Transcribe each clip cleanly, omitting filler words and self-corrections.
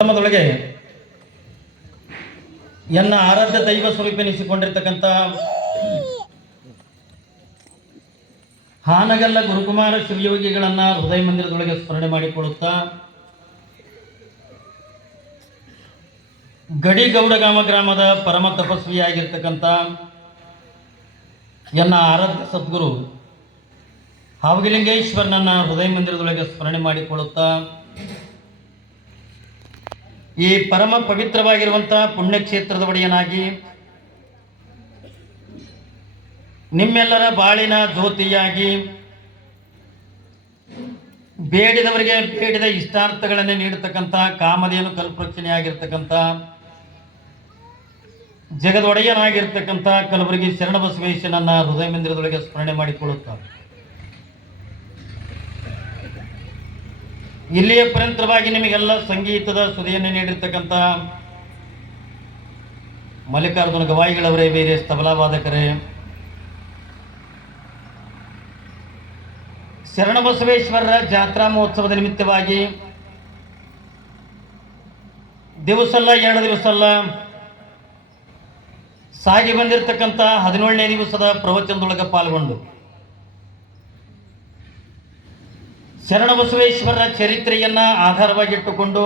ಧರ್ಮದೊಳಗೆ ಎನ್ನ ಆರಾಧ್ಯ ದೈವ ಸ್ವರೂಪೆನಿಸಿಕೊಂಡಿರ್ತಕ್ಕಂಥ ಹಾನಗಲ್ಲ ಗುರುಕುಮಾರ ಶಿವಯೋಗಿಗಳನ್ನ ಹೃದಯ ಮಂದಿರದೊಳಗೆ ಸ್ಮರಣೆ ಮಾಡಿಕೊಳ್ಳುತ್ತಾ ಗಡಿಗೌಡಗಾಮ ಗ್ರಾಮದ ಪರಮ ತಪಸ್ವಿಯಾಗಿರ್ತಕ್ಕಂಥ ಎನ್ನ ಆರಾಧ್ಯ ಸದ್ಗುರು ಹಾವಗಿಲಿಂಗೇಶ್ವರನನ್ನ ಹೃದಯ ಮಂದಿರದೊಳಗೆ ಸ್ಮರಣೆ ಮಾಡಿಕೊಳ್ಳುತ್ತಾ ಈ ಪರಮ ಪವಿತ್ರವಾಗಿರುವಂತಹ ಪುಣ್ಯಕ್ಷೇತ್ರದ ಒಡೆಯನಾಗಿ ನಿಮ್ಮೆಲ್ಲರ ಬಾಳಿನ ಜ್ಯೋತಿಯಾಗಿ ಬೇಡಿದವರಿಗೆ ಬೇಡಿದ ಇಷ್ಟಾರ್ಥಗಳನ್ನೇ ನೀಡತಕ್ಕಂಥ ಕಾಮಧೇನು ಕಲ್ಪರಕ್ಷಣೆಯಾಗಿರ್ತಕ್ಕಂಥ ಜಗದೊಡೆಯನಾಗಿರ್ತಕ್ಕಂಥ ಕಲಬುರಗಿ ಶರಣಬಸವೇಶ್ವರನನ್ನ ಹೃದಯ ಮಂದಿರದೊಳಗೆ ಸ್ಮರಣೆ ಮಾಡಿಕೊಳ್ಳುತ್ತಾರೆ. ಇಲ್ಲಿಯ ಪರ್ಯಂತರವಾಗಿ ನಿಮಗೆಲ್ಲ ಸಂಗೀತದ ಸುದೆಯನ್ನು ನೀಡಿರ್ತಕ್ಕಂಥ ಮಲ್ಲಿಕಾರ್ಜುನ ಗವಾಯಿಗಳವರೇ, ಬೇರೆ ತಬಲಾವಾದಕರೇ, ಶರಣಬಸವೇಶ್ವರರ ಜಾತ್ರಾ ಮಹೋತ್ಸವದ ನಿಮಿತ್ತವಾಗಿ ದಿವಸಲ್ಲ ಎರಡು ದಿವಸಲ್ಲ ಸಾಗಿ ಬಂದಿರತಕ್ಕಂಥ 17ನೇ ದಿವಸದ ಪ್ರವಚನದೊಳಗೆ ಪಾಲ್ಗೊಂಡು ಶರಣಬಸವೇಶ್ವರರ ಚರಿತ್ರೆಯನ್ನ ಆಧಾರವಾಗಿಟ್ಟುಕೊಂಡು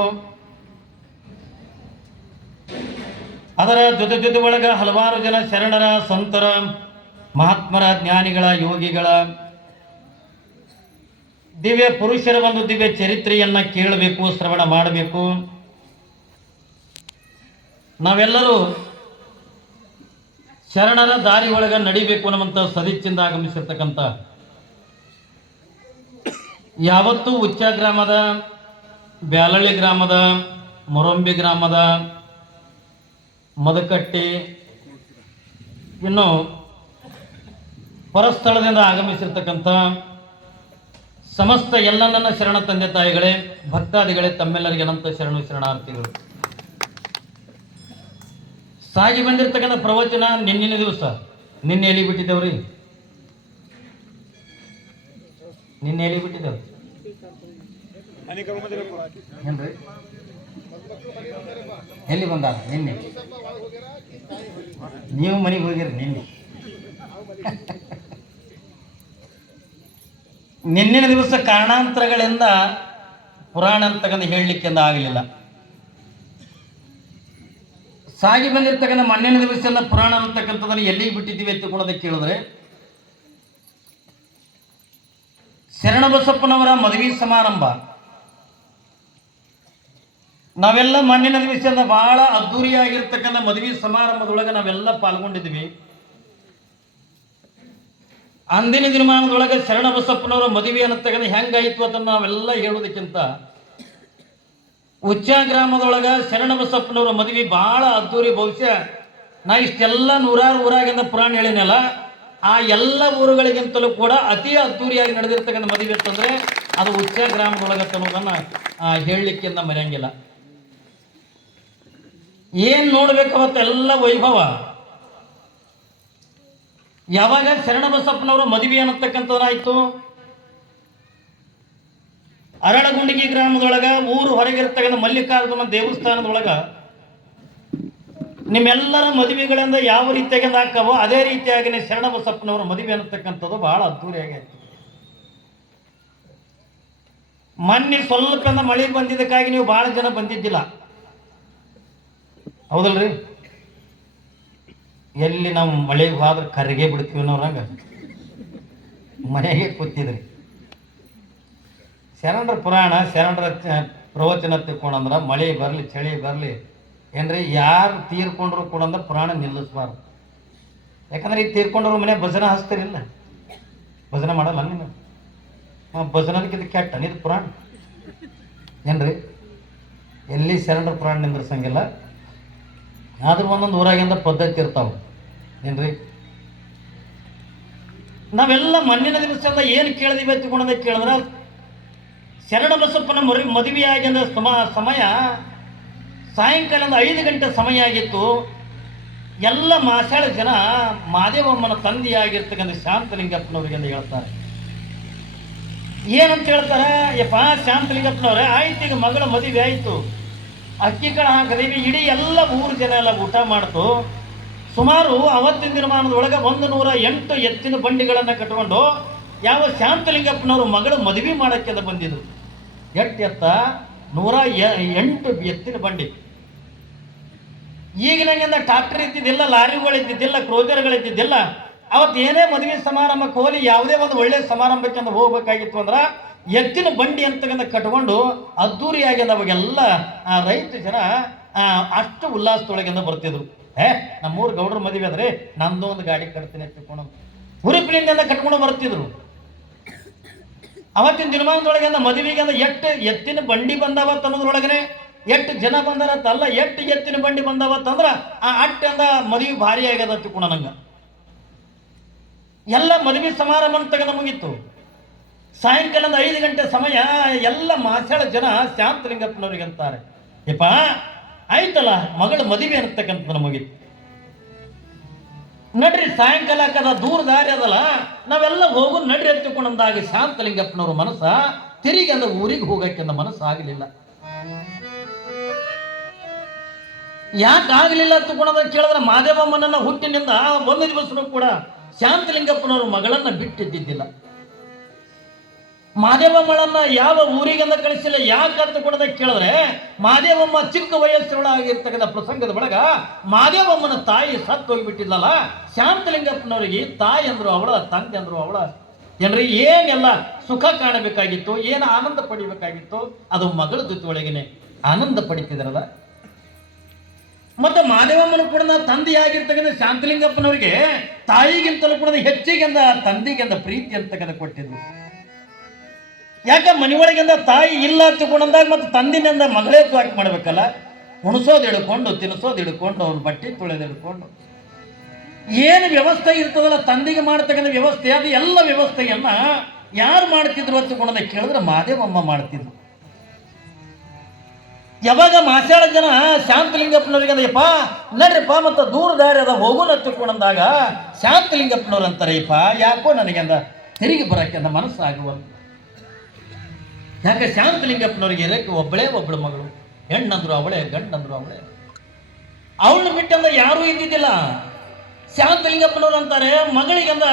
ಅದರ ಜೊತೆ ಒಳಗ ಹಲವಾರು ಜನ ಶರಣರ, ಸಂತರ, ಮಹಾತ್ಮರ, ಜ್ಞಾನಿಗಳ, ಯೋಗಿಗಳ, ದಿವ್ಯ ಪುರುಷರ ಒಂದು ದಿವ್ಯ ಚರಿತ್ರೆಯನ್ನ ಕೇಳಬೇಕು, ಶ್ರವಣ ಮಾಡಬೇಕು. ನಾವೆಲ್ಲರೂ ಶರಣರ ದಾರಿ ಒಳಗ ನಡಿಬೇಕು ಅನ್ನುವಂಥ ಸದಿಚ್ಛಿಂದ ಆಗಮಿಸಿರ್ತಕ್ಕಂಥ ಯಾವತ್ತೂ ಉಚ್ಚ ಗ್ರಾಮದ, ಬ್ಯಾಲಳ್ಳಿ ಗ್ರಾಮದ, ಮೊರಂಬಿ ಗ್ರಾಮದ, ಮದಕಟ್ಟಿ, ಇನ್ನು ಪರಸ್ಥಳದಿಂದ ಆಗಮಿಸಿರ್ತಕ್ಕಂಥ ಸಮಸ್ತ ಎಲ್ಲ ನನ್ನ ಶರಣ ತಂದೆ ತಾಯಿಗಳೇ, ಭಕ್ತಾದಿಗಳೇ, ತಮ್ಮೆಲ್ಲರಿಗೆ ಅನಂತ ಶರಣಾರ್ಥಿಗಳು. ಸಾಗಿ ಬಂದಿರತಕ್ಕಂಥ ಪ್ರವಚನ ನಿನ್ನಿನ ದಿವಸ, ನಿನ್ನೆ ಎಲ್ಲಿ ಬಿಟ್ಟಿದ್ದೇವ್ರಿ? ನಿನ್ನೆ ಎಲ್ಲಿ ಬಿಟ್ಟಿದ್ದೇವೆ ಏನ್ರಿ? ಎಲ್ಲಿ ಬಂದಾರ? ನಿನ್ನೆ ನೀವು ಮನೆಗೆ ಹೋಗಿರಿ. ನಿನ್ನಿನ ದಿವಸ ಕಾರಣಾಂತರಗಳಿಂದ ಪುರಾಣ ಅಂತಕ್ಕಂಥ ಹೇಳಲಿಕ್ಕೆಂದ ಆಗಲಿಲ್ಲ. ಸಾಗಿ ಬಂದಿರ್ತಕ್ಕಂಥ ಮೊನ್ನೆನ ದಿವಸ ಎಲ್ಲ ಪುರಾಣ ಅಂತಕ್ಕಂಥದ್ದನ್ನು ಎಲ್ಲಿಗೆ ಬಿಟ್ಟಿದ್ದೀವಿ ಎತ್ತುಕೊಳ್ಳೋದಕ್ಕೆ ಕೇಳಿದ್ರೆ, ಶರಣಬಸಪ್ಪನವರ ಮದುವೆ ಸಮಾರಂಭ ನಾವೆಲ್ಲ ಮೊನ್ನಿನ ದಿವಸದಿಂದ ಬಹಳ ಅದ್ದೂರಿಯಾಗಿರ್ತಕ್ಕಂಥ ಮದುವೆ ಸಮಾರಂಭದೊಳಗೆ ನಾವೆಲ್ಲ ಪಾಲ್ಗೊಂಡಿದ್ವಿ. ಅಂದಿನ ದಿನಮಾನದೊಳಗೆ ಶರಣಬಸಪ್ಪನವರ ಮದುವೆ ಅನ್ನತಕ್ಕಂಥ ಹೆಂಗಾಯಿತು ಅದನ್ನು ನಾವೆಲ್ಲ ಹೇಳೋದಕ್ಕಿಂತ ಉಚ್ಚ ಗ್ರಾಮದೊಳಗ ಶರಣಬಸಪ್ಪನವರ ಮದುವೆ ಬಹಳ ಅದ್ದೂರಿ. ಬಹುಶಃ ನಾ ಇಷ್ಟೆಲ್ಲ ನೂರಾರು ಊರಾಗಿಂದ ಪುರಾಣ ಹೇಳಿನಲ್ಲ, ಆ ಎಲ್ಲ ಊರುಗಳಿಗಿಂತಲೂ ಕೂಡ ಅತಿ ಅದ್ದೂರಿಯಾಗಿ ನಡೆದಿರ್ತಕ್ಕಂಥ ಮದುವೆ ಅಂತಂದ್ರೆ ಅದು ಉಚ್ಚ ಗ್ರಾಮದೊಳಗೆ ಅನ್ನೋದನ್ನ ಹೇಳಲಿಕ್ಕಿಂತ ಮರೆಯಂಗಿಲ್ಲ. ಏನ್ ನೋಡ್ಬೇಕು ಅವತ್ತೆಲ್ಲ ವೈಭವ. ಯಾವಾಗ ಶರಣಬಸಪ್ಪನವರ ಮದುವೆ ಅನ್ನತಕ್ಕಂಥದ್ದಾಯ್ತು, ಅರಳಗುಂಡಿಗಿ ಗ್ರಾಮದೊಳಗ ಊರು ಹೊರಗಿರ್ತಕ್ಕಂಥ ಮಲ್ಲಿಕಾರ್ಜುನ ದೇವಸ್ಥಾನದೊಳಗ ನಿಮ್ಮೆಲ್ಲರ ಮದುವೆಗಳಿಂದ ಯಾವ ರೀತಿಯಾಗಿ ಹಾಕವೋ ಅದೇ ರೀತಿಯಾಗಿ ಶರಣಬಸಪ್ಪನವರ ಮದುವೆ ಅನ್ನತಕ್ಕಂಥದ್ದು ಬಹಳ ಅದ್ದೂರಿಯಾಗಿ ಆಯ್ತು. ಮೊನ್ನೆ ಸ್ವಲ್ಪ ಮಳೆ ಬಂದಿದ್ದಕ್ಕಾಗಿ ನೀವು ಬಹಳ ಜನ ಬಂದಿದ್ದಿಲ್ಲ, ಹೌದಲ್ರಿ? ಎಲ್ಲಿ ನಾವು ಮಳೆಗೆ ಹೋದ್ರೆ ಕರಿಗೆ ಬಿಡ್ತೀವಿ ಅನ್ನೋರಂಗ ಮನೆಗೆ ಕೂತಿದ್ರಿ. ಶರಣರ ಪುರಾಣ, ಶರಣರ ಪ್ರವಚನ ತಿಳ್ಕೊಂಡ್ರ ಮಳೆ ಬರಲಿ, ಚಳಿ ಬರಲಿ, ಏನ್ರಿ ಯಾರು ತೀರ್ಕೊಂಡ್ರು ಕೂಡ ಅಂದ್ರೆ ಪುರಾಣ ನಿಲ್ಲಿಸ್ಬಾರ್ದು. ಯಾಕಂದ್ರೆ ಈಗ ತೀರ್ಕೊಂಡ್ರು ಮನೆ ಭಜನ ಹಚ್ತಿರಿಲ್ಲ, ಭಜನೆ ಮಾಡಲ್ಲ ನೀನು. ಭಜನದಕ್ಕಿಂತ ಕೆಟ್ಟ ಇದು ಪುರಾಣ ಏನ್ರಿ? ಎಲ್ಲಿ ಶರಣರ ಪುರಾಣ ನಿಂದ್ರಸಂಗಿಲ್ಲ. ಆದ್ರೂ ಒಂದೊಂದು ಊರಾಗಿಂದ ಪದ್ಧತಿ ಇರ್ತಾವೆ ಏನ್ರಿ? ನಾವೆಲ್ಲ ಮಣ್ಣಿನ ದಿವಸದಿಂದ ಏನು ಕೇಳಿದಿವಿ ಎತ್ತಿಕೊಂಡ ಕೇಳಿದ್ರೆ, ಶರಣಬಸಪ್ಪನ ಮದುವೆಯಾಗಿಂದ ಸಮಯ ಸಾಯಂಕಾಲದ 5 ಗಂಟೆ ಸಮಯ ಆಗಿತ್ತು. ಎಲ್ಲ ಮಾಸಾಳ ಜನ ಮಾದೇವಮ್ಮನ ತಂದೆಯಾಗಿರ್ತಕ್ಕಂಥ ಶಾಂತಲಿಂಗಪ್ಪನವರಿಗೆ ಅಂತ ಹೇಳ್ತಾರೆ. ಏನಂತ ಹೇಳ್ತಾರೆ? ಯಪ್ಪ ಶಾಂತಲಿಂಗಪ್ಪನವ್ರೆ, ಆಯ್ತು ಈಗ ಮಗಳ ಮದುವೆ ಆಯಿತು, ಅಕ್ಕಿ ಕಾಳು ಹಾಕದೇವಿ ಇಡೀ ಎಲ್ಲ ಊರು ಜನ ಎಲ್ಲ ಊಟ ಮಾಡ್ತು. ಸುಮಾರು ಅವತ್ತಿನ ದಿನಮಾನದೊಳಗೆ 108 ಎತ್ತಿನ ಬಂಡಿಗಳನ್ನು ಕಟ್ಕೊಂಡು ಯಾವ ಶಾಂತಲಿಂಗಪ್ಪನವರು ಮಗಳು ಮದುವೆ ಮಾಡೋಕ್ಕೆಲ್ಲ ಬಂದಿದ್ರು. ಎತ್ತ 108 ಎತ್ತಿನ ಬಂಡಿ. ಈಗಿನಂಗಿಂದ ಟ್ರಾಕ್ಟರ್ ಇದ್ದಿದ್ದಿಲ್ಲ, ಲಾರಿಗಳು ಇದ್ದಿದ್ದಿಲ್ಲ, ಕ್ರೋಜರ್ಗಳು ಇದ್ದಿದ್ದಿಲ್ಲ. ಅವತ್ತು ಏನೇ ಮದುವೆ ಸಮಾರಂಭಕ್ಕೆ ಹೋಗಿ ಯಾವುದೇ ಒಂದು ಒಳ್ಳೆ ಸಮಾರಂಭಕ್ಕೆ ಅಂತ ಹೋಗ್ಬೇಕಾಗಿತ್ತು ಅಂದ್ರೆ ಎತ್ತಿನ ಬಂಡಿ ಅಂತಕ್ಕಂಥ ಕಟ್ಕೊಂಡು ಅದ್ದೂರಿಯಾಗಿ ಅವಾಗೆಲ್ಲ ರೈತ ಜನ ಅಷ್ಟು ಉಲ್ಲಾಸದೊಳಗಿಂದ ಬರ್ತಿದ್ರು. ನಮ್ಮೂರು ಗೌಡ್ರ ಮದುವೆ ಆದ್ರೆ ನಂದು ಒಂದು ಗಾಡಿ ಕಟ್ತೀನಿ ಎತ್ತಿಕೊಂಡು ಹುರುಪಿನಿಂದ ಕಟ್ಕೊಂಡು ಬರ್ತಿದ್ರು. ಅವತ್ತಿನ ದಿನಮಾನದೊಳಗೆ ಮದುವೆಗೆ ಎಷ್ಟು ಎತ್ತಿನ ಬಂಡಿ ಬಂದಾವತ್ ಅನ್ನೋದ್ರೊಳಗನೆ ಎಷ್ಟು ಜನ ಬಂದಾರತ್ತಲ್ಲ, ಎಷ್ಟು ಎತ್ತಿನ ಬಂಡಿ ಬಂದಾವತ್ತಂದ್ರ ಆ ಅಂದ ಮದುವೆ ಭಾರಿ ಆಗ್ಯದ ತಿಳ್ಕೊಂಡ ನಂಗ. ಎಲ್ಲ ಮದುವೆ ಸಮಾರಂಭ ತಗದ ಮುಗಿತ್ತು. ಸಾಯಂಕಾಲದ 5 ಗಂಟೆ ಸಮಯ ಎಲ್ಲ ಮಾಸಾಳ ಜನ ಶಾಂತಲಿಂಗಪ್ಪನವ್ರಿಗೆ ಅಂತಾರೆ, ಯಪ್ಪ ಆಯ್ತಲ್ಲ ಮಗಳ ಮದುವೆ ಅನ್ನತಕ್ಕಂಥದ್ದು ಮುಗಿತು, ನಡ್ರಿ ಸಾಯಂಕಾಲ ಹಾಕದ ದೂರ ದಾರಿ ಅದಲ್ಲ, ನಾವೆಲ್ಲ ಹೋಗು ನಡ್ರಿ ಎತ್ತಿಕೊಂಡಂದಾಗ ಶಾಂತಲಿಂಗಪ್ಪನವ್ರ ಮನಸ್ಸ ತಿರುಗಿ ಅಂದ ಊರಿಗೆ ಹೋಗಕ್ಕೆ ಮನಸ್ಸು ಆಗಲಿಲ್ಲ. ಯಾಕಾಗಲಿಲ್ಲ ತಗೊಂಡ ಕೇಳಿದ್ರೆ ಮಾದೇವಮ್ಮನನ್ನ ಹುಟ್ಟಿನಿಂದ ಒಂದು ದಿವಸನೂ ಕೂಡ ಶಾಂತಲಿಂಗಪ್ಪನವರು ಮಗಳನ್ನ ಬಿಟ್ಟಿದ್ದಿದ್ದಿಲ್ಲ. ಮಾದೇವಮ್ಮಳನ್ನ ಯಾವ ಊರಿಗೆಂದ ಕಳಿಸಿಲ್ಲ. ಯಾಕಂತ ಕೂಡ ಕೇಳಿದ್ರೆ ಮಾದೇವಮ್ಮ ಚಿಕ್ಕ ವಯಸ್ಸಿನೊಳಗಿರ್ತಕ್ಕಂಥ ಪ್ರಸಂಗದ ಒಳಗ ಮಾದೇವಮ್ಮನ ತಾಯಿ ಸತ್ತು ಹೋಗಿಬಿಟ್ಟಿದ್ಲಲ್ಲ, ಶಾಂತಲಿಂಗಪ್ಪನವರಿಗೆ ತಾಯಿ ಅಂದ್ರು ಅವಳ, ತಂದೆ ಅಂದ್ರು ಅವಳ. ಏನ್ರಿ ಏನೆಲ್ಲ ಸುಖ ಕಾಣಬೇಕಾಗಿತ್ತು, ಏನು ಆನಂದ ಪಡಿಬೇಕಾಗಿತ್ತು, ಅದು ಮಗಳ ಜೊತೆ ಒಳಗೇನೆ ಆನಂದ ಪಡಿತಿದ್ರಲ್ಲ. ಮತ್ತೆ ಮಾದೇವಮ್ಮನ ಕೂಡ ತಂದೆಯಾಗಿರ್ತಕ್ಕಂಥ ಶಾಂತಲಿಂಗಪ್ಪನವರಿಗೆ ತಾಯಿಗಿಂತಲೂ ಕೂಡ ಹೆಚ್ಚಿಗೆ ತಂದೆಗೆಂದ ಪ್ರೀತಿ ಅಂತಕ್ಕಂಥ ಕೊಟ್ಟಿದ್ರು. ಯಾಕೆ ಮನೆಯೊಳಗಿಂದ ತಾಯಿ ಇಲ್ಲ ಅಂತಕೊಂಡಂದಾಗ ಮತ್ತೆ ತಂದಿನಿಂದ ಮಗಳೇ ಹಾಕಿ ಮಾಡ್ಬೇಕಲ್ಲ. ಉಣಿಸೋದು ಹಿಡ್ಕೊಂಡು, ತಿನ್ನಿಸೋದು ಹಿಡ್ಕೊಂಡು, ಅವ್ನ ಬಟ್ಟೆ ತೊಳೆದು ಹಿಡ್ಕೊಂಡು ಏನು ವ್ಯವಸ್ಥೆ ಇರ್ತದಲ್ಲ ತಂದೆಗೆ ಮಾಡ್ತಕ್ಕಂಥ ವ್ಯವಸ್ಥೆ, ಅದು ಎಲ್ಲ ವ್ಯವಸ್ಥೆಯನ್ನ ಯಾರು ಮಾಡ್ತಿದ್ರು ಅಂತಕೊಂಡ ಕೇಳಿದ್ರೆ ಮಾದೇವಮ್ಮ ಮಾಡ್ತಿದ್ರು. ಯಾವಾಗ ಮಾಸಾಳ ಜನ ಶಾಂತಲಿಂಗಪ್ಪನವ್ರಿಗೆ ಅಂದಯ್ಯಪ್ಪ ನಡ್ರಿಪ್ಪ ಮತ್ತೆ ದೂರ ದಾರಿ ಅದ ಹೋಗೋಣ ಹತ್ತಿಕೊಂಡಂದಾಗ ಶಾಂತಲಿಂಗಪ್ಪನವ್ರು ಅಂತಾರೆಯಪ್ಪ ಯಾಕೋ ನನಗೆಂದ ತಿರುಗಿ ಬರಕ್ಕೆ ಅಂದ ಮನಸ್ಸಾಗುವ. ಯಾಕೆ ಶಾಂತಲಿಂಗಪ್ಪನವ್ರಿಗೆ ಇರಕ್ಕೆ ಒಬ್ಬಳು ಮಗಳು, ಹೆಣ್ಣಂದ್ರು ಅವಳೇ, ಗಂಡಂದ್ರು ಅವಳೇ. ಅವಳನ್ನ ಬಿಟ್ಟಂದ್ರೆ ಯಾರೂ ಇದ್ದಿದ್ದಿಲ್ಲ. ಶಾಂತಲಿಂಗಪ್ಪನವ್ರು ಅಂತಾರೆ ಮಗಳಿಗಂದ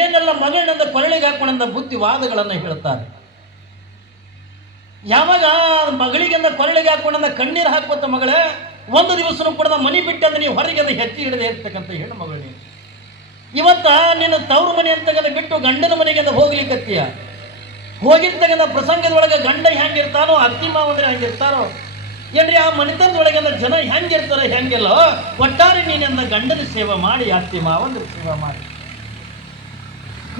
ಏನೆಲ್ಲ ಮಗಳನ್ನಂದ ಕೊರಳಿಗೆ ಹಾಕೊಂಡಂದ ಬುದ್ಧಿವಾದಗಳನ್ನ ಹೇಳ್ತಾರೆ. ಯಾವಾಗ ಮಗಳಿಗೆಂದ ಕೊರಳಿಗೆ ಹಾಕೊಂಡಂದ ಕಣ್ಣೀರು ಹಾಕುವಂತ ಮಗಳೇ, ಒಂದು ದಿವಸನೂ ಕೂಡ ಮನೆ ಬಿಟ್ಟಂದ್ರೆ ನೀವು ಹೊರಗೆ ಹೆಜ್ಜೆ ಹಿಡದೆ ಇರ್ತಕ್ಕಂಥ ಹೆಣ್ಣು ಮಗಳು ನೀನು. ಇವತ್ತ ನಿನ್ನ ತವ್ರ ಮನೆ ಅಂತಕ್ಕಂಥ ಬಿಟ್ಟು ಗಂಡನ ಮನೆಗೆ ಹೋಗ್ಲಿಕ್ಕತ್ತೀಯ. ಹೋಗಿರ್ತಕ್ಕಂಥ ಪ್ರಸಂಗದೊಳಗೆ ಗಂಡ ಹೆಂಗಿರ್ತಾನೋ, ಅತ್ತಿ ಮಾವಂದ್ರೆ ಹೆಂಗಿರ್ತಾರೋ ಏನ್ರಿ, ಆ ಮನೆತನದೊಳಗೆ ಜನ ಹೆಂಗಿರ್ತಾರೋ ಹೆಂಗಿಲ್ಲ, ಒಟ್ಟಾರೆ ನೀನೆಂದ ಗಂಡನ ಸೇವೆ ಮಾಡಿ, ಅತ್ತಿ ಮಾವಂದ್ರ ಸೇವೆ ಮಾಡಿ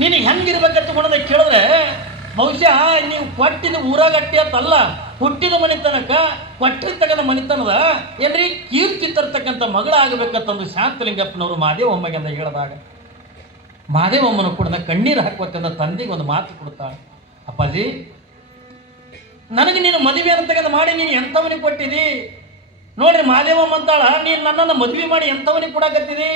ನೀನು ಹೆಂಗಿರ್ಬೇಕಂತ ಕೇಳಿದ್ರೆ ಬಹುಶಃ ನೀವು ಕೊಟ್ಟಿದ ಊರಾಗಟ್ಟಿ ಅಂತಲ್ಲ, ಹುಟ್ಟಿದ ಮನೆತನಕ ಕೊಟ್ಟಿರ್ತಕ್ಕಂಥ ಮನೆತನದ ಏನ್ರಿ ಕೀರ್ತಿ ತರ್ತಕ್ಕಂಥ ಮಗಳಾಗಬೇಕಂತಂದು ಶಾಂತಲಿಂಗಪ್ಪನವರು ಮಾದೇವಮ್ಮಗೆ ಅಂತ ಹೇಳಿದಾಗ ಮಾದೇವಮ್ಮನ ಕೂಡ ಕಣ್ಣೀರು ಹಾಕುವಂತ ತಂದೆಗೆ ಒಂದು ಮಾತು ಕೊಡ್ತಾಳೆ, ಅಪ್ಪಾಜಿ ನನಗೆ ನೀನು ಮದುವೆ ಅಂತಕ್ಕಂಥ ಮಾಡಿ ನೀನು ಎಂಥವನಿಗೆ ಕೊಟ್ಟಿದಿ ನೋಡ್ರಿ. ಮಾದೇವಮ್ಮ ಅಂತಾಳ, ನೀನು ನನ್ನನ್ನು ಮದುವೆ ಮಾಡಿ ಎಂಥವನಿಗೆ ಕೊಡಕತ್ತಿದಿ,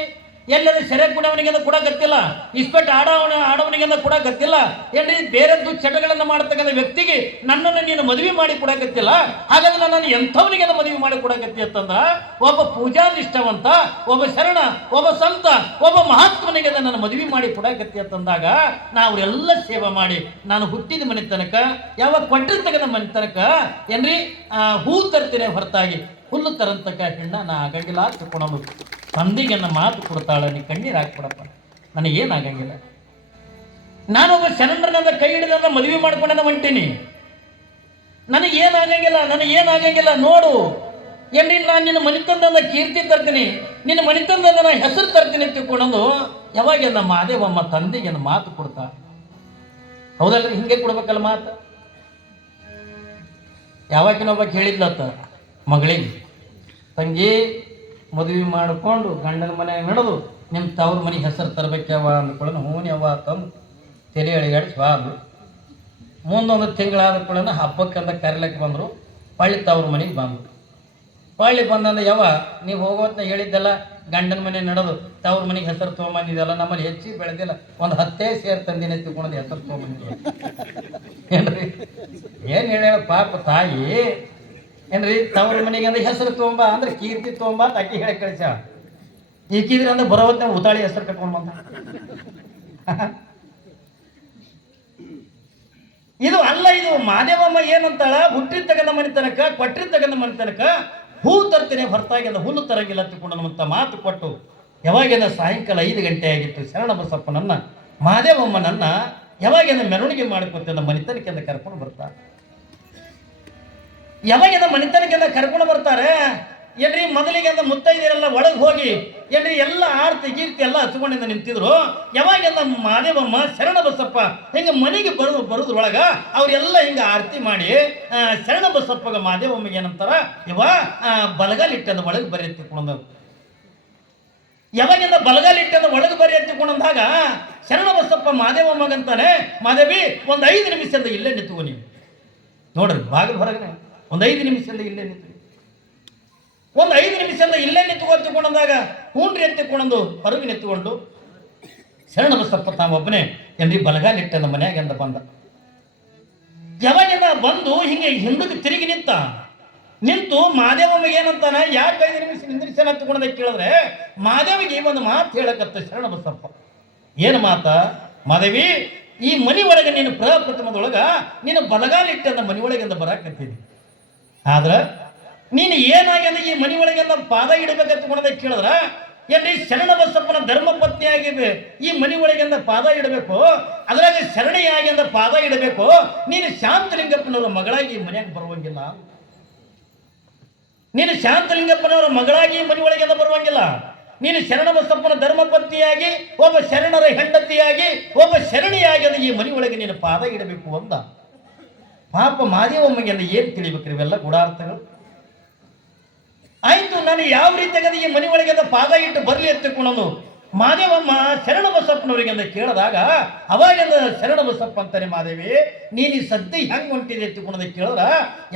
ಎಲ್ಲರೂ ಸೆರೆ ಕುಡವನಿಗೆ ಕೂಡ ಗೊತ್ತಿಲ್ಲ, ಇಸ್ಪೆಟ್ ಆಡವನಿಗೆ ಕೂಡ ಗೊತ್ತಿಲ್ಲ, ಏನ್ರಿ ಬೇರೆ ದುಶ್ಚಟಗಳನ್ನು ಮಾಡತಕ್ಕಂಥ ವ್ಯಕ್ತಿಗೆ ನನ್ನನ್ನು ನೀನು ಮದುವೆ ಮಾಡಿ ಕೊಡಕತ್ತಿಲ್ಲ. ಹಾಗಾದ್ರೆ ನನ್ನನ್ನು ಎಂಥವನಿಗೆ ಮದುವೆ ಮಾಡಿ ಕೊಡಕತ್ತಿ ಅಂತಂದ್ರ ಒಬ್ಬ ಪೂಜಾ ನಿಷ್ಠವಂತ, ಒಬ್ಬ ಶರಣ, ಒಬ್ಬ ಸಂತ, ಒಬ್ಬ ಮಹಾತ್ಮನಿಗೆ ನನ್ನ ಮದುವೆ ಮಾಡಿ ಕೊಡಕತ್ತಿ ಅಂತಂದಾಗ ನಾವು ಎಲ್ಲ ಸೇವೆ ಮಾಡಿ ನಾನು ಹುಟ್ಟಿದ ಮನೆ ತನಕ ಯಾವಾಗ ಕೊಟ್ಟಿರ್ತಕ್ಕಂಥ ಮನೆ ತನಕ ಏನ್ರಿ ಹೂ ತರ್ತೀನಿ ಹೊರತಾಗಿ ಹುಲ್ಲು ತರಂತಕ್ಕ ಹೆಣ್ಣ ನಾ ಆಗಂಗಿಲ್ಲ ತಿಳ್ಕೊಳೋದು. ತಂದೆಗೆ ನನ್ನ ಮಾತು ಕೊಡ್ತಾಳೆ, ನೀ ಕಣ್ಣೀರು ಹಾಕ್ಬಿಡಪ್ಪ, ನನಗೇನಾಗಂಗಿಲ್ಲ. ನಾನೊಬ್ಬ ಶರಣರನ್ನ ಕೈ ಹಿಡಿದ ಮದುವೆ ಮಾಡ್ಕೊಂಡ ಹೊಂಟೀನಿ, ನನಗೇನಾಗಂಗಿಲ್ಲ ನೋಡು. ಏನ್ರಿ ನಾನು ನಿನ್ನ ಮನೆತನದ ಕೀರ್ತಿ ತರ್ತೀನಿ, ನಿನ್ನ ಮನೆತನದ ನಾನು ಹೆಸರು ತರ್ತೀನಿ ತಿಳ್ಕೊಳ್ಳೋದು ಯಾವಾಗ ಮಾದೇವಮ್ಮ ತಂದೆಗೆ ಮಾತು ಕೊಡ್ತಾಳೆ. ಹೌದಲ್ರಿ, ಹಿಂಗೆ ಕೊಡ್ಬೇಕಲ್ಲ ಮಾತು. ಯಾವಾಗಿನೊಬ್ಬ ಹೇಳಿದ್ಲತ್ತ ಮಗಳಿಗೆ, ತಂಗಿ ಮದುವೆ ಮಾಡಿಕೊಂಡು ಗಂಡನ ಮನೆಯಾಗ ನಡೆದು ನಿಮ್ಮ ತವ್ರ ಮನೆಗೆ ಹೆಸರು ತರಬೇಕವ ಅಂದ್ಕೊಳ್ಳೋಣ. ಹೂನ್ಯವ್ವ ತಂದು ತೆರೆ ಅಳಿಗಾಡಿಸಿ ಬಾದು ಮುಂದೊಂದು ತಿಂಗಳಾದ ಕೂಡ ಹಬ್ಬಕ್ಕಂತ ಕರಿಲಕ್ಕೆ ಬಂದರು. ಪಳ್ಳಿ ತವ್ರ ಮನೆಗೆ ಬಂದರು. ಪಳ್ಳಿ ಬಂದಂದ ಯವ್ವ ನೀವು ಹೋಗೋತ್ನ ಹೇಳಿದ್ದೆಲ್ಲ ಗಂಡನ ಮನೆ ನಡೆದು ತವ್ರ ಮನೆಗೆ ಹೆಸರು ತೊಗೊಂಬಂದಿದ್ದೆಲ್ಲ, ನಮ್ಮಲ್ಲಿ ಹೆಚ್ಚಿಗೆ ಬೆಳೆದಿಲ್ಲ, ಒಂದು 10 ಸೇರು ತಂದಿನ ತಿಳ್ಕೊಂಡು ಹೆಸರು ತೊಗೊಂಬಂದಿದ್ದೆ ಏನ್ರಿ. ಏನು ಹೇಳ ಪಾಪ ತಾಯಿ ಏನ್ರಿ ತವ್ರ ಮನೆಗೆ ಅಂದ್ರೆ ಹೆಸರು ತೊಗೊಂಬ ಅಂದ್ರೆ ಕೀರ್ತಿ ತೊಗೊಂಬ ಅಂತ ಅಕ್ಕಿ ಹೇಳಿ ಕಳಿಸ್ಯಾಳ. ಈಕಿದ್ರೆ ಅಂದ್ರೆ ಬರೋವತ್ತ ಉತಾಳಿ ಹೆಸರು ಕಟ್ಕೊಂಡ್ ಬಂದ. ಇದು ಅಲ್ಲ, ಇದು ಮಾದೇವಮ್ಮ ಏನಂತಾಳ, ಹುಟ್ಟಿದ ತಗದ ಮನೆ ತನಕ ಕೊಟ್ಟಿದ ತಗದ ಮನೆ ತನಕ ಹೂ ತರ್ತೀನಿ ಹೊರತಾಗಿಂದ ಹುಲ್ಲು ತರಂಗಿಲ್ಲ ತಿಳ್ಕೊಂಡಂತ ಮಾತು ಕೊಟ್ಟು ಯಾವಾಗಿಂದ ಸಾಯಂಕಾಲ 5 ಗಂಟೆ ಆಗಿತ್ತು ಶರಣ ಬಸಪ್ಪನನ್ನ ಮಾದೇವಮ್ಮನನ್ನ ಯಾವಾಗಿಂದ ಮೆರವಣಿಗೆ ಮಾಡಿಕೊತ್ತಿಂದ ಮನಿತನಕ್ಕಿಂದ ಕರ್ಕೊಂಡು ಬರ್ತಾರೆ. ಯಾವಾಗಿಂದ ಮನಿತನಕ್ಕಿಂದ ಕರ್ಕೊಂಡು ಬರ್ತಾರೆ ಏನ್ರಿ, ಮೊದಲಿಗೆ ಅಂತ ಮುತ್ತೈದೆಯರೆಲ್ಲ ಒಳಗೆ ಹೋಗಿ ಏನ್ರಿ ಎಲ್ಲ ಆರ್ತಿ ಗೀರ್ತಿ ಎಲ್ಲ ಹಚ್ಕೊಂಡಿಂದ ನಿಂತಿದ್ರು. ಯಾವಾಗಿಂದ ಮಾದೇವಮ್ಮ ಶರಣ ಬಸಪ್ಪ ಹಿಂಗ ಮನೆಗೆ ಬರೋದ್ರೊಳಗ ಅವ್ರೆಲ್ಲ ಹಿಂಗ ಆರತಿ ಮಾಡಿ ಶರಣ ಬಸಪ್ಪಗ ಮಾದೇವಮ್ಮಗೆ ಏನಂತಾರ, ಇವ ಬಲಗಾಲಿಟ್ಟದ ಒಳಗೆ ಬರಿ ಎತ್ತಿಕೊಂಡ. ಯಾವಾಗಿಂದ ಬಲಗಾಲಿಟ್ಟದ ಒಳಗೆ ಬರಿ ಎತ್ತಿಕೊಂಡಾಗ ಶರಣ ಬಸಪ್ಪ ಮಾದೇವಮ್ಮಗಂತಾನೆ, ಮಾದೇವಿ ಒಂದು 5 ನಿಮಿಷದಿಂದ ಇಲ್ಲೇ ನಿಂತ್ಕೊ ನೀವು. ನೋಡ್ರಿ ಬಾಗಿಲು ಹೊರಗನೆ ಒಂದು 5 ನಿಮಿಷದಿಂದ ಇಲ್ಲೇ ನಿಂತು, ಒಂದು 5 ನಿಮಿಷದಿಂದ ಇಲ್ಲೇ ನಿಂತ್ಕೊಂಡಂದಾಗ ಹೂಣ್ರಿ ಎತ್ತಿಕೊಂಡು ಹೊರಗೆ ನಿಂತುಕೊಂಡು ಶರಣ ಬಸಪ್ಪ ತಾವೊಬ್ಬನೇ ಏನ್ರಿ ಬಲಗಾಲಿಟ್ಟದ ಮನ್ಯಾಗಿಂದ ಬಂದ. ಯಾವಾಗಿಂದ ಬಂದು ಹಿಂಗೆ ಹಿಂದಕ್ಕೆ ತಿರುಗಿ ನಿಂತು ಮಾದೇವಮ್ಮಗೆ ಏನಂತಾನ, ಯಾಕೆ 5 ನಿಮಿಷ ನಿಂದ್ರಿಸನ ಹತ್ಕೊಂಡ ಕೇಳಿದ್ರೆ ಮಾದೇವಿಗೆ ಒಂದು ಮಾತು ಹೇಳಕತ್ತ ಶರಣ ಬಸಪ್ಪ. ಏನು ಮಾತ? ಮಾದೇವಿ, ಈ ಮನಿ ಒಳಗೆ ನೀನು ಪ್ರಪ್ರಥಮದೊಳಗ ನೀನು ಬಲಗಾಲಿಟ್ಟದ ಮನಿ ಒಳಗಿಂದ ಬರಾಕತ್ತೀನಿ. ಆದ್ರ ನೀನು ಏನಾಗ್ಯದ ಈ ಮನಿ ಒಳಗೆಲ್ಲ ಪಾದ ಇಡಬೇಕಂತ ಕೇಳಿದ್ರ ಏನ್ರಿ ಶರಣ ಬಸಪ್ಪನ ಧರ್ಮ ಪತ್ನಿಯಾಗಿ ಈ ಮನಿ ಒಳಗಿಂದ ಪಾದ ಇಡಬೇಕು, ಅದ್ರಾಗ ಶರಣಿಯಾಗಿಂದ ಪಾದ ಇಡಬೇಕು. ನೀನು ಶಾಂತಲಿಂಗಪ್ಪನವರ ಮಗಳಾಗಿ ಮನ್ಯಾಗ ಬರುವಂಗಿಲ್ಲ. ನೀನು ಶಾಂತಲಿಂಗಪ್ಪನವರ ಮಗಳಾಗಿ ಮನಿ ಒಳಗಿಂದ ಬರುವಂಗಿಲ್ಲ. ನೀನು ಶರಣ ಬಸಪ್ಪನ ಧರ್ಮ ಪತ್ನಿಯಾಗಿ ಒಬ್ಬ ಶರಣರ ಹೆಂಡತಿಯಾಗಿ ಒಬ್ಬ ಶರಣಿಯಾಗಿ ಈ ಮನಿ ಒಳಗೆ ನೀನು ಪಾದ ಇಡಬೇಕು ಅಂದ. ಪಾಪ ಮಾದೇವಮ್ಮಗೆ ಏನ್ ತಿಳಿಬೇಕ್ರಿ ಇವೆಲ್ಲ ಗುಡಾರ್ಥಗಳು? ಆಯ್ತು, ನಾನು ಯಾವ ರೀತಿಯಾಗದ ಈ ಮನೆ ಒಳಗೆ ಪಾದ ಇಟ್ಟು ಬರ್ಲಿ ಎತ್ತಿಕೊಂಡು ಮಾದೇವಮ್ಮ ಶರಣ ಬಸಪ್ಪನವರಿಗೆ ಕೇಳಿದಾಗ ಅವಾಗಿಂದ ಶರಣ ಬಸಪ್ಪ ಅಂತಾನೆ, ಮಾದೇವಿ ನೀನು ಈ ಸದ್ಯ ಹೆಂಗ್ ಹೊಂಟಿದೆ ಎತ್ತಿಕೊಂಡ ಕೇಳಿದ್ರ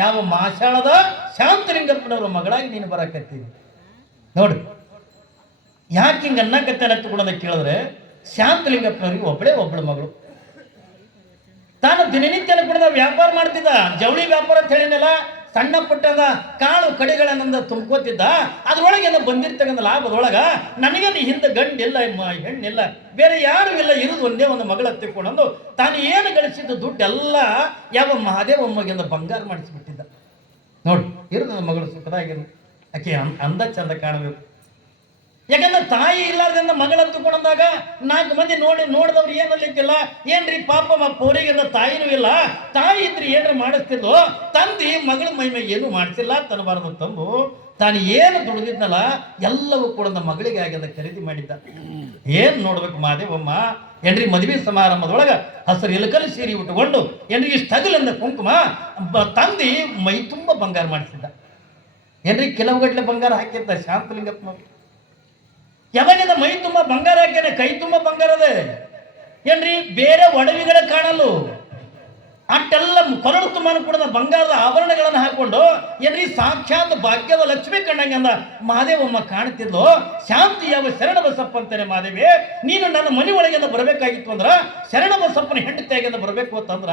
ಯಾವ ಮಾಷಾಳದ ಶಾಂತಲಿಂಗಪ್ಪನವ್ರ ಮಗಳಾಗಿ ನೀನು ಬರಕತ್ತೀನಿ. ನೋಡಿ ಯಾಕೆ ಹಿಂಗ ಅನ್ನಕತ್ತೆ ಎತ್ತಿಕೊಂಡ ಕೇಳಿದ್ರೆ ಶಾಂತಲಿಂಗಪ್ಪನವ್ರಿಗೆ ಒಬ್ಬಳು ಮಗಳು. ತಾನು ದಿನನಿತ್ಯ ಕೂಡ ವ್ಯಾಪಾರ ಮಾಡ್ತಿದ್ದ, ಜವಳಿ ವ್ಯಾಪಾರ ಅಂತ ಹೇಳಿನಲ್ಲ, ಸಣ್ಣ ಪುಟ್ಟದ ಕಾಳು ಕಡಿಗಳನ್ನ ತುಂಬ್ಕೋತಿದ್ದ. ಅದ್ರೊಳಗೆ ಬಂದಿರ್ತಕ್ಕಂಥ ಲಾಭದೊಳಗ ನನಗೆ ಹಿಂದೆ ಗಂಡಿಲ್ಲ ಹೆಣ್ಣಿಲ್ಲ, ಬೇರೆ ಯಾರು ಇಲ್ಲ, ಇರುವುದು ಒಂದೇ ಒಂದು ಮಗಳ ತಿಳ್ಕೊಂಡು ತಾನು ಏನು ಗಳಿಸಿದ್ದು ದುಡ್ಡೆಲ್ಲ ಯಾವ ಮಹಾದೇವಮ್ಮಗೆ ಬಂಗಾರ ಮಾಡಿಸಿಬಿಟ್ಟಿದ್ದ. ನೋಡಿ ಇರೋದು ಮಗಳು ಸುಖದಾಗಿರು, ಆಕೆ ಅಂದ ಚಂದ ಕಾಣಬೇಕು. ಯಾಕಂದ್ರೆ ತಾಯಿ ಇಲ್ಲಾರ್ದಿಂದ ಮಗಳ ತಗೊಂಡಾಗ 4 ಮಂದಿ ನೋಡಿದವ್ರು ಏನಲ್ಲಿಕ್ಕಿಲ್ಲ, ಏನ್ರಿ ಪಾಪ ಪೋರಿಗಿಂದ ತಾಯಿನೂ ಇಲ್ಲ, ತಾಯಿ ಇದ್ರಿ ಏನ್ರಿ ಮಾಡಿಸ್ತಿದ್ವು, ತಂದಿ ಮಗಳ ಮೈಮೆ ಏನು ಮಾಡಿಸಿಲ್ಲ ತನ್ನಬಾರದು ತಂದು ತಾನು ಏನು ದುಡಿದಿದ್ನಲ್ಲ ಎಲ್ಲವೂ ಕೂಡ ಮಗಳಿಗೆ ಆಗ್ಯದ ಖರೀದಿ ಮಾಡಿದ್ದ. ಏನ್ ನೋಡ್ಬೇಕು ಮಾದೇವಮ್ಮ ಏನ್ರಿ ಮದುವೆ ಸಮಾರಂಭದೊಳಗ ಹಸಿರು ಇಲಕಲ್ಲಿ ಸೀರೆ ಉಟ್ಕೊಂಡು ಏನ್ರಿ ಇಷ್ಟಗಲಿಂದ ಕುಂಕುಮ ತಂದಿ ಮೈ ತುಂಬ ಬಂಗಾರ ಮಾಡಿಸಿದ್ದ. ಏನ್ರಿ ಕೆಲವುಗಟ್ಲೆ ಬಂಗಾರ ಹಾಕಿದ್ದ ಶಾಂತಲಿಂಗಪ್ಪನವ್ರು. ಯಾವಾಗಿಂದ ಮೈ ತುಂಬ ಬಂಗಾರ ಹಾಕ್ಯಾನೆ, ಕೈ ತುಂಬ ಬಂಗಾರ ಅದೇ ಏನ್ರಿ, ಬೇರೆ ಒಡವಿಗಳ ಕಾಣಲು ಅಟ್ಟೆಲ್ಲ ಕೊರಡು ತುಂಬ ಕೂಡ ಬಂಗಾರದ ಆಭರಣಗಳನ್ನು ಹಾಕೊಂಡು ಏನ್ರಿ ಸಾಕ್ಷಾತ್ ಭಾಗ್ಯದ ಲಕ್ಷ್ಮಿ ಕಂಡಂಗಂದ ಮಾದೇವಮ್ಮ ಕಾಣ್ತಿದ್ಲು. ಶಾಂತಿ ಯಾವ ಶರಣ ಬಸಪ್ಪ ಅಂತಾನೆ, ಮಾದೇವಿ ನೀನು ನನ್ನ ಮನೆ ಒಳಗಿಂದ ಬರಬೇಕಾಗಿತ್ತು ಅಂದ್ರ ಶರಣ ಬಸಪ್ಪನ ಹೆಂಡತಿಯಾಗಿಂದ ಬರಬೇಕು ಅಂತಂದ್ರ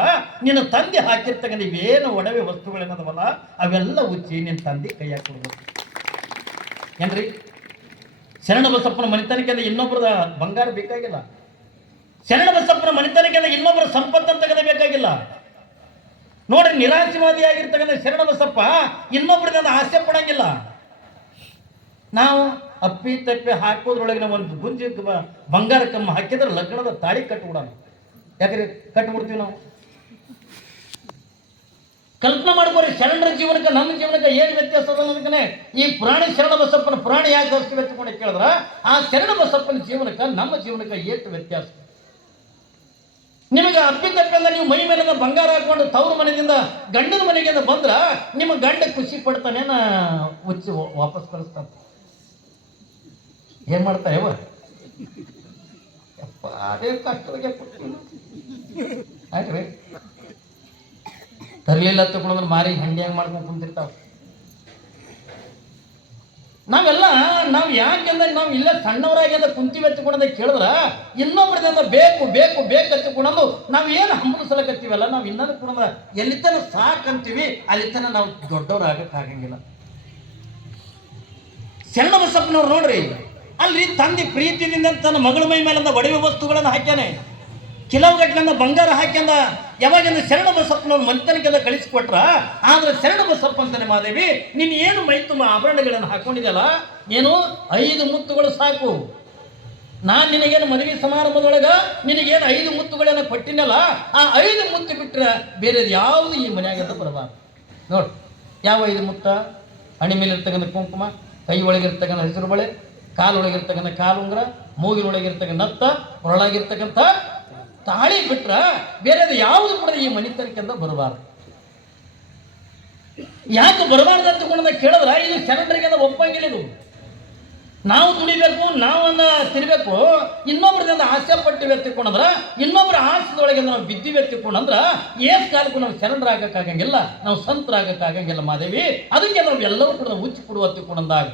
ನಿನ್ನ ತಂದೆ ಹಾಕಿರ್ತಕ್ಕಂಥ ಇವೇನು ಒಡವೆ ವಸ್ತುಗಳೇನದವಲ್ಲ ಅವೆಲ್ಲ ಉಚ್ಚಿ ನಿನ್ನ ತಂದೆ ಕೈ ಹಾಕೊಡ್ಬೇಕು. ಏನ್ರಿ ಶರಣ ಬಸಪ್ಪನ ಮನೆತನಕ್ಕೆಂದ ಇನ್ನೊಬ್ಬರದ ಬಂಗಾರ ಬೇಕಾಗಿಲ್ಲ, ಶರಣ ಬಸಪ್ಪನ ಮನೆತನಕ್ಕೆಂದ ಇನ್ನೊಬ್ಬರ ಸಂಪತ್ತನ್ನು ತೆಗೆದಬೇಕಾಗಿಲ್ಲ. ನೋಡ್ರಿ ನಿರಾಶವಾದಿಯಾಗಿರ್ತಕ್ಕಂಥ ಶರಣ ಬಸಪ್ಪ ಇನ್ನೊಬ್ಬರಿಂದ ಆಸೆ ಪಡಂಗಿಲ್ಲ. ನಾವು ಅಪ್ಪಿ ತಪ್ಪಿ ಹಾಕೋದ್ರೊಳಗಿನ ಒಂದು ಗುಂಜಿ ಬಂಗಾರ ಕಮ್ಮ ಹಾಕಿದ್ರೆ ಲಗ್ನದ ತಾಳಿ ಕಟ್ಟಿಬಿಡೋಣ. ಯಾಕಂದ್ರೆ ಕಟ್ಟಿಬಿಡ್ತೀವಿ ನಾವು. ಕಲ್ಪನೆ ಮಾಡ್ಕೋರಿ, ಶರಣರ ಜೀವನಕ್ಕೆ ನಮ್ಮ ಜೀವನಕ್ಕೆ ಏನು ವ್ಯತ್ಯಾಸ ಅದ ಅನ್ನೋದಕ್ಕೆ ಈ ಪುರಾಣ ಶರಣ ಬಸಪ್ಪನ ಪುರಾಣ ಯಾಕೆ ಅಷ್ಟು ವ್ಯತ್ಯಾಸ ಕೇಳಿದ್ರ ಆ ಶರಣ ಬಸಪ್ಪನ ಜೀವನಕ್ಕೆ ನಮ್ಮ ಜೀವನಕ್ಕೆ ಎಷ್ಟು ವ್ಯತ್ಯಾಸ. ನಿಮಗೆ ಅಪ್ಪಿತಪ್ಪಿಂದ ನೀವು ಮೈ ಮೇಲಿಂದ ಬಂಗಾರ ಹಾಕೊಂಡು ತವ್ರ ಮನೆಯಿಂದ ಗಂಡನ ಮನೆಗಿಂದ ಬಂದ್ರ ನಿಮ್ಮ ಗಂಡ ಖುಷಿ ಪಡ್ತಾನೇನ ಉಚ್ಚಿ ವಾಪಸ್ ಕಳಿಸ್ತಾನೆ. ಏನ್ ಮಾಡ್ತಾರೆ ಅದೇ ಕಷ್ಟವಾಗಿ ಆಯ್ತು ತರಲಿಲ್ಲ ತಗೊಂಡ್ರೆ ಮಾರಿ ಹಂಡಿ ಹಂಗೆ ಮಾಡ್ಕೊಂಡು ಕುಂತಿರ್ತಾವ. ನಾವೆಲ್ಲ ನಾವು ಯಾಕೆಂದ್ರೆ ನಾವು ಇಲ್ಲೇ ಸಣ್ಣವರಾಗಿ ಅಂತ ಕುಂತಿ ಎತ್ತಿಕೊಂಡ ಕೇಳಿದ್ರ ಇನ್ನೊಬ್ಬರದಿಂದ ಬೇಕು ಬೇಕು ಬೇಕು ಎತ್ತಿಕೊಂಡು ನಾವು ಏನು ಹಂಬಲಿಸಲಕತ್ತೀವಲ್ಲ, ನಾವು ಇನ್ನೊಂದು ಕೂಡ ಎಲ್ಲಿತನ ಸಾಕಂತೀವಿ ಅಲ್ಲಿತನ ನಾವು ದೊಡ್ಡವರಾಗಕ್ಕಾಗಂಗಿಲ್ಲ. ಶರಣ ಬಸಪ್ಪನವ್ರು ನೋಡ್ರಿ, ಅಲ್ರಿ ತಂದೆ ಪ್ರೀತಿಯಿಂದ ತನ್ನ ಮಗಳ ಮೈ ಮೇಲಿಂದ ಒಡವೆ ವಸ್ತುಗಳನ್ನು ಹಾಕ್ಯಾನೆ, ಕೆಲವು ಗಟ್ಟಲಿಂದ ಬಂಗಾರ ಹಾಕ್ಯಂದ. ಯಾವಾಗಿಂದ ಶರಣ ಬಸಪ್ಪನವ್ರು ಮಂತನಕ್ಕೆಲ್ಲ ಕಳಿಸಿಕೊಟ್ರ, ಆದ್ರೆ ಶರಣ ಬಸಪ್ಪ ಅಂತಾನೆ ಮಾದೇವಿ, ನೀನು ಏನು ಮೈ ತುಂಬ ಆಭರಣಗಳನ್ನು ಹಾಕೊಂಡಿದೆಯಲ್ಲ, ಏನು 5 ಮುತ್ತುಗಳು ಸಾಕು. ನಾನು ನಿನಗೇನು ಮದುವೆ ಸಮಾರಂಭದೊಳಗ ನಿನಗೇನು 5 ಮುತ್ತುಗಳನ್ನು ಕೊಟ್ಟಿನಲ್ಲ, ಆ 5 ಮುತ್ತು ಬಿಟ್ಟರೆ ಬೇರೆ ಯಾವುದು ಈ ಮನೆಯಾಗದ ಬರಬಾರ್ದು. ನೋಡಿ, ಯಾವ 5 ಮುತ್ತ? ಹಣಿ ಮೇಲೆ ಇರ್ತಕ್ಕಂಥ ಕುಂಕುಮ, ಕೈ ಒಳಗಿರ್ತಕ್ಕಂಥ ಹೆಸರು ಬಳೆ, ಕಾಲೊಳಗಿರ್ತಕ್ಕಂಥ ಕಾಲುಂಗ್ರ, ಮೂಗಿನೊಳಗಿರ್ತಕ್ಕಂಥ ನತ್ತ, ಹೊರಳಾಗಿರ್ತಕ್ಕಂಥ ತಾಳಿ ಬಿಟ್ರ ಬೇರೆ ಯಾವುದು ಕೂಡ ಈ ಮನಿತನಕ್ಕಿಂತ ಬರಬಾರ್ದು. ಯಾಕೆ ಬರಬಾರ್ದು ಅಂತಕೊಂಡ ಕೇಳಿದ್ರ, ಇದು ಶರಣರಿಗೆ ಒಪ್ಪಂಗಿಲ್ಲ. ಇದು ನಾವು ದುಡಿಬೇಕು, ನಾವನ್ನ ತಿನ್ಬೇಕು, ಇನ್ನೊಬ್ರದಿಂದ ಆಸೆ ಪಟ್ಟು ಎತ್ತಿಕೊಂಡ್ರ, ಇನ್ನೊಬ್ಬರ ಆಸೆದೊಳಗೆ ನಾವು ಬಿದ್ದಿ ಎತ್ತಿಕೊಂಡ್ರ ಏಸ್ ಕಾಲಕ್ಕೂ ನಾವು ಶರಣರಾಗಕ್ಕಾಗಂಗಿಲ್ಲ, ನಾವು ಸಂತರಾಗಕ್ಕಾಗಂಗಿಲ್ಲ ಮಾದೇವಿ. ಅದಕ್ಕೆ ನಾವು ಎಲ್ಲವೂ ಕೂಡ ಹುಚ್ಚಿ ಕೊಡುವ ಎತ್ತಿಕೊಂಡಾಗ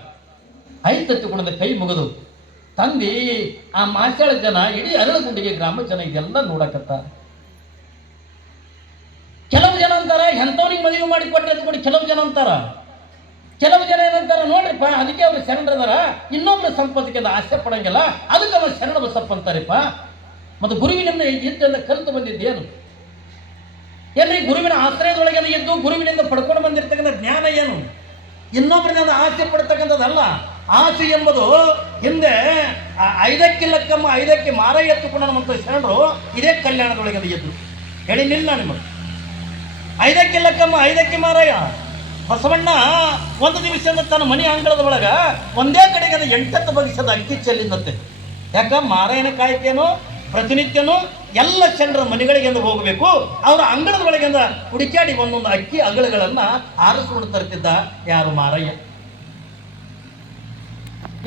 ಐತೆತ್ತಿಕೊಂಡ ಕೈ ಮುಗಿದು ತಂದಿ ಆ ಮಾಸಾಳ ಜನ, ಇಡೀ ಅರಳಗುಂಡಿಗೆ ಗ್ರಾಮ ಜನ ಇದೆಲ್ಲ ನೋಡಕತ್ತ. ಕೆಲವು ಜನ ಅಂತಾರ ಎಂಥವ್ನಿಗೆ ಮದುವೆ ಮಾಡಿ ಕೊಟ್ಟರೆ ಎತ್ಕೊಂಡು, ಕೆಲವು ಜನ ಅಂತಾರ, ಕೆಲವು ಜನ ಏನಂತಾರ ನೋಡ್ರಿಪ್ಪ ಅದಕ್ಕೆ ಅವ್ರು ಶರಣರದಾರ, ಇನ್ನೊಬ್ರು ಸಂಪತ್ತಿಗೆ ಆಸೆ ಪಡಂಗಿಲ್ಲ, ಅದಕ್ಕೆ ಅವ್ರು ಶರಣ ಬಸಪ್ಪ ಅಂತಾರಿಪ್ಪ. ಮತ್ತು ಗುರುವಿನಿಂದ ಇದ್ದೆಲ್ಲ ಕಲಿತು ಬಂದಿದ್ದೇನು ಏನ್ರಿ? ಗುರುವಿನ ಆಶ್ರಯದೊಳಗೆ ಇದ್ದು ಗುರುವಿನಿಂದ ಪಡ್ಕೊಂಡು ಬಂದಿರ್ತಕ್ಕಂಥ ಜ್ಞಾನ ಏನು? ಇನ್ನೊಬ್ಬರಿಂದ ಆಸೆ ಪಡ್ತಕ್ಕಂಥದ್ದಲ್ಲ. ಆಸೆ ಎಂಬುದು ಹಿಂದೆ 5ಕ್ಕೆ ಲಕ್ಕಮ್ಮ 5ಕ್ಕೆ ಮಾರ ಎತ್ತುಕೊಂಡ ಶರಣರು ಇದೇ ಕಲ್ಯಾಣದೊಳಗೆ ಎದ್ದು ಹೇಳಿನಿಲ್ಲ ನಿಮಗೆ. 5ಕ್ಕೆ ಲಕ್ಕಮ್ಮ 5ಕ್ಕೆ ಮಾರಾಯ ಬಸವಣ್ಣ ಒಂದು ದಿವಸದಿಂದ ತನ್ನ ಮನೆ ಅಂಗಳದ ಒಳಗ ಒಂದೇ ಕಡೆಗೆ 8 ಬಗೆಸದ ಅಕ್ಕಿ ಚೆಲ್ಲಿಂದತ್ತೆ. ಯಾಕ ಮಾರಾಯನ ಕಾಯ್ಕೇನು ಪ್ರತಿನಿತ್ಯನು ಎಲ್ಲ ಶರಣರ ಮನೆಗಳಿಗೆಂದು ಹೋಗಬೇಕು, ಅವರ ಅಂಗಳದ ಒಳಗೆಂದ ಹುಡುಕಾಡಿ ಒಂದೊಂದು ಅಕ್ಕಿ ಅಗಳಗಳನ್ನ ಆರಿಸ್ಕೊಂಡು ತರ್ತಿದ್ದ ಯಾರು? ಮಾರಯ್ಯ.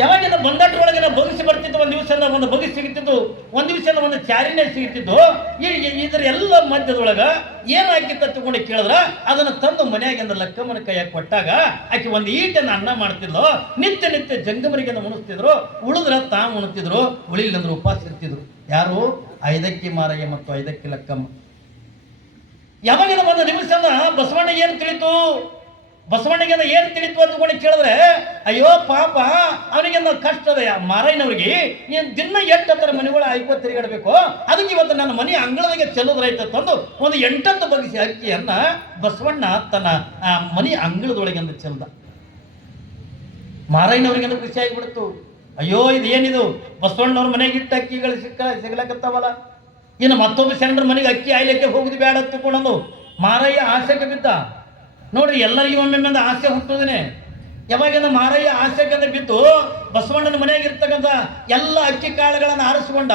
ಯಾವಾಗಿಂದ ಬಂದಟ್ರೊಳಗೆ ಬಗಿಸಿ ಬರ್ತಿದ್ದು, ಒಂದು ದಿವಸ ಒಂದು ಬಗಿಸಿ ಸಿಗುತ್ತಿದ್ದು, ಒಂದು ದಿವಸ ಒಂದು ಚಾರಿನೇ ಸಿಗುತ್ತಿದ್ದು. ಇದರ ಎಲ್ಲ ಮಧ್ಯದೊಳಗ ಏನಾಗಿತ್ತ ತಗೊಂಡು ಕೇಳಿದ್ರ ಅದನ್ನ ತಂದು ಮನೆಯಾಗಿಂದ ಲಕ್ಕಮ್ಮನ ಕೈಯಾಗಿ ಕೊಟ್ಟಾಗ ಆಕೆ ಒಂದು ಈಟನ್ನು ಅನ್ನ ಮಾಡ್ತಿದ್ಲು. ನಿತ್ಯ ನಿತ್ಯ ಜಂಗಮರಿಗೆ ಉಣಿಸ್ತಿದ್ರು, ಉಳಿದ್ರ ತಾವು ಉಣ್ತಿದ್ರು, ಉಳಿಲ್ಲಂದ್ರೆ ಉಪವಾಸ ಇರ್ತಿದ್ರು. ಯಾರು? 5ಕ್ಕೆ ಮಾರಯ್ಯ ಮತ್ತು 5ಕ್ಕೆ ಲಕ್ಕಮ್ಮ. ಯಾವಾಗಿಂದ ಒಂದು ದಿವಸ ಬಸವಣ್ಣ ಏನು ತಿಳಿತು, ಬಸವಣ್ಣಿಗೆ ಏನು ತಿಳಿತು ಅಂತಕೊಂಡು ಕೇಳಿದ್ರೆ, ಅಯ್ಯೋ ಪಾಪ ಅವನಿಗೆ ಕಷ್ಟದ ಮಾರಾಯನವ್ರಿಗೆ ನೀನು ದಿನ 8 ಮನೆಗಳು ಆಯ್ಕೋ ತಿರುಗಾಡಬೇಕು, ಅದಕ್ಕೆ ಇವತ್ತು ನನ್ನ ಮನೆ ಅಂಗಳದಾಗೆ ಚೆಲ್ಲೋದ್ರಾಯ್ತು ತಂದು ಒಂದು 8 ಬಗೆಸಿ ಅಕ್ಕಿಯನ್ನ ಬಸವಣ್ಣ ತನ್ನ ಮನೆ ಅಂಗಳದೊಳಗೆಂದು ಚೆಲ್ದ. ಮಾರಾಯನವ್ರಿಗೆಂದು ಖುಷಿ ಆಗಿಬಿಡ್ತು. ಅಯ್ಯೋ ಇದೇನಿದು, ಬಸವಣ್ಣವ್ರ ಮನೆಗೆ ಇಟ್ಟ ಅಕ್ಕಿಗಳು ಸಿಗ್ಲಕತ್ತಾವಲ್ಲ, ಇನ್ನು ಮತ್ತೊಬ್ಬ ಶರಣರ ಮನೆಗೆ ಅಕ್ಕಿ ಆಯ್ಲಿಕ್ಕೆ ಹೋಗುದು ಬೇಡ ತಗೊಂಡು ಮಾರಯ್ಯ ಆಸೆಗೆ ಬಿದ್ದ. ನೋಡ್ರಿ, ಎಲ್ಲರಿಗೂ ಒಮ್ಮೆ ಆಸೆ ಹುಟ್ಟುದೇನೆ. ಯಾವಾಗಿಂದ ಮಾರಯ್ಯ ಆಸೆಗೆ ಬಿದ್ದು ಬಸವಣ್ಣನ ಮನೆಯಾಗ ಇರ್ತಕ್ಕಂಥ ಎಲ್ಲ ಅಕ್ಕಿ ಕಾಳುಗಳನ್ನು ಆರಿಸ್ಕೊಂಡ,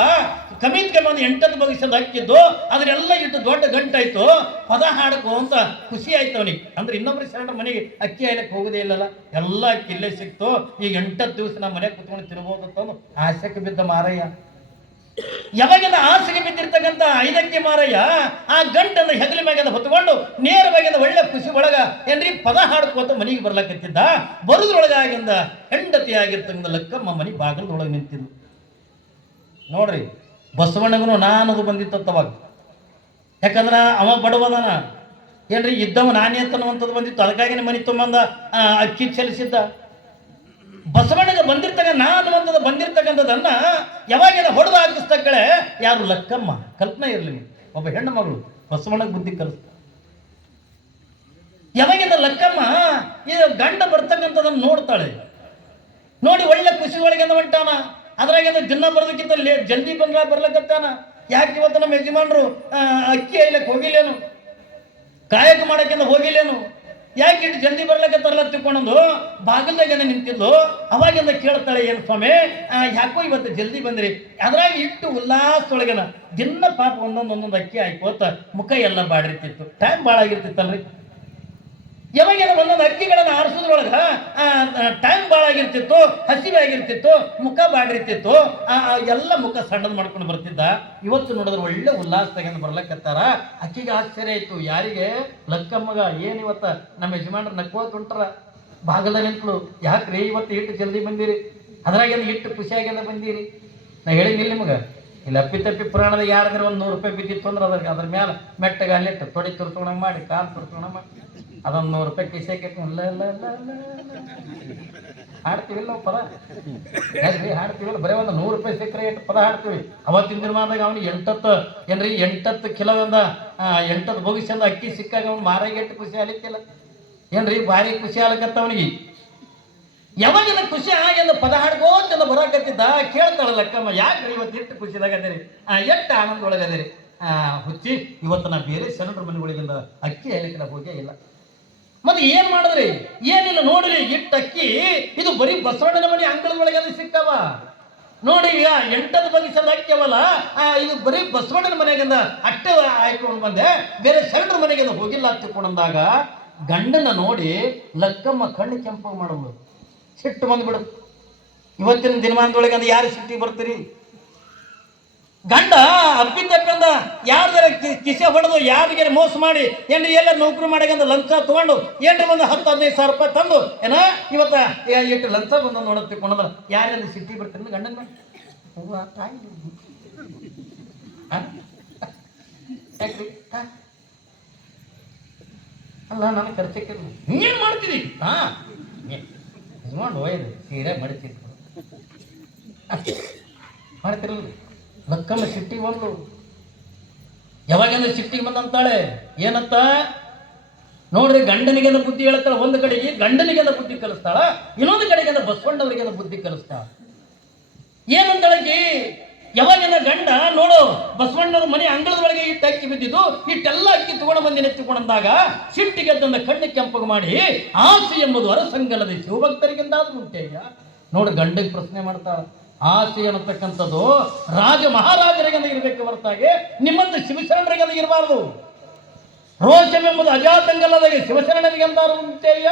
ಕಮ್ಮಿ ಒಂದು 8 ಬಗೆಸದ ಅಕ್ಕಿದ್ದು ಅದನ್ನೆಲ್ಲ ಇಟ್ಟು ದೊಡ್ಡ ಗಂಟಾಯ್ತು, ಪದ ಹಾಡಕು ಅಂತ ಖುಷಿ ಆಯ್ತು ಅವನಿಗೆ. ಅಂದ್ರೆ ಇನ್ನೊಬ್ರು ಶರಣರ ಮನೆಗೆ ಅಕ್ಕಿ ಆಯ್ಲಕ್ಕೆ ಹೋಗುದೇ ಇಲ್ಲಲ್ಲ, ಎಲ್ಲ ಅಕ್ಕಿ ಇಲ್ಲೇ ಸಿಕ್ತು, ಈಗ 8 ದಿವಸ ನಮ್ಮ ಮನೆಗೆ ಕುತ್ಕೊಂಡು ತಿನ್ಬೋದು ಆಸೆಗೆ ಬಿದ್ದ ಮಾರಯ್ಯ. ಯಾವಾಗಿಂದ ಆಸೆಗೆ ಬಿದ್ದಿರ್ತಕ್ಕಂಥ 5ಕ್ಕೆ ಮಾರಯ್ಯ ಆ ಗಂಟನ್ನು ಹೆಗಲ ಮ್ಯಾಗಿಂದ ಹೊತ್ಕೊಂಡು ನೇರವಾಗಿಂದ ಒಳ್ಳೆ ಖುಷಿ ಒಳಗ ಏನ್ರಿ ಪದ ಹಾಡ್ಕೋತ ಮನೆಗೆ ಬರ್ಲಕತ್ತಿದ್ದ. ಬರುದ್ರೊಳಗಾಗಿಂದ ಹೆಂಡತಿ ಆಗಿರ್ತಕ್ಕಂಥ ಲಕ್ಕಮ್ಮ ಮನೆ ಬಾಗಿಲದೊಳಗೆ ನಿಂತಿದ್ದು. ನೋಡ್ರಿ, ಬಸವಣ್ಣಗನು ನಾನದು ಬಂದಿತ್ತವಾಗ. ಯಾಕಂದ್ರ ಅವ ಬಡವದಾನ ಏನ್ರಿ, ಇದ್ದವ ನಾನೇ ಅಂತನ್ನುವಂಥದ್ದು ಬಂದಿತ್ತು. ಅದಕ್ಕಾಗಿ ಮನೆ ತುಂಬಂದ ಅಕ್ಕಿ ಚೆಲ್ಲಿಸಿದ್ದ. ಬಸವಣ್ಣಗೆ ಬಂದಿರ್ತಕ್ಕಂಥದ್ದನ್ನ ಯಾವಾಗೆಲ್ಲ ಹೊಡೆದು ಹಾಕಿಸ್ತಕ್ಕಳೆ ಯಾರು? ಲಕ್ಕಮ್ಮ. ಕಲ್ಪನೆ ಇರಲಿ, ಒಬ್ಬ ಹೆಣ್ಣು ಮಗಳು ಬಸವಣ್ಣಗೆ ಬುದ್ಧಿ ಕಲಿಸ್ತ. ಯಾವಾಗಿಂದ ಲಕ್ಕಮ್ಮ ಇದು ಗಂಡ ಬರ್ತಕ್ಕಂಥದನ್ನು ನೋಡ್ತಾಳೆ. ನೋಡಿ ಒಳ್ಳೆ ಖುಷಿ ಒಳಗೆ ಹೊಂಟಾನ. ಅದ್ರಾಗ ದಿನ ಬರೋದಕ್ಕಿಂತ ಜಲ್ದಿ ಬರ್ಲಕತ್ತಾನ. ಯಾಕೆ ಇವತ್ತು ನಮ್ಮ ಯಜಮಾನ್ರು ಅಕ್ಕಿ ಐಲಕ್ಕೆ ಹೋಗಿಲ್ಲೇನು, ಕಾಯಕ ಮಾಡಕ್ಕಿಂತ ಹೋಗಿಲ್ಲೇನು, ಯಾಕೆ ಇಟ್ಟು ಜಲ್ದಿ ಬರ್ಲಕತ್ತಾರಲ್ಲ ತಿಳ್ಕೊಂಡು ಬಾಗಿಲ್ದಾಗೇನೆ ನಿಂತಿದ್ಲು. ಅವಾಗಿಂದ ಕೇಳ್ತಾಳೆ, ಏನು ಸ್ವಾಮಿ ಯಾಕೋ ಇವತ್ತು ಜಲ್ದಿ ಬಂದ್ರಿ? ಅದ್ರಾಗ ಇಟ್ಟು ಉಲ್ಲಾಸದೊಳಗನ ದಿನ ಪಾಪ ಒಂದೊಂದೊಂದೊಂದು ಅಕ್ಕಿ ಹಾಕೋತ ಮುಖ ಎಲ್ಲ ಬಾಡಿರ್ತಿತ್ತು. ಟೈಮ್ ಭಾಳ ಆಗಿರ್ತಿತ್ತಲ್ರಿ. ಯಾವಾಗೆಲ್ಲ ಒಂದೊಂದು ಅಕ್ಕಿಗಳನ್ನು ಆರಿಸೋದ್ರೊಳಗ ಟೈಮ್ ಭಾಳ ಆಗಿರ್ತಿತ್ತು, ಹಸಿವೆ ಆಗಿರ್ತಿತ್ತು, ಮುಖ ಬಾಡಿರ್ತಿತ್ತು, ಎಲ್ಲ ಮುಖ ಸಣ್ಣದ್ ಮಾಡ್ಕೊಂಡು ಬರ್ತಿದ್ದ. ಇವತ್ತು ನೋಡಿದ್ರೆ ಒಳ್ಳೆ ಉಲ್ಲಾಸದಾಗ ಬರ್ಲಕತ್ತಾರ. ಅಕ್ಕಿಗೆ ಆಶ್ಚರ್ಯ ಆಯ್ತು. ಯಾರಿಗೆ? ಲಕ್ಕಮ್ಮಗ. ಏನಿವತ್ತ ನಮ್ಮ ಯಜಮಾನ್ರು ನಕ್ಕೋತ ಹೊಂಟ್ರ ಬಾಗಲ ನಿಂತಳು. ಯಾಕ್ರಿ ಇವತ್ತು ಇಟ್ಟು ಜಲ್ದಿ ಬಂದಿರಿ? ಅದ್ರಾಗೆಲ್ಲ ಇಟ್ಟು ಖುಷಿಯಾಗೆಲ್ಲ ಬಂದೀರಿ. ನಾ ಹೇಳಿದ್ನಿಲ್ಲ ನಿಮಗೆ, ಇಲ್ಲಿ ಅಪ್ಪಿತಪ್ಪಿ ಪುರಾಣದ ಯಾರಾದ್ರೆ ಒಂದು 100 ರೂಪಾಯಿ ಬಿದ್ದಿತ್ತು ಅಂದ್ರೆ ಅದ್ರ ಮೇಲೆ ಮೆಟ್ಟಗೆ ಅಲ್ಲಿಟ್ಟು ತೊಡೆ ತುರ್ಸ್ಕೊಳಂಗೆ ಮಾಡಿ ಕಾಲು ತುರ್ಸ್ಕೊಳಂಗೆ ಮಾಡಿ ಅದೊಂದು 100 ರೂಪಾಯಿ ಕಿಸೆಗೆ ಇಲ್ಲ ಇಲ್ಲ ಇಲ್ಲ ಇಲ್ಲ ಹಾಡ್ತೀವಿಲ್ಲ ನಾವು ಪದ ಹೇಳ್ರಿ, ಹಾಡ್ತೀವಿಲ್ಲ. ಬರೀ ಒಂದು 100 ರೂಪಾಯಿ ಸಿಕ್ಕರೆ ಎಷ್ಟು ಪದ ಹಾಡ್ತೀವಿ. ಅವತ್ತಿನ ದಿನಮಾನದಾಗ ಅವನಿಗೆ 8 ಕಿಲೋದಿಂದ 8 ಭವಿಷ್ಯದ ಅಕ್ಕಿ ಸಿಕ್ಕಾಗ ಅವ್ನು ಮಾರಾಗಿ ಎಷ್ಟು ಖುಷಿ ಅಲಿಕ್ಕಿಲ್ಲ ಏನ್ರಿ, ಭಾರಿ ಖುಷಿ ಆಗತ್ತ ಅವನಿಗೆ. ಯಾವಾಗಿನ ಖುಷಿ ಆಗಿಂದ ಪದ ಹಾಡ್ಕೋತಿಂದ ಬರಾಕತ್ತಿದ್ದ. ಕೇಳ್ತಾಳ ಲಕ್ಕಮ್ಮ, ಯಾಕ್ರಿ ಇವತ್ತು ಎಷ್ಟು ಖುಷಿದಾಗದಿರಿ, ಎಷ್ಟು ಆನಂದ ಒಳಗದಿರಿ. ಹುಚ್ಚಿ, ಇವತ್ತು ನಾ ಬೇರೆ ಶರಣರ ಮನೆಗಳಿಂದ ಅಕ್ಕಿ ಹೇಳಲಿಕ್ಕೆ ಹೋಗೇ ಇಲ್ಲ. ಮತ್ತೆ ಏನ್ ಮಾಡಿದ್ರಿ? ಏನಿಲ್ಲ ನೋಡ್ರಿ, ಇಟ್ಟ ಅಕ್ಕಿ ಇದು ಬರೀ ಬಸವಣ್ಣನ ಮನೆ ಅಂಗಳದೊಳಗೆ ಅದು ಸಿಕ್ಕವ ನೋಡಿ. 8 ಬಗೆಸದ ಅಕ್ಕಿಯವಲ್ಲ, ಇದು ಬರೀ ಬಸವಣ್ಣನ ಮನೆಗಿಂದ ಅಟ್ಟೆ ಹಾಕೊಂಡು ಬಂದೆ, ಬೇರೆ ಶರಣರ ಮನೆಗಿಂದ ಹೋಗಿಲ್ಲ ಹತ್ತಿಕೊಂಡಂದಾಗ ಗಂಡನ ನೋಡಿ ಲಕ್ಕಮ್ಮ ಕಣ್ಣು ಕೆಂಪು ಮಾಡೋದು, ಸಿಟ್ಟು ಬಂದ್ಬಿಡು. ಇವತ್ತಿನ ದಿನಮಾನದೊಳಗೆ ಅದು ಯಾರು ಸಿಟ್ಟಿಗೆ ಬರ್ತೀರಿ? ಗಂಡ ಅಪ್ಪಿತಪ್ಪಂದ ಯಾರ್ದಾರ ಕಿಸೆ ಹೊಡೆದು ಯಾರಿಗೆ ಮೋಸ ಮಾಡಿ ಏನ್ರಿ ಎಲ್ಲ ನೌಕರಿ ಮಾಡಕಂದ ಲಂಚ ತಗೊಂಡು ಏನ್ರಿ ಒಂದು 10-15 ಸಾವಿರ ರೂಪಾಯಿ ತಂದು ಏನ ಇವತ್ತ ಎಷ್ಟು ಲಂಚ ಬಂದ ನೋಡೋದು ತಿಳ್ಕೊಂಡ್ರ ಯಾರೆಲ್ಲ ಸಿಟ್ಟಿಗೆ ಬರ್ತೀರಿ ಗಂಡನ ಅಲ್ಲ ನಾನು ಖರ್ಚಕ್ಕಿಲ್ಲ. ನೀವೇನು ಮಾಡ್ತೀರಿ? ಯಜಮಾನ್ ಒಯ್ದು ಸೀರೆ ಮಡಿತಿದ್ರು ಮಾಡ್ತಿರಲ್ರಿ. ಲಕ್ಕಮ್ಮ ಸಿಟ್ಟಿಗೆ ಬಂದು ಯಾವಾಗಂದ್ರೆ ಸಿಟ್ಟಿಗೆ ಬಂದಂತಾಳೆ ಏನಂತ ನೋಡ್ರಿ, ಗಂಡನಿಗೆಲ್ಲ ಬುದ್ಧಿ ಹೇಳ್ತಾಳ. ಒಂದು ಕಡೆಗೆ ಗಂಡನಿಗೆಲ್ಲ ಬುದ್ಧಿ ಕಲಿಸ್ತಾಳ, ಇನ್ನೊಂದು ಕಡೆಗೆಲ್ಲ ಬಸವಣ್ಣವರಿಗೆಲ್ಲ ಬುದ್ಧಿ ಕಲಿಸ್ತಾಳ. ಏನಂತಾಳಕಿ? ಯಾವಾಗಿನ ಗಂಡ ನೋಡು ಬಸವಣ್ಣವ್ರ ಮನೆ ಅಂಗಳದೊಳಗೆ ಇಟ್ಟು ಅಕ್ಕಿ ಬಿದ್ದಿದ್ದು, ಇಟ್ಟೆಲ್ಲ ಅಕ್ಕಿ ತಗೊಂಡು ಬಂದು ನೆತ್ತಿಕೊಂಡಂದಾಗ ಸಿಟ್ಟಿಗೆ ಅದನ್ನ ಕಣ್ಣು ಕೆಂಪಗೆ ಮಾಡಿ, ಆಸೆ ಎಂಬುದು ಅರಸಂಗಲದೆ ಶಿವಭಕ್ತರಿಗಿಂದಾದ್ರೂ ಉಂಟೇಯ. ನೋಡು ಗಂಡಿಗೆ ಪ್ರಶ್ನೆ ಮಾಡ್ತಾಳ. ಆಸೆ ಅನ್ನತಕ್ಕಂಥದ್ದು ರಾಜ ಮಹಾರಾಜರಿಗೆಂದ ಇರಬೇಕು ಹೊರತಾಗಿ ನಿಮ್ಮಂತ ಶಿವಶರಣರಿಗೆಂದ ಇರಬಾರ್ದು. ರೋಷವೆಂಬುದು ಅಜಾತಂಗಲದಾಗೆ ಶಿವಶರಣರಿಗೆಂದಾರು ಉಂಟೇಯ.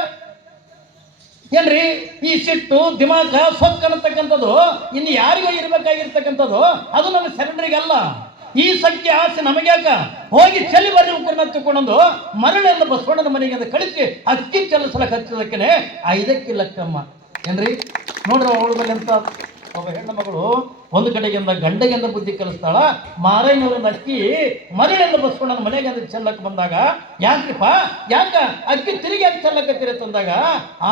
ಏನ್ರಿ ಈ ಸಿಟ್ಟು ದಿಮಾಕ ಸೊಕ್ಕ ಅನ್ನತಕ್ಕಂಥದ್ದು ಇನ್ನು ಯಾರಿಗೂ ಇರಬೇಕಾಗಿರ್ತಕ್ಕಂಥದ್ದು, ಅದು ನಮ್ಮ ಶರಣರಿಗಲ್ಲ. ಈ ಸಂಖ್ಯೆ ಆಸೆ ನಮಗ್ಯಾಕ? ಹೋಗಿ ಚಲಿ ಬರ್ರಿ ಉಕ್ಕರನ್ನ ತಗೊಂಡು ಮರಳೆಂದು ಬಸವಣ್ಣನ ಮನೆಗೆ ಕಳಿಸಿ ಅಕ್ಕಿ ಚಲಿಸಲಕ್ಕೆ ಹಚ್ಚದಕ್ಕೆ 5 ಲಕ್ಕಮ್ಮ. ಏನ್ರಿ ನೋಡ್ರಿ, ಅವಳ ಮೇಲೆ ಅಂತ ಒಬ್ಬ ಹೆಣ್ಣು ಮಗಳು ಒಂದು ಕಡೆಗಿಂದ ಗಂಡಗಿಂದ ಬುದ್ಧಿ ಕಲಿಸ್ತಾಳ. ಮಾರೈನವರಿಂದ ಅಕ್ಕಿ ಮರಳೆಂದು ಬಸವಣ್ಣನ ಮನೆಗೆ ಚೆಲ್ಲಕ್ಕೆ ಬಂದಾಗ, ಯಾಕ್ರಿಪ್ಪ ಯಾಕ ಅಕ್ಕಿ ತಿರುಗಿ ಯಾಕೆ ಚೆಲ್ಲಕತ್ತೀರಿ ತಂದಾಗ,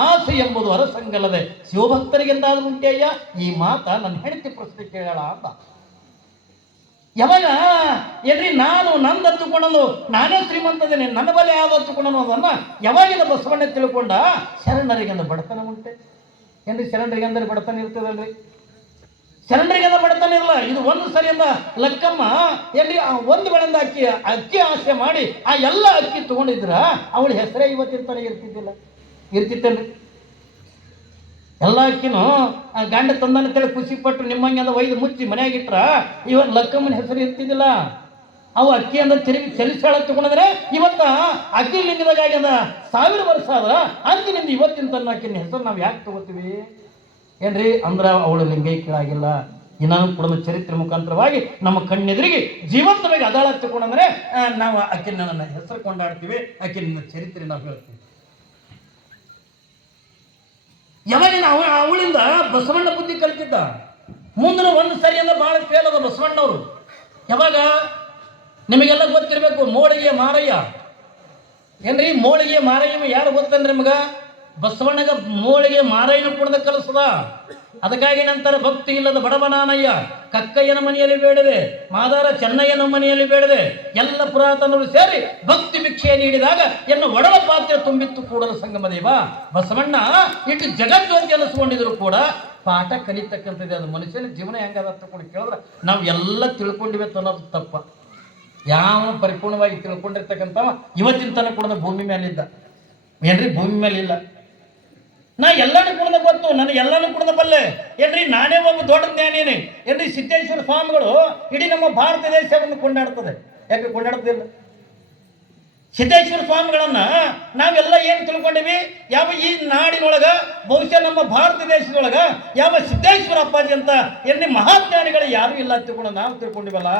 ಆಸೆ ಎಂಬುದು ಅರಸಂಗಲ್ಲದೆ ಶಿವಭಕ್ತರಿಗೆಂದಾದ್ರೂ ಉಂಟೇಯ್ಯ. ಈ ಮಾತ ನನ್ನ ಹೆಂಡತಿ ಪ್ರಶ್ನೆ ಕೇಳೋಣ ಅಂತ. ಯಾವಾಗ ಏನ್ರಿ ನಾನು ನಂದು ಹತ್ತುಕೊಂಡು ನಾನೇ ಶ್ರೀಮಂತದೇನೆ, ನನ್ನ ಬಲೆ ಯಾವ್ದು ಹತ್ತುಕೊಂಡು ಅದನ್ನ ಯಾವಾಗಿನ ಬಸವಣ್ಣ ತಿಳ್ಕೊಂಡ ಶರಣರಿಗೆಂದ ಬಡತನ ಉಂಟೆ. ಏನ್ರಿ ಶರಣರಿಗೆಂದ್ರೆ ಬಡತನ ಇರ್ತದಲ್ರಿ? ಶರಣರಿಗೆಲ್ಲ ಬಡತನ ಇಲ್ಲ. ಇದು ಒಂದು ಸರಿಯಿಂದ ಲಕ್ಕಮ್ಮ ಎಲ್ಲಿ ಒಂದು ಬೆಳೆಯಿಂದ ಅಕ್ಕಿ ಆಸೆ ಮಾಡಿ ಆ ಎಲ್ಲ ಅಕ್ಕಿ ತಗೊಂಡಿದ್ರ ಅವಳ ಹೆಸರೇ ಇವತ್ತಿನ ತನಕ ಇರ್ತಿತ್ತೇನ್ರಿ? ಎಲ್ಲ ಅಕ್ಕಿನೂ ಗಂಡ ತಂದನಂತೇಳಿ ಖುಷಿ ಪಟ್ಟು ನಿಮ್ಮಂಗೆಲ್ಲ ಒಯ್ದು ಮುಚ್ಚಿ ಮನೆಯಾಗಿಟ್ರ ಇವತ್ತು ಲಕ್ಕಮ್ಮನ ಹೆಸರು ಇರ್ತಿದ್ದಿಲ್ಲ. ಅವು ಅಕ್ಕಿಯಿಂದ ತಿರುಗಿ ಚಲಿಸಾಳ ತಗೊಂಡ್ರೆ ಇವತ್ತ ಅಕ್ಕಿ ಲಿಂಗದಾಗ 1000 ವರ್ಷ ಆದ್ರ ಅಂದಿನಿಂದ ಇವತ್ತಿನ ತನ್ನ ಅಕ್ಕಿನ ಹೆಸರು ನಾವು ಯಾಕೆ ತಗೋತೀವಿ ಏನ್ರಿ? ಅಂದ್ರೆ ಅವಳು ಲಿಂಗೈಕ್ಯಳಾಗಿಲ್ಲ. ಇನ್ನೂ ಕೂಡ ಚರಿತ್ರೆ ಮುಖಾಂತರವಾಗಿ ನಮ್ಮ ಕಣ್ಣೆದುರಿಗೆ ಜೀವಂತವಾಗಿ ಅದಾಳ ತಗೊಂಡ್ರೆ ನಾವು ಆಕಿನ ನನ್ನ ಹೆಸರು ಕೊಂಡಾಡ್ತೀವಿ, ಆಕಿನ ಚರಿತ್ರೆ ನಾವು ಹೇಳ್ತೀವಿ. ಯಾವಾಗಿನ ಅವಳಿಂದ ಬಸವಣ್ಣ ಬುದ್ಧಿ ಕಲಿತಿದ್ದ. ಮುಂದಿನ ಒಂದು ಸರಿಯಿಂದ ಬಹಳ ಫೇಲ್ ಅದ ಬಸವಣ್ಣವರು. ಯಾವಾಗ ನಿಮಗೆಲ್ಲ ಗೊತ್ತಿರಬೇಕು, ಮೋಳಿಗೆ ಮಾರಯ್ಯ ಏನ್ರಿ? ಮೋಳಿಗೆ ಮಾರಯ್ಯ ಯಾರು ಗೊತ್ತಂದ್ರೆ ನಿಮಗ? ಬಸವಣ್ಣಗ ಮೋಳಿಗೆ ಮಾರಯ್ಯನ ಕುಣದ ಕಲಿಸದ. ಅದಕ್ಕಾಗಿ ನಂತರ ಭಕ್ತಿ ಇಲ್ಲದ ಬಡವನಾನಯ್ಯ ಕಕ್ಕಯ್ಯನ ಮನೆಯಲ್ಲಿ ಬೇಡದೆ, ಮಾದಾರ ಚೆನ್ನಯ್ಯನ ಮನೆಯಲ್ಲಿ ಬೇಡದೆ, ಎಲ್ಲ ಪುರಾತನರು ಸೇರಿ ಭಕ್ತಿ ಭಿಕ್ಷೆ ನೀಡಿದಾಗ ಎನ್ನು ಒಡಲ ಪಾತ್ರೆ ತುಂಬಿತ್ತು ಕೂಡಲ ಸಂಗಮ ದೇವ. ಬಸವಣ್ಣ ಇಟ್ಟು ಜಗಜ್ಯೋತಿ ಅನ್ನಿಸ್ಕೊಂಡಿದ್ರು ಕೂಡ ಪಾಠ ಕಲಿತಕ್ಕಂಥದ್ದು. ಅದು ಮನುಷ್ಯನ ಜೀವನ ಹೆಂಗದ ತಗೊಂಡು ಕೇಳಿದ್ರೆ ನಾವು ಎಲ್ಲ ತಿಳ್ಕೊಂಡಿವೆ ಅನ್ನೋದು ತಪ್ಪ. ಯಾವ ಪರಿಪೂರ್ಣವಾಗಿ ತಿಳ್ಕೊಂಡಿರ್ತಕ್ಕಂಥವ ಇವತ್ತಿನ ತನಕ ಕೂಡ ಭೂಮಿ ಮೇಲಿದ್ದ ಏನ್ರಿ? ಭೂಮಿ ಮೇಲೆ ಇಲ್ಲ. ನಾ ಎಲ್ಲಾನು ಕುಡ್ದ ಗೊತ್ತು, ನನಗೆ ಎಲ್ಲಾನು ಕುಡ್ದ ಬಲ್ಲೆ ಏನ್ರಿ? ನಾನೇ ಒಬ್ಬ ದೊಡ್ಡ ಜ್ಞಾನೇನೆ ಏನ್ರಿ? ಸಿದ್ದೇಶ್ವರ ಸ್ವಾಮಿಗಳು ಇಡೀ ನಮ್ಮ ಭಾರತ ದೇಶವನ್ನು ಕೊಂಡಾಡ್ತದೆ. ಯಾಕೆ ಕೊಂಡಾಡ್ತಿಲ್ಲ? ಸಿದ್ದೇಶ್ವರ ಸ್ವಾಮಿಗಳನ್ನ ನಾವೆಲ್ಲ ಏನು ತಿಳ್ಕೊಂಡಿವಿ? ಯಾವ ಈ ನಾಡಿನೊಳಗ ಬಹುಶಃ ನಮ್ಮ ಭಾರತ ದೇಶದೊಳಗ ಯಾವ ಸಿದ್ದೇಶ್ವರ ಅಪ್ಪಾಜಿ ಅಂತ ಎಲ್ಲಿ ಮಹಾಜ್ಞಾನಿಗಳು ಯಾರು ಇಲ್ಲ ತಿಳ್ಕೊಂಡು ನಾವು ತಿಳ್ಕೊಂಡಿವಲ್ಲ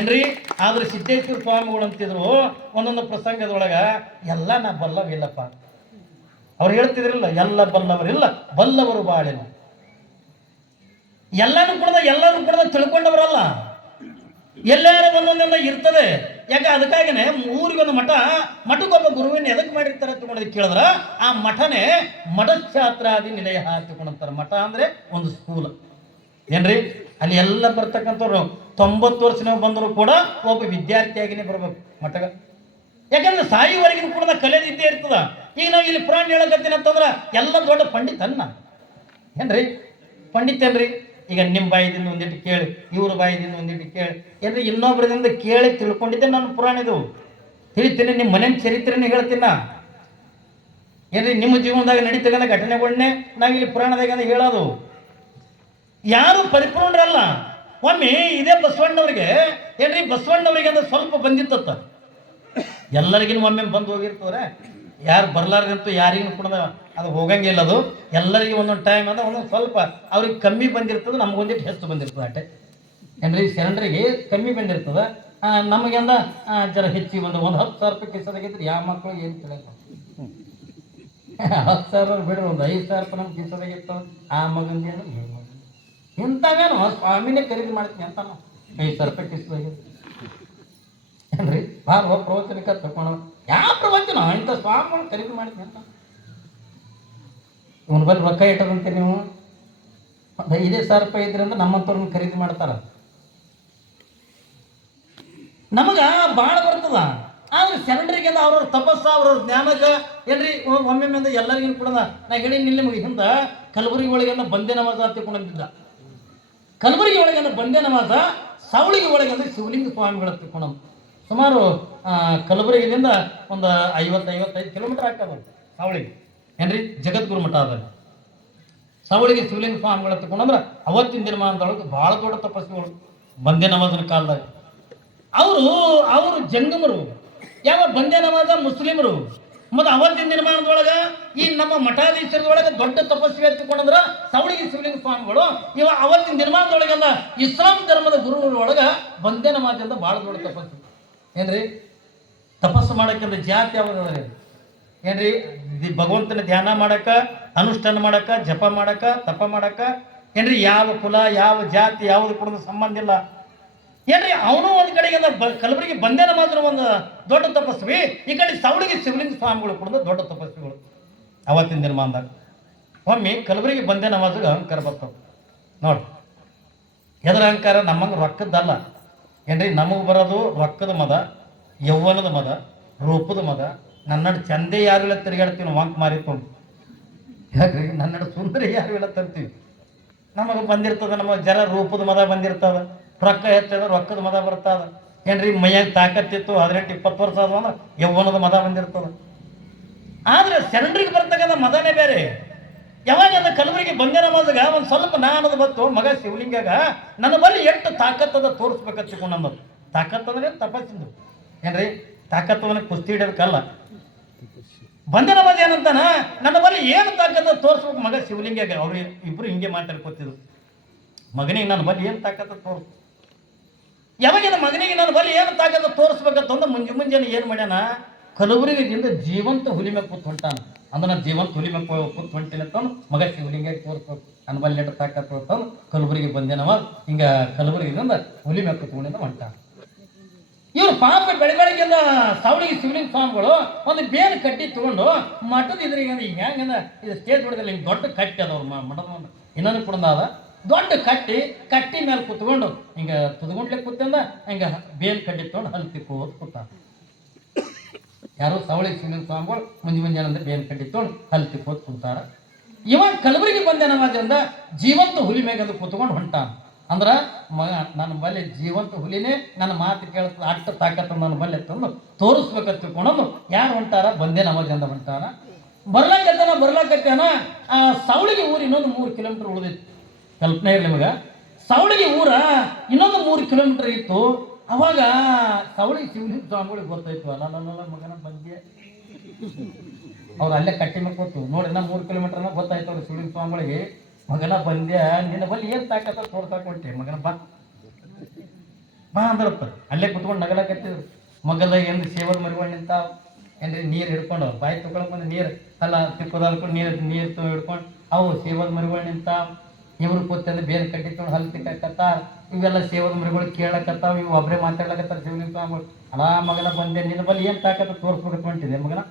ಏನ್ರಿ? ಆದ್ರೆ ಸಿದ್ದೇಶ್ವರ ಸ್ವಾಮಿಗಳು ಅಂತಿದ್ರು ಒಂದೊಂದು ಪ್ರಸಂಗದೊಳಗ ಎಲ್ಲ ನಾ ಬಲ್ಲವಿಲ್ಲಪ್ಪ. ಅವ್ರು ಹೇಳ್ತಿದ್ರಲ್ಲ, ಎಲ್ಲ ಬಲ್ಲವರಿಲ್ಲ ಬಲ್ಲವರು ಬಾಳೆನು. ಎಲ್ಲರೂ ಕೂಡ ತಿಳ್ಕೊಂಡವರಲ್ಲ, ಎಲ್ಲಾರು ಒಂದೊಂದೆಲ್ಲ ಇರ್ತದೆ. ಯಾಕೆ ಅದಕ್ಕಾಗಿನೇ ಊರಿಗೊಂದು ಮಠಕ್ಕೊಬ್ಬ ಗುರುವಿನ ಎದಕ್ಕೆ ಮಾಡಿರ್ತಾರೆ ತಗೊಂಡು ಕೇಳಿದ್ರ ಆ ಮಠನೇ ಮಠಛಾತ್ರಾದಿ ನಿಲಯ ತಿಳ್ಕೊಂಡಂತಾರ. ಮಠ ಅಂದ್ರೆ ಒಂದು ಸ್ಕೂಲ್ ಏನ್ರಿ, ಅಲ್ಲಿ ಎಲ್ಲ ಬರ್ತಕ್ಕಂಥವ್ರು 90 ವರ್ಷ ಬಂದರೂ ಕೂಡ ಒಬ್ಬ ವಿದ್ಯಾರ್ಥಿಯಾಗಿನೇ ಬರ್ಬೇಕು ಮಠಗ. ಯಾಕಂದ್ರೆ ಸಾಯಿವರೆಗಿನ ಕೂಡ ಕಲಿಯೋದಿದ್ದೇ ಇರ್ತದ. ಈಗ ನಾವು ಇಲ್ಲಿ ಪುರಾಣ ಹೇಳಕತ್ತೀನಿ ಅಂತಂದ್ರ ಎಲ್ಲ ದೊಡ್ಡ ಪಂಡಿತನ್ನ ಏನ್ರಿ, ಪಂಡಿತೇನ್ರಿ. ಈಗ ನಿಮ್ಮ ಬಾಯಿದಿಂದ ಒಂದಿಟ್ಟು ಕೇಳಿ, ಇವ್ರ ಬಾಯಿದಿಂದ ಒಂದಿಟ್ಟು ಕೇಳಿ, ಏನ್ರಿ ಇನ್ನೊಬ್ಬರದಿಂದ ಕೇಳಿ ತಿಳ್ಕೊಂಡಿದ್ದೆ ನಾನು ಪುರಾಣ ಇದು ತಿಳಿತೀನಿ. ನಿಮ್ಮ ಮನೆ ಚರಿತ್ರೆನೇ ಹೇಳ್ತೀನ ಏನ್ರಿ, ನಿಮ್ಮ ಜೀವನದಾಗ ನಡೀತಕ್ಕಂಥ ಘಟನೆಗಳನ್ನೇ ನಾವಿಲ್ಲಿ ಪುರಾಣದಾಗ ಹೇಳೋದು. ಯಾರು ಪರಿಪೂರ್ಣರಲ್ಲ. ಒಮ್ಮೆ ಇದೇ ಬಸವಣ್ಣವ್ರಿಗೆ ಏನ್ರಿ, ಬಸವಣ್ಣವ್ರಿಗೆ ಅಂದ್ರೆ ಸ್ವಲ್ಪ ಬಂದಿತ್ತ, ಎಲ್ಲರಿಗಿನ ಒಮ್ಮೆ ಬಂದು ಹೋಗಿರ್ತವ್ರೆ. ಯಾರು ಬರ್ಲಾರ್ದಂತೂ ಯಾರಿಗೂ ಕೂಡ ಅದು ಹೋಗಂಗಿಲ್ಲ. ಅದು ಎಲ್ಲರಿಗೂ ಒಂದೊಂದು ಟೈಮ್ ಅಂದ್ರೆ ಒಂದೊಂದು ಸ್ವಲ್ಪ ಅವ್ರಿಗೆ ಕಮ್ಮಿ ಬಂದಿರ್ತದೆ, ನಮ್ಗೊಂದಿಟ್ಟು ಹೆಚ್ಚು ಬಂದಿರ್ತದೆ ಅಷ್ಟೇ ಏನ್ರಿ. ಶರಣರಿಗೆ ಕಮ್ಮಿ ಬಂದಿರ್ತದೆ, ನಮಗೆಂದ ಜರ ಹೆಚ್ಚಿಗೆ ಬಂದ. ಒಂದು 10,000 ರೂಪಾಯಿ ಕಿಸದಾಗಿದ್ರೆ ಯಾವ ಮಕ್ಕಳು ಏನು ತಿಳಿಯಲ್ಲ. 10,000 ಬಿಡ್ರಿ, ಒಂದು 5,000 ರೂಪಾಯಿ ನಮ್ಗೆ ಕಿಸದಾಗಿತ್ತು ಆ ಮಗಂದು ಅಂದ್ರೆ ಇಂಥವೇನು ಸ್ವಾಮಿನೇ ಖರೀದಿ ಮಾಡ್ತೀನಿ ಅಂತ 5,000 ರೂಪಾಯಿ ಕಿಸದಾಗಿತ್ತು ಏನ್ರಿ. ಬಾರ ಪ್ರವಚನಕ್ಕೆ ತಗೊಂಡು ಯಾವ ಪ್ರವಚನ ಇಂಥ ಸ್ವಾಮಿಗಳು ಖರೀದಿ ಮಾಡ್ತೀನಿ ಅಂತ ಇವನು ಬಲ್ಲಿ ರೊಕ್ಕ ಇಟ್ಟದಂತೆ ನೀವು 5,000 ರೂಪಾಯಿ ಇದ್ರಿಂದ ನಮ್ಮಂಥವ್ರನ್ನ ಖರೀದಿ ಮಾಡ್ತಾರ. ನಮಗ ಭಾಳ ಬರ್ತದ. ಆದ್ರೆ ಶರಣರಿಗೆಲ್ಲ ಅವ್ರವ್ರ ತಪಸ್ಸ ಅವ್ರವ್ರ ಜ್ಞಾನಕ್ಕೆ ಏನ್ರಿ ಒಮ್ಮೆ ಎಲ್ಲರಿಗೂ ಕೂಡ ನಾ ಹೇಳಿ ನಿಮಗೆ ಹಿಂದ ಕಲಬುರಗಿ ಒಳಗೆಲ್ಲ ಬಂದೇ ನಮಾಜ ತಿಳ್ಕೊಂಡಿದ್ದ. ಕಲಬುರಗಿ ಒಳಗೆಲ್ಲ ಬಂದೇ ನಮಾಜ, ಸಾವಳಿಗೆ ಒಳಗೆಲ್ಲ ಶಿವಲಿಂಗ ಸ್ವಾಮಿಗಳ ತಿಳ್ಕೊಂಡು ಸುಮಾರು ಕಲಬುರಗಿಯಿಂದ ಒಂದು 50-55 ಕಿಲೋಮೀಟರ್ ಆಗ್ತದೆ ಸಾವಳಿಗೆ ಏನ್ರಿ. ಜಗದ್ಗುರು ಮಠ ಅದ ಸಾವಳಿಗೆ ಶಿವಲಿಂಗ ಸ್ವಾಮಿಗಳ ತಿಳ್ಕೊಂಡ್ರೆ ಅವತ್ತಿನ ದಿನಮಾನದೊಳಗೆ ಭಾಳ ದೊಡ್ಡ ತಪಸ್ವಿಗಳು ಬಂದೇ ನಮಾಜನ ಕಾಲದಾಗ. ಅವರು ಜಂಗಮರು. ಯಾವ ಬಂದೇ ನಮಾಜ ಮುಸ್ಲಿಮರು. ಮತ್ತು ಅವತ್ತಿನ ದಿನಮಾನದೊಳಗೆ ಈ ನಮ್ಮ ಮಠಾಧೀಶರದೊಳಗೆ ದೊಡ್ಡ ತಪಸ್ವಿ ಎತ್ತಿಕೊಂಡ್ರ ಸಾವಳಿಗೆ ಶಿವಲಿಂಗ ಸ್ವಾಮಿಗಳು. ಅವತ್ತಿನ ದಿನಮಾನದೊಳಗೆಲ್ಲ ಇಸ್ಲಾಂ ಧರ್ಮದ ಗುರುಗಳೊಳಗೆ ಬಂದೇ ನಮಾಜ್ ಅಂತ ಭಾಳ ದೊಡ್ಡ ತಪಸ್ವಿ ಏನ್ರಿ. ತಪಸ್ಸು ಮಾಡಕ್ಕಿಂತ ಜಾತಿ ಯಾವ್ದು ಏನ್ರಿ, ಭಗವಂತನ ಧ್ಯಾನ ಮಾಡಕ್ಕ, ಅನುಷ್ಠಾನ ಮಾಡಕ್ಕ, ಜಪ ಮಾಡಕ್ಕ, ತಪ ಮಾಡಕ್ಕ ಏನ್ರಿ. ಯಾವ ಕುಲ ಯಾವ ಜಾತಿ ಯಾವುದು ಕೂಡ ಸಂಬಂಧ ಇಲ್ಲ ಏನ್ರಿ. ಅವನು ಒಂದ್ ಕಡೆಗೆ ಕಲಬುರಗಿ ಬಂದೇ ನಮಾಜ್ ಒಂದು ದೊಡ್ಡ ತಪಸ್ವಿ, ಈ ಕಡೆ ಸಾವಳಿಗೆ ಶಿವಲಿಂಗ ಸ್ವಾಮಿಗಳು ಕೂಡ ದೊಡ್ಡ ತಪಸ್ವಿಗಳು ಅವತ್ತಿನ ದಿನಮಾನದಾಗ. ಒಮ್ಮೆ ಕಲಬುರಗಿ ಬಂದೇ ನಮಾಜ್ಗೆ ಅಹಂಕಾರ ಬರ್ತಾವ ನೋಡ್ರಿ. ಎದರ ಅಹಂಕಾರ ನಮ್ಮಂಗೆ ರೊಕ್ಕದ್ದಲ್ಲ ಏನ್ರಿ. ನಮಗೆ ಬರೋದು ರೊಕ್ಕದ ಮದ, ಯೌವನದ ಮದ, ರೂಪದ ಮದ. ನನ್ನಡು ಚಂದೆ ಯಾರು ತಿರುಗಾಡ್ತೀವಿ ನಾವು ವಾಂಕ್ ಮಾರಿಕೊಂಡು. ಯಾಕ್ರಿ ನನ್ನಡು ಸುಂದರಿ ಯಾರು ತರ್ತೀವಿ. ನಮಗೆ ಬಂದಿರ್ತದ, ನಮಗೆ ಜರ ರೂಪದ ಮದ ಬಂದಿರ್ತದ, ರೊಕ್ಕ ಹೆಚ್ಚದ ರೊಕ್ಕದ ಮದ ಬರ್ತದ ಏನ್ರಿ. ಮೈಯಾಗ ತಾಕತ್ತಿತ್ತು 18-20 ವರ್ಷ ಆದ್ವು ಅಂದ್ರೆ ಯೌವನದ ಮದ ಬಂದಿರ್ತದ. ಆದ್ರೆ ಶರಣರಿಗೆ ಬರ್ತಕ್ಕಂಥ ಮದನೇ ಬೇರೆ. ಯಾವಾಗ ಅದ ಕಲಬುರಗಿ ಬಂದೇ ನಮಾಜ್ಗ ಒಂದು ಸ್ವಲ್ಪ ನಾನದು ಬತ್ತು ಮಗ ಶಿವಲಿಂಗಾಗ ನನ್ನ ಬಳಿ ಎಷ್ಟು ತಾಕತ್ತದ ತೋರಿಸ್ಬೇಕಂತ ತಿಳ್ಕೊಂಡು. ತಾಕತ್ತಂದ್ರೆ ತಪಸ್ಸಿಂದು ಏನ್ರಿ. ತಾಕತ್ತವನ್ನ ಕುಸ್ತಿ ಹಿಡಿಯೋದಕ್ಕಲ್ಲ. ಬಂದೇ ನಮಾಜ್ ಏನಂತಾನ, ನನ್ನ ಬಳಿ ಏನು ತಾಕತ್ತ ತೋರಿಸ್ಬೇಕು ಮಗ ಶಿವಲಿಂಗಾಗ. ಅವ್ರು ಇಬ್ರು ಹಿಂಗೆ ಮಾತಾಡ್ಕೊತಿದ್ರು. ಮಗನಿಗೆ ನನ್ನ ಬಳಿ ಏನು ತಾಕತ್ತ ತೋರಿಸ್. ಯಾವಾಗ ಮಗನಿಗೆ ನನ್ನ ಬಳಿ ಏನು ತಾಕತ್ತ ತೋರಿಸ್ಬೇಕಂತಂದ್ರೆ ಮುಂಜಾನೆ ಏನು ಮಾಡ್ಯಾನ, ಕಲಬುರಗಿಯಿಂದ ಜೀವಂತ ಹುಲಿ ಮೇಲೆ ಕೂತ್ ಹೊಂಟಾನ. ಅಂದ್ರೆ ನಾನು ಜೀವಂತ ಹುಲಿ ಮೇಲೆ ಕೂತ್ ಹೊಂಟಿನ ಅಂತಂದು ಮಗ ಶಿವಲಿಂಗ ತೋರಿಸ್ಬೇಕು ನನ್ನ ಬಲ್ಲಿ ನೆಟ್ಟು ತಾಕತ್ತ ಅಂತಂದು ಕಲಬುರಗಿ ಬಂದೇ ನಮಾಜ್ ಹಿಂಗ ಕಲಬುರಗಿಯಿಂದ ಹುಲಿ ಮೇಲೆ ಕೂತ್ಕೊಂಡಿಂದ ಹೊಂಟಾನ. ಇವ್ರು ಪಾಪ ಬೆಳಗ್ಗೆಯಿಂದ ಸಾವಳಿಗೆ ಶಿವಲಿಂಗ ಸ್ವಾಮಿಗಳು ಒಂದು ಬೇರೆ ಕಟ್ಟಿ ತಗೊಂಡು ಮಠದ ಇದ್ರಿಗೆ ಹೆಂಗಂದ ಇದು ಸ್ಟೇಜ್ ಹೊಡೆದಿಲ್ಲ, ಹಿಂಗೆ ದೊಡ್ಡ ಕಟ್ಟಿ ಅದವ್ರು ಮಠದ ಇನ್ನೊಂದು ಕೂಡ ಅದ ದೊಡ್ಡ ಕಟ್ಟಿ ಮೇಲೆ ಕುತ್ಕೊಂಡು ಹಿಂಗೆ ತುದ್ಗುಂಡ್ಲೆ ಕೂತಂದ ಹಿಂಗೆ ಬೇನ್ ಕಡ್ಡಿ ತಗೊಂಡು ಹಲ್ ತಿಕ್ಕೋದು ಕೂತ. ಯಾರು ಸಾವಳಿಗೆ ಶಿವಲಿಂಗ ಸ್ವಾಮಿಗಳು ಮುಂಜಾನೆ ಅಂದ್ರೆ ಬೇನ್ ಕಡ್ಡಿ ತಗೊಂಡು ಹಲ್ ತಿಕ್ಕೋದು ಕೂತಾರ. ಇವಾಗ ಕಲಬುರಗಿ ಬಂದೇ ನಮಾಜ್ರಿಂದ ಜೀವಂತ ಹುಲಿ ಮೇಗಂದು ಕೂತ್ಕೊಂಡು ಹೊಂಟಾನ. ಅಂದ್ರ ಮಗ ನನ್ನ ಬಲ್ಲಿ ಜೀವಂತ ಹುಲಿನೇ ನನ್ನ ಮಾತು ಕೇಳ್ತದೆ, ಅಟ್ಟ ತಾಕತ್ತ ನನ್ನ ಬಲ್ಲಿ ತಂದು ತೋರಿಸ್ಬೇಕಂತ ತಿಳ್ಕೊಂಡು ಯಾರು ಹೊಂಟಾರ, ಬಂದೇ ನಮಾಜ್ ಅಂತ ಹೊಂಟಾನ. ಬರ್ಲಾಕತ್ತಾನ ಆ ಸಾವಳಿಗೆ ಊರು ಇನ್ನೊಂದು 3 ಕಿಲೋಮೀಟರ್ ಉಳಿದಿತ್ತು. ಕಲ್ಪನೆ ಇರಲಿ ನಿಮಗೆ, ಸಾವಳಿಗೆ ಊರ ಇನ್ನೊಂದು 3 ಕಿಲೋಮೀಟರ್ ಇತ್ತು. ಅವಾಗ ಸಾವಳಿಗೆ ಶಿವಲಿಂಗ ಸ್ವಾಮಿಗಳಿಗೆ ಗೊತ್ತಾಯ್ತು, ಅಲ್ಲ ಮಗನ ಬಂದ್ಯ ಅವ್ರು ಅಲ್ಲೇ ಕಟ್ಟಿ ಮೇಲೆ ಕೂತು ನೋಡಿ ನಾ 3 ಕಿಲೋಮೀಟರ್ನ ಗೊತ್ತಾಯ್ತು ಅವ್ರು ಶಿವಲಿಂಗ ಸ್ವಾಮಿಗಳಿಗೆ. ಮಗನ ಬಂದ್ಯ ನಿನ್ನ ಬಲ್ಲಿ ಏನು ತಾಕತ್ತ ತೋರ್ಸಾಕ್ ಹೊಂಟೆ ಮಗನ ಬಾ ಅಂದ್ರಪ್ಪ. ಅಲ್ಲೇ ಕುತ್ಕೊಂಡು ನಗಲಾಕತ್ತಿದ್ರು. ಮಗದಾಗ ಎಂದು ಸೇವದ ಮರಿಗಳು ನಿಂತಾವ ಏನ್ರಿ. ನೀರು ಹಿಡ್ಕೊಂಡು ಬಾಯಿ ತಗೊಳಕ್ ಬಂದು ನೀರು ಅಲ್ಲ ತಿಕ್ಕೋದಲ್ಕೊಂಡು ನೀರು ಹಿಡ್ಕೊಂಡು ಅವು ಸೇವದ ಮರಿಗಳು ನಿಂತಾವ. ಇವ್ರು ಕೂತಂದ್ರೆ ಬೇರೆ ಕಡ್ಡಿ ತೊಗೊಂಡು ಹಲ್ ತಿಕ್ಕತ್ತಾರ. ಇವೆಲ್ಲ ಸೇವದ ಮರಿಗಳು ಕೇಳಕತ್ತಾವ, ಇವು ಒಬ್ಬರೇ ಮಾತಾಡ್ಲಕತ್ತಾರ. ಶಿವಲಿಂಗ ಸ್ವಾಮಿಗಳು ಅಲಾ ಮಗನ ಬಂದೆ, ನಿನ್ನ ಬಲ್ಲಿ ಏನು ತಾಕತ್ತ ತೋರಿಸ್ಬೇಕು ಹೊಂಟಿದೆ ಮಗನ,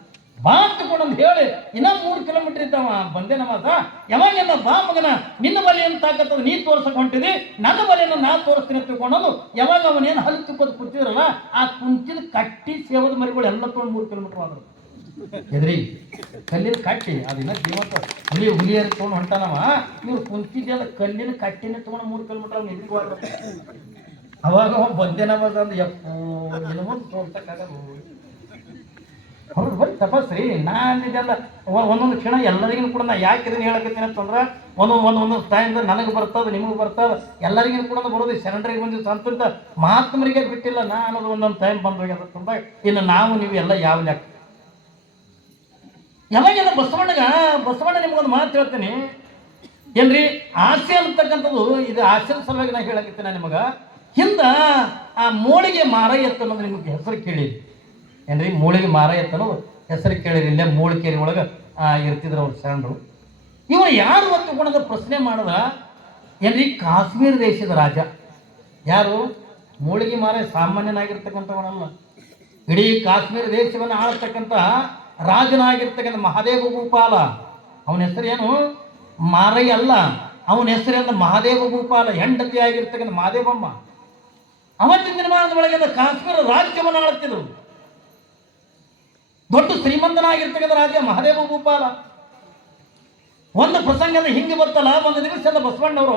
ಬಾ ತಗೊಂಡು ಹೇಳಿ. ಇನ್ನ 3 ಕಿಲೋಮೀಟರ್ ಇದ್ದಾವ ಬಂದೆ ನಮ್ಮದ. ಯಾವಾಗೆಲ್ಲ ಬಾ ಮಗನ, ನಿನ್ನ ಬಲಿ ಏನು ತಾಕತ್ತದ ನೀ ತೋರ್ಸಕ್ ಹೊಂಟಿದಿ, ನನ್ನ ಬಲಿಯನ್ನು ನಾ ತೋರಿಸ್ತೀನಿ ಅಂತ ತಿಳ್ಕೊಂಡು ಯಾವಾಗ ಅವನೇನು ಹಲ್ಲು ತಿಕ್ಕೋದು ಕುಂತಿದ್ರಲ್ಲ, ಆ ಕುಂಚಿದ ಕಟ್ಟಿ ಸೇವದ ಮರಿಗಳು ಎಲ್ಲ ತೊಗೊಂಡು 3 ಕಿಲೋಮೀಟರ್ ಆದ್ರು. ಎದ್ರಿ ಕಲ್ಲಿನ ಕಟ್ಟಿ ಅದಿನ್ನ ಜೀವಂತ ಹುಲಿಯರ್ ತೊಗೊಂಡು ಹೊಂಟಾನವ. ಇವ್ರು ಕುಂಚಿದೆಲ್ಲ ಕಲ್ಲಿನ ಕಟ್ಟಿನ ತೊಗೊಂಡು 3 ಕಿಲೋಮೀಟರ್ ಅವ್ನು ಎದ್ರಿಗೂ. ಅವಾಗ ಬಂದೆ ನಮದ ಅಂದ್ ಏನೋ ತೋರ್ಸಕ್ಕಾಗಲ್ಲ. ಅವ್ರು ಬರೀ ತಪಸ್ರಿ. ನಾನಿದೆಲ್ಲ ಒಂದೊಂದು ಕ್ಷಣ ಎಲ್ಲರಿಗೂ ಕೂಡ ನಾ ಯಾಕೆ ಇದನ್ನು ಹೇಳಕತ್ತೀನಿ ಅಂತಂದ್ರೆ, ಒಂದೊಂದು ಟೈಮ್ದಾಗ ನನಗೆ ಬರ್ತದೆ, ನಿಮಗೆ ಬರ್ತದೆ, ಎಲ್ಲರಿಗೂ ಕೂಡ ಬರೋದು. ಶರಣರಿಗೆ ಬಂದಿದ್ದು ಸಂತ ಮಹಾತ್ಮರಿಗೆ ಬಿಟ್ಟಿಲ್ಲ ನಾ ಅನ್ನೋದು ಒಂದೊಂದು ಟೈಮ್ ಬಂದೋಗ್ಯದ ತುಂಬ. ಇನ್ನು ನಾವು ನೀವು ಎಲ್ಲ ಯಾವ ಲೆಕ್ಕ. ಯಾವಾಗೆಲ್ಲ ಬಸವಣ್ಣ ನಿಮ್ಗೊಂದು ಮಾತು ಹೇಳ್ತೀನಿ ಏನ್ರಿ, ಆಸೆ ಅಂತಕ್ಕಂಥದ್ದು ಇದು ಆಸೆ ಸಲುವಾಗಿ ನಾ ಹೇಳಕತ್ತೀನಿ ನಿಮಗೆ. ಹಿಂದ ಆ ಮೂಳಿಗೆ ಮಾರ ಎತ್ತ ಅನ್ನೋದು ನಿಮಗೆ ಹೆಸರು ಕೇಳಿರಿ ಏನ್ರಿ, ಮೂಳಿಗೆ ಮಾರ ಎತ್ತ ಅನ್ನೋದು ಹೆಸರು ಕೇಳಿರಿ. ಇಲ್ಲೇ ಮೂಳಿಕೇರಿ ಒಳಗೆ ಇರ್ತಿದ್ರು ಅವ್ರು ಶರಣರು. ಇವರು ಯಾರು ಒತ್ತುಕೊಂಡ ಪ್ರಶ್ನೆ ಮಾಡದ ಏನ್ರಿ, ಕಾಶ್ಮೀರ ದೇಶದ ರಾಜ. ಯಾರು? ಮೂಳಿಗೆ ಮಾರ ಸಾಮಾನ್ಯನಾಗಿರ್ತಕ್ಕಂಥವನಲ್ಲ, ಇಡೀ ಕಾಶ್ಮೀರ ದೇಶವನ್ನು ಆಳ್ತಕ್ಕಂಥ ರಾಜನಾಗಿರ್ತಕ್ಕಂಥ ಮಹಾದೇವ ಭೂಪಾಲ. ಅವನ ಹೆಸರು ಏನು? ಮಾರಯ್ಯ ಅಲ್ಲ, ಅವನ ಹೆಸರಿಂದ ಮಹಾದೇವ ಭೂಪಾಲ. ಹೆಂಡತಿ ಆಗಿರ್ತಕ್ಕಂಥ ಮಹಾದೇವಮ್ಮ. ಅವತ್ತಿನ ದಿನಮಾನದ ಒಳಗೆ ಕಾಶ್ಮೀರ ರಾಜ್ಯವನ್ನು ಆಳುತ್ತಿದ್ರು. ದೊಡ್ಡ ಶ್ರೀಮಂತನಾಗಿರ್ತಕ್ಕಂಥ ರಾಜ್ಯ ಮಹಾದೇವ ಭೂಪಾಲ. ಒಂದು ಪ್ರಸಂಗದ ಹಿಂಗೆ ಬರ್ತಲ್ಲ, ಒಂದು ದಿವಸ ಬಸವಣ್ಣವರು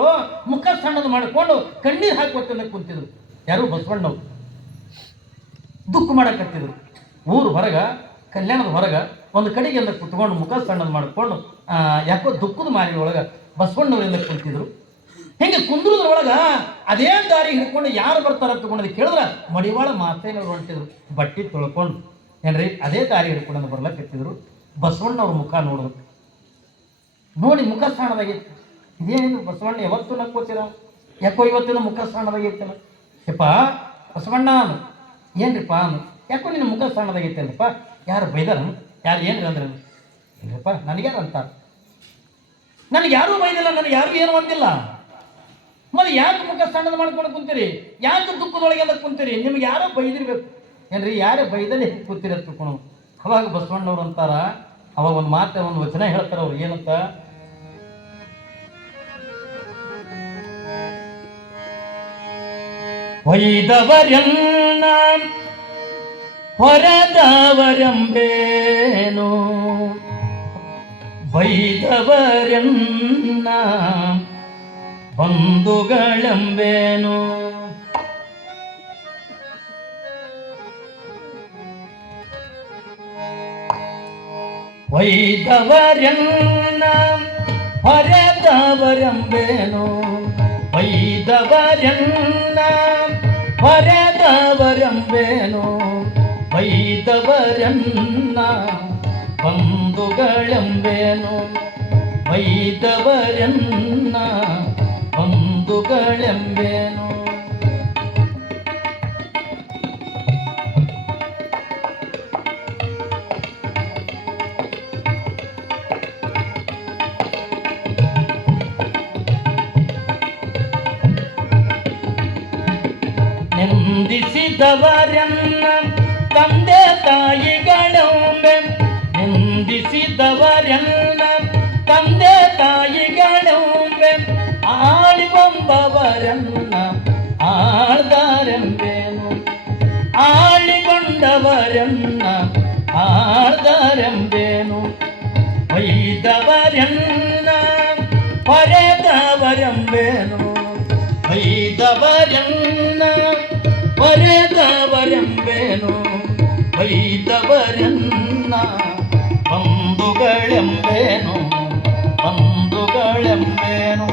ಮುಖ ಸಣ್ಣದು ಮಾಡಿಕೊಂಡು ಕಣ್ಣೀರು ಹಾಕುವಂತ ಕುಂತಿದ್ರು. ಯಾರು? ಬಸವಣ್ಣವರು ದುಃಖ ಮಾಡಕತ್ತಿದ್ರು. ಊರು ಹೊರಗ, ಕಲ್ಯಾಣದ ಹೊರಗ ಒಂದು ಕಡೆಗೆಲ್ಲ ಕುತ್ಕೊಂಡು ಮುಖ ಸಣ್ಣದು ಮಾಡಿಕೊಂಡು ಯಾಕೋ ದುಃಖದ ಮಾರಿ ಒಳಗೆ ಬಸವಣ್ಣವರಿಂದ ಕುಂತಿದ್ರು. ಹಿಂಗೆ ಕುಂದ್ರದ್ರೊಳಗ ಅದೇ ದಾರಿ ಹಿಡ್ಕೊಂಡು ಯಾರು ಬರ್ತಾರ ತಗೊಂಡು ಕೇಳಿದ್ರೆ ಮಡಿವಾಳ ಮಾತೇನವ್ರು ಹೊಂಟಿದ್ರು, ಬಟ್ಟೆ ತೊಳ್ಕೊಂಡು ಏನ್ರಿ ಅದೇ ದಾರಿ ಹಿಡ್ಕೊಂಡು ಬರ್ಲಕತ್ತಿದ್ರು. ಬಸವಣ್ಣವ್ರ ಮುಖ ನೋಡಿದ್ರು. ನೋಡಿ ಮುಖ ಸಣ್ಣದಾಗೈತಿ. ಇದೇನಿದ್ರು ಬಸವಣ್ಣ ಯಾವತ್ತೂ ನಕ್ಕೋತೀರ, ಯಾಕೋ ಇವತ್ತಿನ ಮುಖ ಸಣ್ಣದಾಗೈತಲ್ಲ. ಯಪ್ಪ ಬಸವಣ್ಣ ಅನು ಏನ್ರಿಪ್ಪ ಅನು, ಯಾಕೋ ನಿನ್ನ ಮುಖ ಸಣ್ಣದಾಗೈತೆ ಅಲ್ಲಪ್ಪ, ಯಾರು ಬೈದಾರ, ಯಾರು ಏನ್ರಿ ಅಂದ್ರೆ ಇಲ್ಲಪ್ಪ ನನಗ್ಯಾರು ಅಂತಾರೆ. ನನಗೆ ಯಾರೂ ಬೈದಿಲ್ಲ, ನನಗೆ ಯಾರು ಏನು ಅಂದಿಲ್ಲ. ಮತ್ತೆ ಯಾಕೆ ಮುಖ ಸಣ್ಣದು ಮಾಡ್ಕೊಂಡು ಕುಂತೀರಿ, ಯಾಕೆ ದುಃಖದೊಳಗೆಲ್ಲ ಕುಂತೀರಿ, ನಿಮ್ಗೆ ಯಾರೋ ಬೈದಿರ್ಬೇಕು ಏನ್ರಿ, ಯಾರೇ ಬೈದಲ್ಲಿ ಕೂತೀರಿ ಅಂತ ತಿಳ್ಕೊಂಡು. ಅವಾಗ ಬಸವಣ್ಣವ್ರು ಅಂತಾರ, ಅವಾಗ ಒಂದು ಮಾತು ಒಂದು ವಚನ ಹೇಳ್ತಾರ ಅವ್ರು. ಏನಂತ? ವೈದವರ್ಯನ್ನ ಹೊರದವರಂಬೇನು, ವೈದವರ್ಯನ್ನ ಬಂಧುಗಳಂಬೇನು. ವೈದವರ್ಯನ್ನ ಹೊರದವರಂಬೇನು, ವೈದವರ್ಯನ್ನ ಹೊರದವರಂಬೇನು, ವೈದವರ್ಯನ್ನ ಬಂಧುಗಳಂಬೇನು, ವೈದವರ್ಯನ್ನ ಬಂಧುಗಳೆಂಬೇನು. ನಿಂದಿಸಿದವರನ್ನ ತಂದೆ ತಾಯಿಗಳೊಮ್ಮೆ, ನಿಂದಿಸಿದವರನ್ನ ತಂದೆ ತಾಯಿಗಳೊಮ್ಮೆ, ಆಳಿಗೊಂಬವರನ್ನ ಆಳ್ದಾರೆಂಬೇನು, ಆಳಿಗೊಂಡವರನ್ನ ಆಳ್ದಾರೆಂಬೇನು, ವೈದವರನ್ನ ಹೊರೆದವರೆಂಬೇನು, ವೈದವರನ್ನ ಹೊರೆದವರೆಂಬೇನು, ವೈದವರನ್ನ ಬಂಧುಗಳೆಂಬೇನು, ಬಂಧುಗಳೆಂಬೇನು.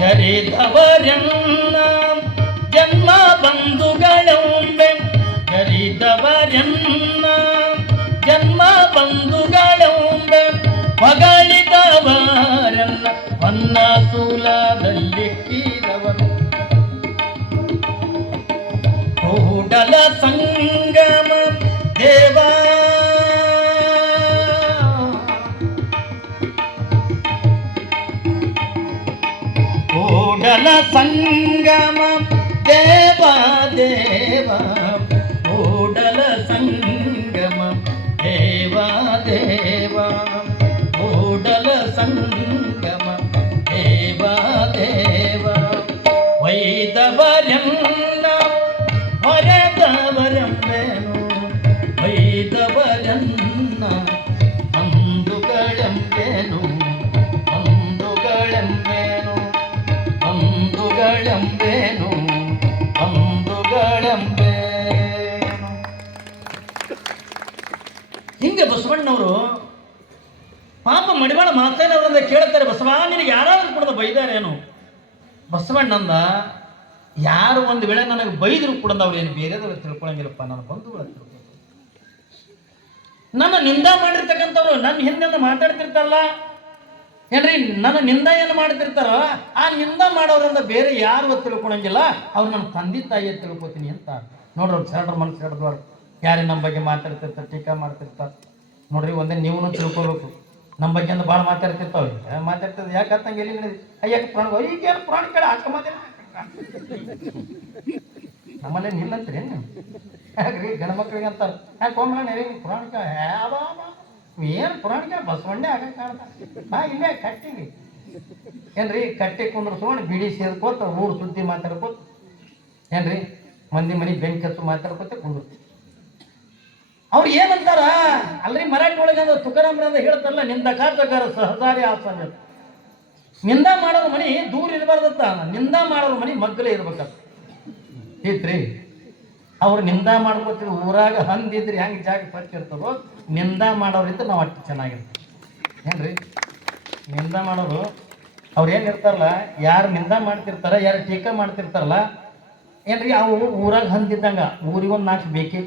ಜರಿದವರನ್ನ ಜನ್ಮ ಬಂಧುಗಳೆಂಬೆ, ಜರಿದವರನ್ನ ಜನ್ಮ ಬಂಧುಗಳೆಂಬೆ, ಹೊಗಳಿದವರನ್ನ ಹೊನ್ನ ಸೂಲ ಮೂಡಲ ಸಂಗಮ ದೇವ ದೇವ ಮೂಡಲ ಸಂಗಮ ದೇವ ದೇವ ಮೂಡಲ ಸಂಗಮ ದೇವ ದೇವ ವೈದವರನ್ನ ಹೊರೆದವರೆಂಬೆನು ವೈದವರನ್ನ ಅಂದುಗಳೆಂಬೆನು ಅಂದುಗಳೆಂಬೆನು ಅಂದುಗಳೆಂಬೆನು ಅಂದುಗಳೆಂಬೆನು. ಹಿಂಗೆ ಬಸವಣ್ಣವರು ಪಾಪ ಮಡಿವಾಳ ಮಾತೇನವರಿಂದ ಕೇಳ್ತಾರೆ, ಬಸವ ನಿನಗೆ ಯಾರಾದ್ರೂ ಕೂಡ ಬೈದಾರೇನು? ಬಸವಣ್ಣಂದ ಯಾರು ಒಂದು ವೇಳೆ ನನಗೆ ಬೈದ್ರು ಕೂಡ ಅವ್ರು ಏನು ಬೇರೆದವ್ರು ತಿಳ್ಕೊಳಂಗಿಲ್ಲಪ್ಪ, ನನ್ನ ಬಂಧುಗಳು ತಿಳ್ಕೊಳ್ತಾರೆ. ನನ್ನ ನಿಂದ ಮಾಡಿರ್ತಕ್ಕಂಥವ್ರು ನನ್ನ ಹಿಂದೆ ಮಾತಾಡ್ತಿರ್ತಾರಲ್ಲ ಏನ್ರಿ, ನನ್ನ ನಿಂದ ಏನು ಮಾಡ್ತಿರ್ತಾರ ಆ ನಿಂದ ಮಾಡೋರಿಂದ ಬೇರೆ ಯಾರು ತಿಳ್ಕೊಳಂಗಿಲ್ಲ, ಅವ್ರು ನನ್ನ ತಂದೆ ತಾಯಿಯ ತಿಳ್ಕೊತೀನಿ ಅಂತ ನೋಡ್ರಿ. ಅವ್ರು ಶರಣರ ಮನಸ್ಸು ಹಿಡಿದವ್ರು ಯಾರೇ ನಮ್ಮ ಬಗ್ಗೆ ಮಾತಾಡ್ತಿರ್ತಾರೆ, ಟೀಕಾ ಮಾಡ್ತಿರ್ತಾರೆ ನೋಡ್ರಿ. ಒಂದೇ ನೀವು ತಿಳ್ಕೊಬೇಕು, ನಮ್ಮ ಬಗ್ಗೆ ಅಂತ ಭಾಳ ಮಾತಾಡ್ತಿರ್ತಾವೆ. ಮಾತಾಡ್ತಿರ್ತಾರೆ ಯಾಕೆ ಹತ್ತಂಗೆ ಎಲ್ಲಿ ಅಯ್ಯಕ್ಕೆ ಪ್ರಾಣ ಈಗೇನು ಪ್ರಾಣ ಕೇಳ ಹಾಕ ಮಾತೇನ ನಮ್ಮಲ್ಲೇ ನಿಲ್ಲಂತ್ರಿ ಯಾಕ್ರಿ ಗಂಡ ಮಕ್ಳಿಗೆ ಅಂತಾರೆ ಯಾಕೆ ಹೋಗ್ಲ ಪುರಾಣಿಕ ಯಾವ ಏನು ಪುರಾಣಿಕ ಬಸವಣ್ಣೆ ಆಗ ಕಾಣ್ತ ಇಲ್ಲೇ ಕಟ್ಟಿವಿ ಏನ್ರಿ, ಕಟ್ಟಿ ಕುಂದ್ರಸ್ಕೊಂಡು ಬಿಡಿ ಸೇರ್ಕೋತ ಊರು ಸುದ್ದಿ ಮಾತಾಡ್ಕೋತ ಏನ್ರಿ ಮಂದಿ ಮನೆ ಬೆಂಕಿ ಹಚ್ಚು ಮಾತಾಡ್ಕೋತ ಕುಂದಿರ್ತೀವಿ. ಅವ್ರು ಏನಂತಾರ ಅಲ್ರಿ ಮರಾಠಿ ಒಳಗೆ ತುಕಾರಾಮ್ರಂದ ಹೇಳ್ತಾರಲ್ಲ, ನಿಂದ ಕಾಚಗಾರ ಸಹದಾರಿ ಆಸನ. ನಿಂದ ಮಾಡೋರು ಮನಿ ದೂರ ಇರಬಾರ್ದತ್ತ, ನಿಂದ ಮಾಡೋರು ಮನಿ ಮಗ್ಗಲೇ ಇರ್ಬೇಕಂತ ಐತ್ರಿ. ಅವ್ರು ನಿಂದ ಮಾಡ್ಕೋತೀವಿ ಊರಾಗ ಹಂದಿದ್ರಿ ಹೆಂಗೆ ಜಾಗ ಸ್ವಚ್ಛ ಇರ್ತದೋ ನಿಂದ ಮಾಡೋರಿದ್ರೆ ನಾವು ಅಷ್ಟು ಚೆನ್ನಾಗಿರ್ತೀವಿ ಏನ್ರಿ. ನಿಂದ ಮಾಡೋರು ಅವ್ರು ಏನಿರ್ತಾರಲ್ಲ, ಯಾರು ನಿಂದ ಮಾಡ್ತಿರ್ತಾರ ಯಾರು ಟೀಕಾ ಮಾಡ್ತಿರ್ತಾರಲ್ಲ ಏನ್ರಿ, ಅವು ಊರಾಗ ಹಂದಿದ್ದಂಗ ಊರಿಗೊಂದು 4 ಬೇಕೇ.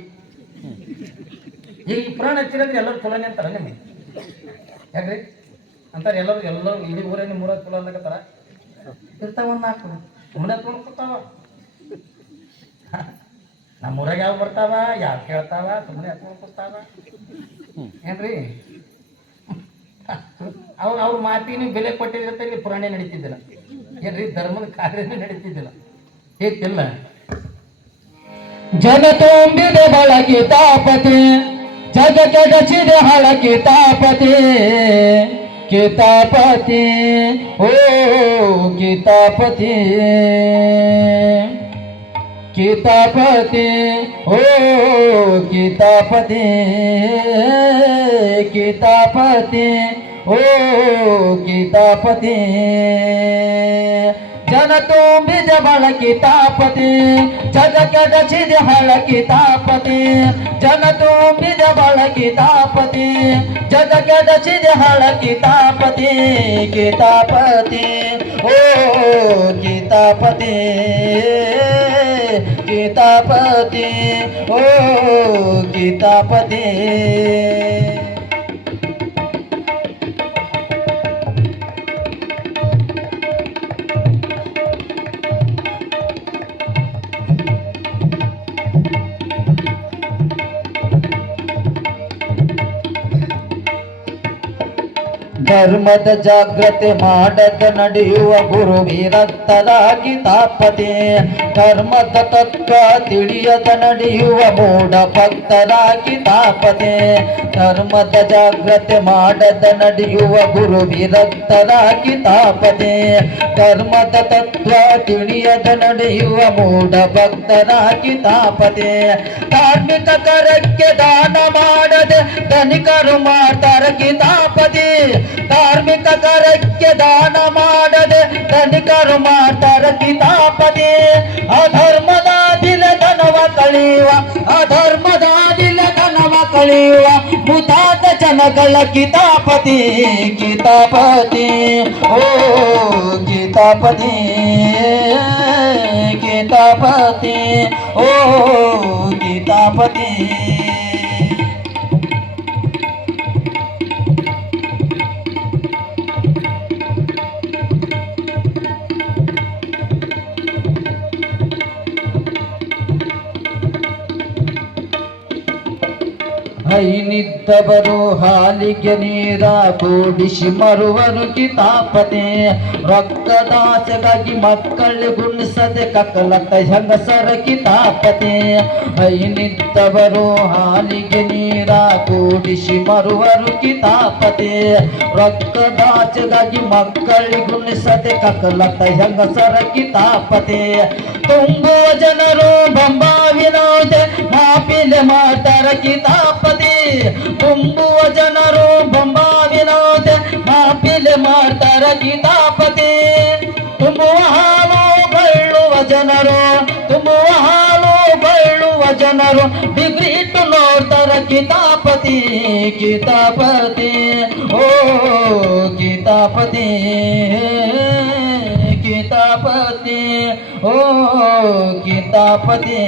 ಈಗ ಈ ಪುರಾಣ ಹಚ್ಚಿರೋದ್ರೆ ಎಲ್ಲರೂ ಚಲೋನೆ ಅಂತಾರ ನಿಮಗೆ ಯಾಕ್ರಿ ಅಂತಾರೆ ಎಲ್ಲರೂ ಇಡೀ ಊರೇ ನಿಮ್ಮ ಊರಾಗ ಚಲೋ ಅನ್ನಕತ್ತಾರ. ಇರ್ತಾವ ಒಂದು 4 ಸುಮ್ಮನೆ ತೊಳ್ಕೊತಾವ. ನಮ್ಮ ಊರಾಗ ಯಾವ ಬರ್ತಾವ ಯಾವ ಕೇಳ್ತಾವ ಸುಮ್ಮನೆ ತೊಳ್ಕೊತಾವ ಏನ್ರಿ. ಅವ್ರ ಮಾತಿಗೆ ಬೆಲೆ ಕೊಟ್ಟಿದ್ರೆ ಇಲ್ಲಿ ಪುರಾಣ ನಡೀತಿದ್ದಿಲ್ಲ ಏನ್ರಿ, ಧರ್ಮದ ಕಾರ್ಯನೇ ನಡೀತಿದ್ದಿಲ್ಲ ಏತಿಲ್ಲ. ಜನ ತುಂಬಿದ ಬಳಕೆ ತಾಪತೆ ಜಗ ಕೆಡಚಿದ ಹಳಕೆ ತಾಪತೆ ಕಿತಾಪತಿ ಓ ಕಿತಾಪತಿ ಕಿತಾಪತಿ ಓ ಕಿತಾಪತಿ ಕಿತಾಪತಿ ಓ ಕಿತಾಪತಿ ಜನ ತುಂಬಿದ ಬಳಕೆ ತಾಪತಿ ಜಗ ಕೆಡಚಿದ ಹಳಕೆ ತಾಪತಿ ಜನ ತುಂಬಿದ ಬಳಕೆ ತಾಪತಿ ಜಗ ಕೆಡಚಿದ ಹಳಕೆ ತಾಪತಿ ಕಿತಾಪತಿ ಓ ಕಿತಾಪತಿ ಕಿತಾಪತಿ ಓ ಕಿತಾಪತಿ. ಧರ್ಮದ ಜಾಗ್ರತೆ ಮಾಡದ ನಡೆಯುವ ಗುರು ವೀರತ್ತರಾಗಿ ತಾಪತೆ ಧರ್ಮದ ತತ್ವ ತಿಳಿಯದ ನಡೆಯುವ ಮೂಢ ಭಕ್ತರಾಗಿ ತಾಪತೆ ಧರ್ಮದ ಜಾಗ್ರತೆ ಮಾಡದ ನಡೆಯುವ ಗುರು ವೀರತ್ತರಾಗಿ ತಾಪತೆ ಧರ್ಮದ ತತ್ವ ತಿಳಿಯದ ನಡೆಯುವ ಮೂಢ ಭಕ್ತರಾಗಿ ತಾಪತೆ ಧಾರ್ಮಿಕ ಕರಕ್ಕೆ ದಾನ ಮಾಡದೆ ಧನಿಕರು ಮಾಡ್ತಾರ ಕಿತಾಪತಿ ಧಾರ್ಮಿಕ ಕರಕ್ಕೆ ದಾನ ಮಾಡದೆ ಧನಿಕರು ಮಾಡ್ತಾರ ಕಿತಾಪತಿ ಅಧರ್ಮದಾದಿಲ ಧನವ ಕಳೆಯುವ ಅಧರ್ಮದಾದಿಲ ಧನವ ಕಳೆಯುವ ಮುತಾದ ಜನಗಳ ಕಿತಾಪತಿ ಕಿತಾಪತಿ ಓ ಕಿತಾಪತಿ ಕಿತಾಪತಿ ಓ ಕಿತಾಪತಿ. ಹೈನಿದ್ದವರು ಹಾಲಿಗೆ ನೀರ ಕೂಡಿಸಿ ಮರುವರು ಕಿತಾಪತಿ ರೊಕ್ಕದಾಸೆಗಾಗಿ ಮಕ್ಕಳಿಗುಣಿಸದೆ ಕಕ್ಕಲತ್ತ ಹೆಂಗಸರ ಕಿತಾಪತಿ ಹೈನಿದ್ದವರು ಹಾಲಿಗೆ ನೀರ ಕೂಡಿಸಿ ಮರುವರು ಕಿತಾಪತಿ ರೊಕ್ಕದಾಸೆಗಾಗಿ ಮಕ್ಕಳಿಗುಣಿಸದೆ ಕಕ್ಕಲತ್ತ ಹೆಂಗಸರ ಕಿತಾಪತಿ ತುಂಬುವ ಜನರು ಬಂಬಾವಿನೋದ ಮಾಪಿಲೆ ಮಾಡ್ತಾರ ಕಿತಾಪತಿ ತುಂಬುವ ಜನರು ಬಂಬಾವಿನೋದ ಮಾಪಿಲೆ ಮಾಡ್ತಾರ ಕಿತಾಪತಿ ತುಂಬುವ ಹಾಲು ಬಳ್ಳುವ ಜನರು ತುಂಬುವ ಹಾಲು ಬಳ್ಳುವ ಜನರು ಡಿಗ್ರಿ ಇಟ್ಟು ನೋಡ್ತಾರ ಕಿತಾಪತಿ ಕಿತಾಪತಿ ಓ ಕಿತಾಪತಿ ಕಿತಾಪತಿ ಓ ಕಿತಾಪತಿ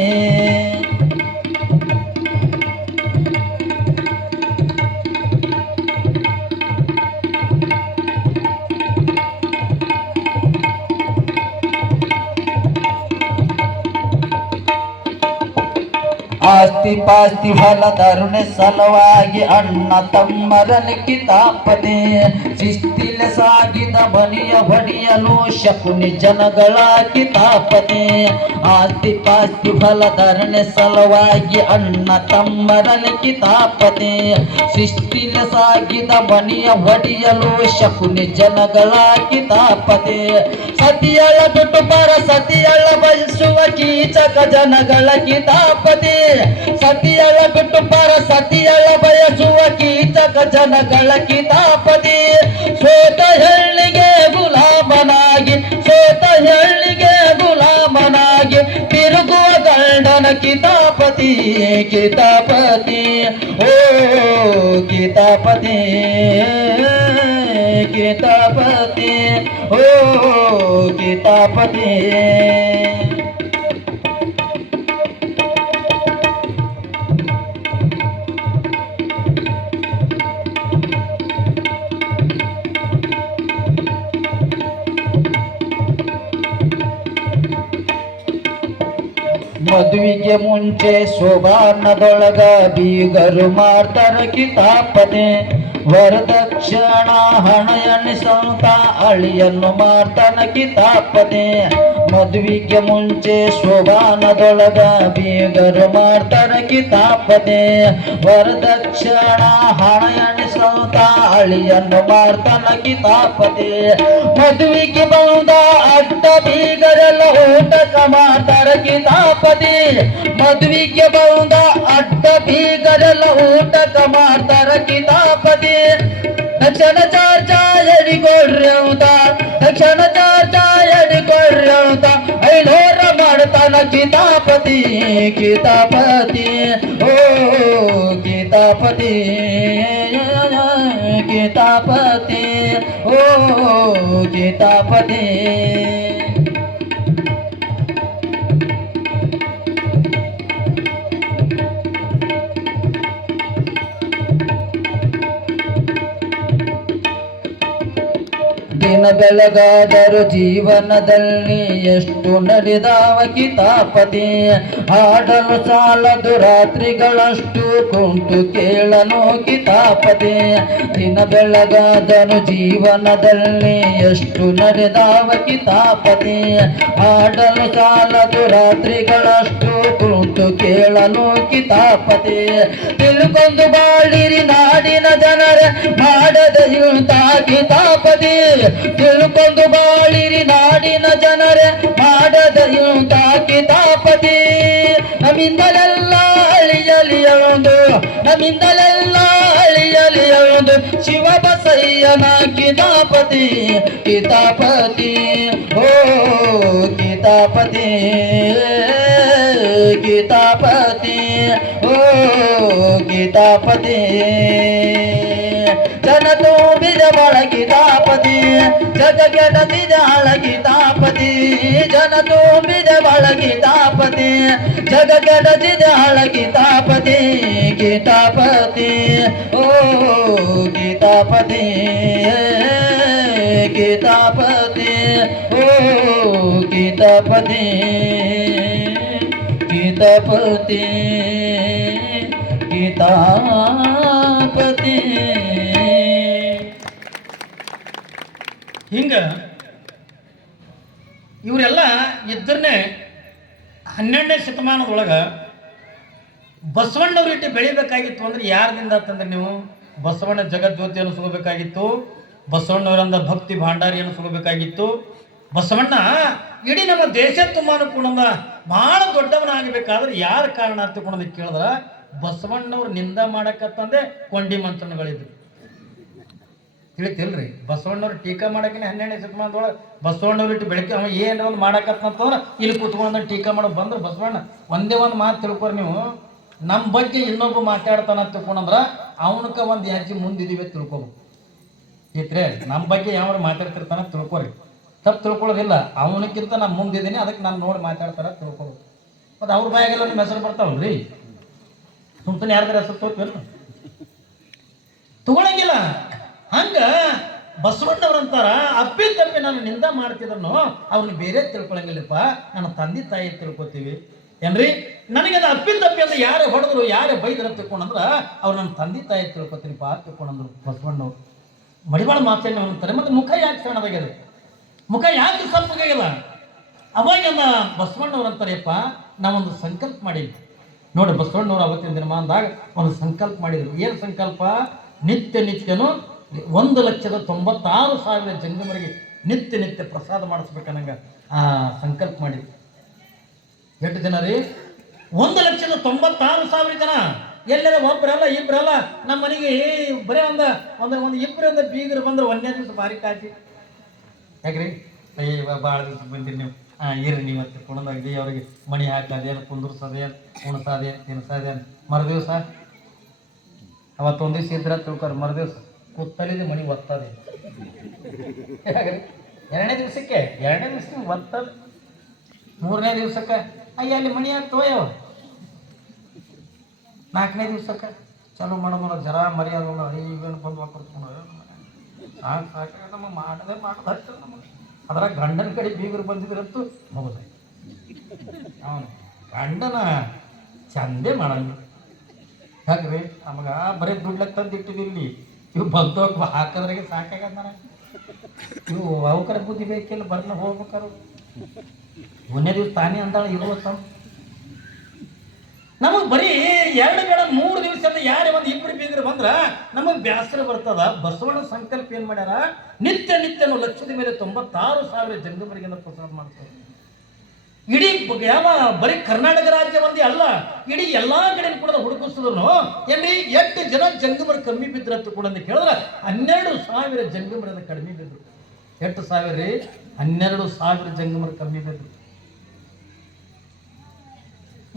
ಆಸ್ತಿ ಪಾಸ್ತಿ ಹೊಲ ಧರುಣೆ ಸಲುವಾಗಿ ಅಣ್ಣ ತಮ್ಮರನ ಕಿತಾಪತಿ ಶಿಸ್ತಿಲೆ ಸಾಗಿದ ಮನೆಯ ಹೊಡೆಯಲು ಶಕುನಿ ಜನಗಳ ಕಿತಾಪತಿ ಆಸ್ತಿ ಪಾಸ್ತಿ ಫಲ ಧರಣೆ ಸಲುವಾಗಿ ಅಣ್ಣ ತಮ್ಮರನ ಕಿತಾಪತಿ ಶಿಸ್ತಿಲೆ ಸಾಗಿದ ಮನೆಯ ಹೊಡೆಯಲು ಶಕುನಿ ಜನಗಳ ಕಿತಾಪತಿ ಸತಿಯಳ ಬಿಟ್ಟು ಪರ ಸತಿಯಳ ಬಯಸುವ ಕೀಚಕ ಜನಗಳ ಕಿತಾಪತಿ ಸತಿಯಳ ಬಿಟ್ಟು ಪರ ಸತಿಯಳ ಬಯಸುವ ಕೀಚಕ ಜನಗಳ ಕಿತಾಪತಿ ಸೋತ ಹೆಣ್ಣಿಗೆ ಗುಲಾಮನಾಗಿ ಸೋತ ಹೆಣ್ಣಿಗೆ ಗುಲಾಮನಾಗಿ ತಿರುಗುವ ಗಂಡನ ಕಿತಾಪತಿ ಕಿತಾಪತಿ ಓ ಕಿತಾಪತಿ ಕಿತಾಪತಿ ಓ ಕಿತಾಪತಿ ಮದುವೆಗೆ ಮುಂಚೆ ಶೋಭಾನದೊಳಗ ಬೀಗರು ಮಾಡ್ತಾರ ಕಿತಾಪತಿ ವರದಕ್ಷಿಣ ಹಣ ಎಣಿಸಂತ ಅಳಿಯನ್ನು ಮಾಡ್ತಾನ ಕಿತಾಪತಿ ಮದುವೆಗೆ ಮುಂಚೆ ಶೋಭಾನದೊಳಗ ಬೀಗರು ಮಾಡ್ತಾರ ಕಿತಾಪತಿ ವರದಕ್ಷಿಣ ಹಣ ಎಣಿಸಂತ ಅಳಿಯನ್ನು ಮಾಡ್ತಾನ ಕಿತಾಪತಿ ಮದುವೆಗೆ ಬಂದ ಅಡ್ಡ ಬೀಗರೆಲ್ಲ ಊಟಕ ಮಾಡ್ತಾರ ಕಿತಾಪತಿ ಮದುವೆಗೆ ಬಂದ ಅಡ್ಡ ಬೀಗರೆಲ್ಲ ಊಟಕ ಮಾಡ್ತಾರ ಕಿತಾಪತಿ ತಕ್ಷಣ ಚಾರ್ಜ ಎಡಿಕೊಡ್ರಿ ಅಂತ ತಕ್ಷಣ ಚಾರ್ಜ ಎಡಿಕೊಡ್ರಿ ಅಂತ ಐನೂರ ಮಾಡ್ತಾನ ಕಿತಾಪತಿ ಕಿತಾಪತಿ ಓ ಕಿತಾಪತಿ ಕಿತಾಪತಿ ಓ ಕಿತಾಪತಿ ದಿನ ಬೆಳಗಾದರೂ ಜೀವನದಲ್ಲಿ ಎಷ್ಟು ನಡೆದಾವ ಕಿತಾಪತಿ ಹಾಡಲು ಸಾಲದು ರಾತ್ರಿಗಳಷ್ಟು ಕುಂಟು ಕೇಳನು ಕಿತಾಪತಿ ದಿನ ಬೆಳಗಾದರೂ ಜೀವನದಲ್ಲಿ ಎಷ್ಟು ನಡೆದಾವ ಕಿತಾಪತಿ ಹಾಡಲು ಸಾಲದು ರಾತ್ರಿಗಳಷ್ಟು ಕುಂಟು ಕೇಳನು ಕಿತಾಪತಿ ತಿಳ್ಕೊಂಡು ಬಾಳಿರಿ ನಾಡಿನ ಜನರ ಮಾಡದ ಇಂಥ ಕಿತಾಪತಿ ತಿಳ್ಕೊಂಡು ಬಾಳಿರಿ ನಾಡಿನ ಜನರೇ ಮಾಡದ ಇಂಥ ಕಿತಾಪತಿ ನಮ್ಮಿಂದಲೆಲ್ಲ ಅಳಿಯಲಿ ಒಂದು ನಮ್ಮಿಂದಲೆಲ್ಲ ಅಳಿಯಲಿ ಒಂದು ಶಿವ ಬಸಯ್ಯನ ಕಿತಾಪತಿ ಕಿತಾಪತಿ ಓ ಕಿತಾಪತಿ ಕಿತಾಪತಿ ಓ ಕಿತಾಪತಿ ಜನ ತುಂಬಿದ ಬಳಗಿತಾಪತಿ ಜಗ ಕೆಡದಿದ ಹಳಗಿತಾಪತಿ ಜನ ತುಂಬಿದ ಬಳಗಿತಾಪತಿ ಜಗ ಕೆಡದಿದ ಹಳಗಿತಾಪತಿ ಗೀತಾಪತಿ ಓ ಗೀತಾಪತಿ ಗೀತಾಪತಿ ಓ ಗೀತಾಪತಿ ಗೀತಾಪತಿ ಗೀತಾಪತಿ. ಹಿಂಗ ಇವರೆಲ್ಲ ಇದ್ರನ್ನೇ 12ನೇ ಶತಮಾನದೊಳಗೆ ಬಸವಣ್ಣವ್ರ ಇಟ್ಟು ಬೆಳಿಬೇಕಾಗಿತ್ತು ಅಂದ್ರೆ ಯಾರದಿಂದ ಅಂತಂದ್ರೆ ನೀವು ಬಸವಣ್ಣ ಜಗಜ್ಯೋತಿ ಅನಿಸ್ಕೋಬೇಕಾಗಿತ್ತು, ಬಸವಣ್ಣವರಿಂದ ಭಕ್ತಿ ಭಾಂಡಾರಿ ಅನಿಸ್ಕೋಬೇಕಾಗಿತ್ತು. ಬಸವಣ್ಣ ಇಡೀ ನಮ್ಮ ದೇಶ ತುಂಬಾನು ಕೂಡ ಬಹಳ ದೊಡ್ಡವನಾಗಬೇಕಾದ್ರೆ ಯಾರ ಕಾರಣ ಅಂತ ಕೂಡ ಕೇಳಿದ್ರ ಬಸವಣ್ಣವ್ರು ನಿಂದ ಮಾಡಕತ್ತಂದೆ ಕೊಂಡಿ ಮಂತ್ರಗಳಿದ್ರು. ತಿಳಿತಿಲ್ರಿ, ಬಸವಣ್ಣವ್ರು ಟೀಕಾ ಮಾಡಕಿನ 12ನೇ ಶತಮಾನದೊಳಗೆ ಬಸವಣ್ಣವ್ರು ಇಟ್ಟು ಬೆಳಗ್ಗೆ ಅವ ಏನಾರ ಒಂದು ಮಾಡಕತ್ತಂತಂದ್ರೆ ಇಲ್ಲಿ ಕೂತ್ಕೊಂಡು ಟೀಕಾ ಮಾಡೋ ಬಂದ್ರೆ ಬಸವಣ್ಣ ಒಂದೇ ಒಂದು ಮಾತು ತಿಳ್ಕೊರಿ ನೀವು, ನಮ್ಮ ಬಗ್ಗೆ ಇನ್ನೊಬ್ಬ ಮಾತಾಡ್ತಾನ ತಿಳ್ಕೊಂಡ್ರ ಅವನಕ ಒಂದು ಹೆಜ್ಜೆ ಮುಂದಿದೀವಿ ತಿಳ್ಕೊಬೇಕು. ಐತ್ರೆ ನಮ್ಮ ಬಗ್ಗೆ ಯಾವ ಮಾತಾಡ್ತಿರ್ತಾನ ತಿಳ್ಕೊರಿ, ತಪ್ಪು ತಿಳ್ಕೊಳ್ಳೋದಿಲ್ಲ. ಅವನಕ್ಕಿಂತ ನಾನು ಮುಂದಿದ್ದೀನಿ ಅದಕ್ಕೆ ನಾನು ನೋಡಿ ಮಾತಾಡ್ತಾರ ತಿಳ್ಕೊಬೇಕು. ಮತ್ತು ಅವ್ರ ಬಾಯಾಗೆಲ್ಲ ನಿಮ್ಮ ಹೆಸರು ಬರ್ತಾವಲ್ರಿ, ಸುಮ್ಮನೆ ಯಾರ್ದಾರ ಹೆಸರು ತಗೊಳಂಗಿಲ್ಲ. ಹಂಗ ಬಸವಣ್ಣವ್ರಂತಾರ ಅಪ್ಪಿತಪ್ಪಿ ನಾನು ನಿಂದ ಮಾಡ್ತಿದ್ರು ಅವ್ರನ್ನ ಬೇರೆ ತಿಳ್ಕೊಳಂಗಿಲ್ಲಪ್ಪ, ನನ್ನ ತಂದೆ ತಾಯಿ ತಿಳ್ಕೊತೀವಿ ಏನ್ರಿ. ನನಗೆ ಅದು ಅಪ್ಪಿತಪ್ಪಿ ಅಂತ ಯಾರೇ ಹೊಡೆದ್ರು ಯಾರೇ ಬೈದ್ರ ತಿಳ್ಕೊಂಡ್ರ ಅವ್ರು ನನ್ನ ತಂದೆ ತಾಯಿ ತಿಳ್ಕೊತೀನಿಪ್ಪ ತಿಳ್ಕೊಂಡ್ರು ಬಸವಣ್ಣವ್ರು. ಮಡಿವಾಳ ಮಾತೇನೆ ಅಂತಾರೆ. ಮತ್ತೆ ಮುಖ ಯಾಕೆ ಸಣ್ಣದಾಗ್ಯದ, ಮುಖ ಯಾಕೆ ಸಪ್ಪಗಾಗ್ಯದ? ಅವಾಗೆಲ್ಲ ಬಸವಣ್ಣವ್ರು ಅಂತಾರೆಪ್ಪ ನಾವೊಂದು ಸಂಕಲ್ಪ ಮಾಡಿದ್ವಿ ನೋಡಿ. ಬಸವಣ್ಣವ್ರು ಅವತ್ತಿನ ದಿನಮಾನದಾಗ ಒಂದು ಸಂಕಲ್ಪ ಮಾಡಿದ್ರು. ಏನು ಸಂಕಲ್ಪ? ನಿತ್ಯನೂ 1,96,000 ಜಂಗಮರಿಗೆ ನಿತ್ಯ ಪ್ರಸಾದ ಮಾಡಿಸ್ಬೇಕನ್ನಂಗ ಆ ಸಂಕಲ್ಪ ಮಾಡಿದ್ರು. ಎಷ್ಟು ಜನ ರೀ? 1,96,000 ಜನ. ಎಲ್ಲರ ಒಬ್ಬರಲ್ಲ ಇಬ್ಬರಲ್ಲ. ನಮ್ಮ ಮನೆಗೆ ಬರೀ ಒಂದು ಇಬ್ಬರಿಂದ ಬೀಗರು ಬಂದ್ರೆ 1ನೇ ದಿವಸ ಭಾರಿ ಕಾಯ್ತಿ. ಯಾಕ್ರಿ ಭಾಳ ದಿವಸ ಬಂದಿರಿ ನೀವು, ಇರ್ರಿ ನೀವು ಅಂತ ಕುಣದಾಗಿ ಅವ್ರಿಗೆ ಮಣಿ ಹಾಕೋದೇನು, ಕುಂದ್ರಸೋದೇನು, ಉಣಸೋದೇನು, ತಿನ್ಸೋದೇನು. ಮರುದಿವ್ಸ ಅವತ್ತೊಂದು ದಿವ್ಸ ಇದ್ರ ತಿಳ್ಕೊರಿ, ಮರುದಿವ್ಸ ಕೂತಲ್ಲಿದ್ದು ಮಣಿ ಒತ್ತದೆ. ಯಾಕ್ರಿ 2ನೇ ದಿವ್ಸಕ್ಕೆ ಒತ್ತದ. 3ನೇ ದಿವ್ಸಕ್ಕೆ ಅಯ್ಯ ಅಲ್ಲಿ ಮಣಿ ಹಾಕ್ತವ ಯಾವ. 4ನೇ ದಿವ್ಸಕ್ಕೆ ಚಲೋ ಮಾಡೋದು ಜರ ಮರ್ಯಾದ ಈಗೇನು ಬಂದು ಹಾಕೊಡ್ಕೊಂಡು ಸಾಕು ನಮಗೆ ಮಾಡದೆ ಹಚ್ಚ ನಮಗೆ. ಅದರ ಗಂಡನ ಕಡೆ ಬೀಗರು ಬಂದಿದ್ರಂತೂ ಮುಗಿದ. ಅವನು ಗಂಡನ ಚಂದೇ ಮಾಡಲ್ಲ. ಯಾಕ್ರಿ ನಮಗ ಬರೀ ದುಡ್ಲಕ್ಕೆ ತಂದು ಇಟ್ಟಿದಿಲ್ಲಿ, ಇವು ಬಂದು ಹಾಕೋದ್ರಾಗೆ ಸಾಕಾಗದ ನನಗೆ. ಇವು ಅವಕರ ಬುದ್ಧಿ ಬೇಕಿಲ್ಲ, ಬರ್ಲ ಹೋಗ್ಬೇಕಾರು. 1ನೇ ದಿವ್ಸ ತಾನೇ ಅಂದಾಳ ಇರುವತ್ತ. ನಮಗೆ ಬರೀ 2 ಬೇಡ 3 ದಿವಸ ಯಾರೇ ಒಂದು ಇಬ್ಬರು ಬೀಗರು ಬಂದ್ರ ನಮಗೆ ಬೇಸರ ಬರ್ತದ. ಬಸವಣ್ಣ ಸಂಕಲ್ಪ ಏನ್ ಮಾಡ್ಯಾರ? ನಿತ್ಯನೂ ಲಕ್ಷದ ಮೇಲೆ 96,000 ಜಂಗಮರಿಗೆ ಪ್ರಸಾದ ಮಾಡ್ತಾರೆ. ಇಡೀ ಯಾವ ಬರೀ ಕರ್ನಾಟಕ ರಾಜ್ಯ ಒಂದೇ ಅಲ್ಲ, ಇಡೀ ಎಲ್ಲಾ ಕಡೆ ಕೂಡ ಹುಡುಕಿಸಿದ್ರು ಎಲ್ಲಿ ಎಷ್ಟು ಜನ ಜಂಗಮರು ಕಮ್ಮಿ ಬಿದ್ರಂತ ಕೂಡ ಕೇಳಿದ್ರೆ 12,000 ಜಂಗಮರದ ಕಡಿಮೆ ಬಿದ್ರು. ಎಷ್ಟು ಸಾವಿರ ರೀ? 12,000 ಜಂಗಮರು ಕಮ್ಮಿ ಬಿದ್ರು.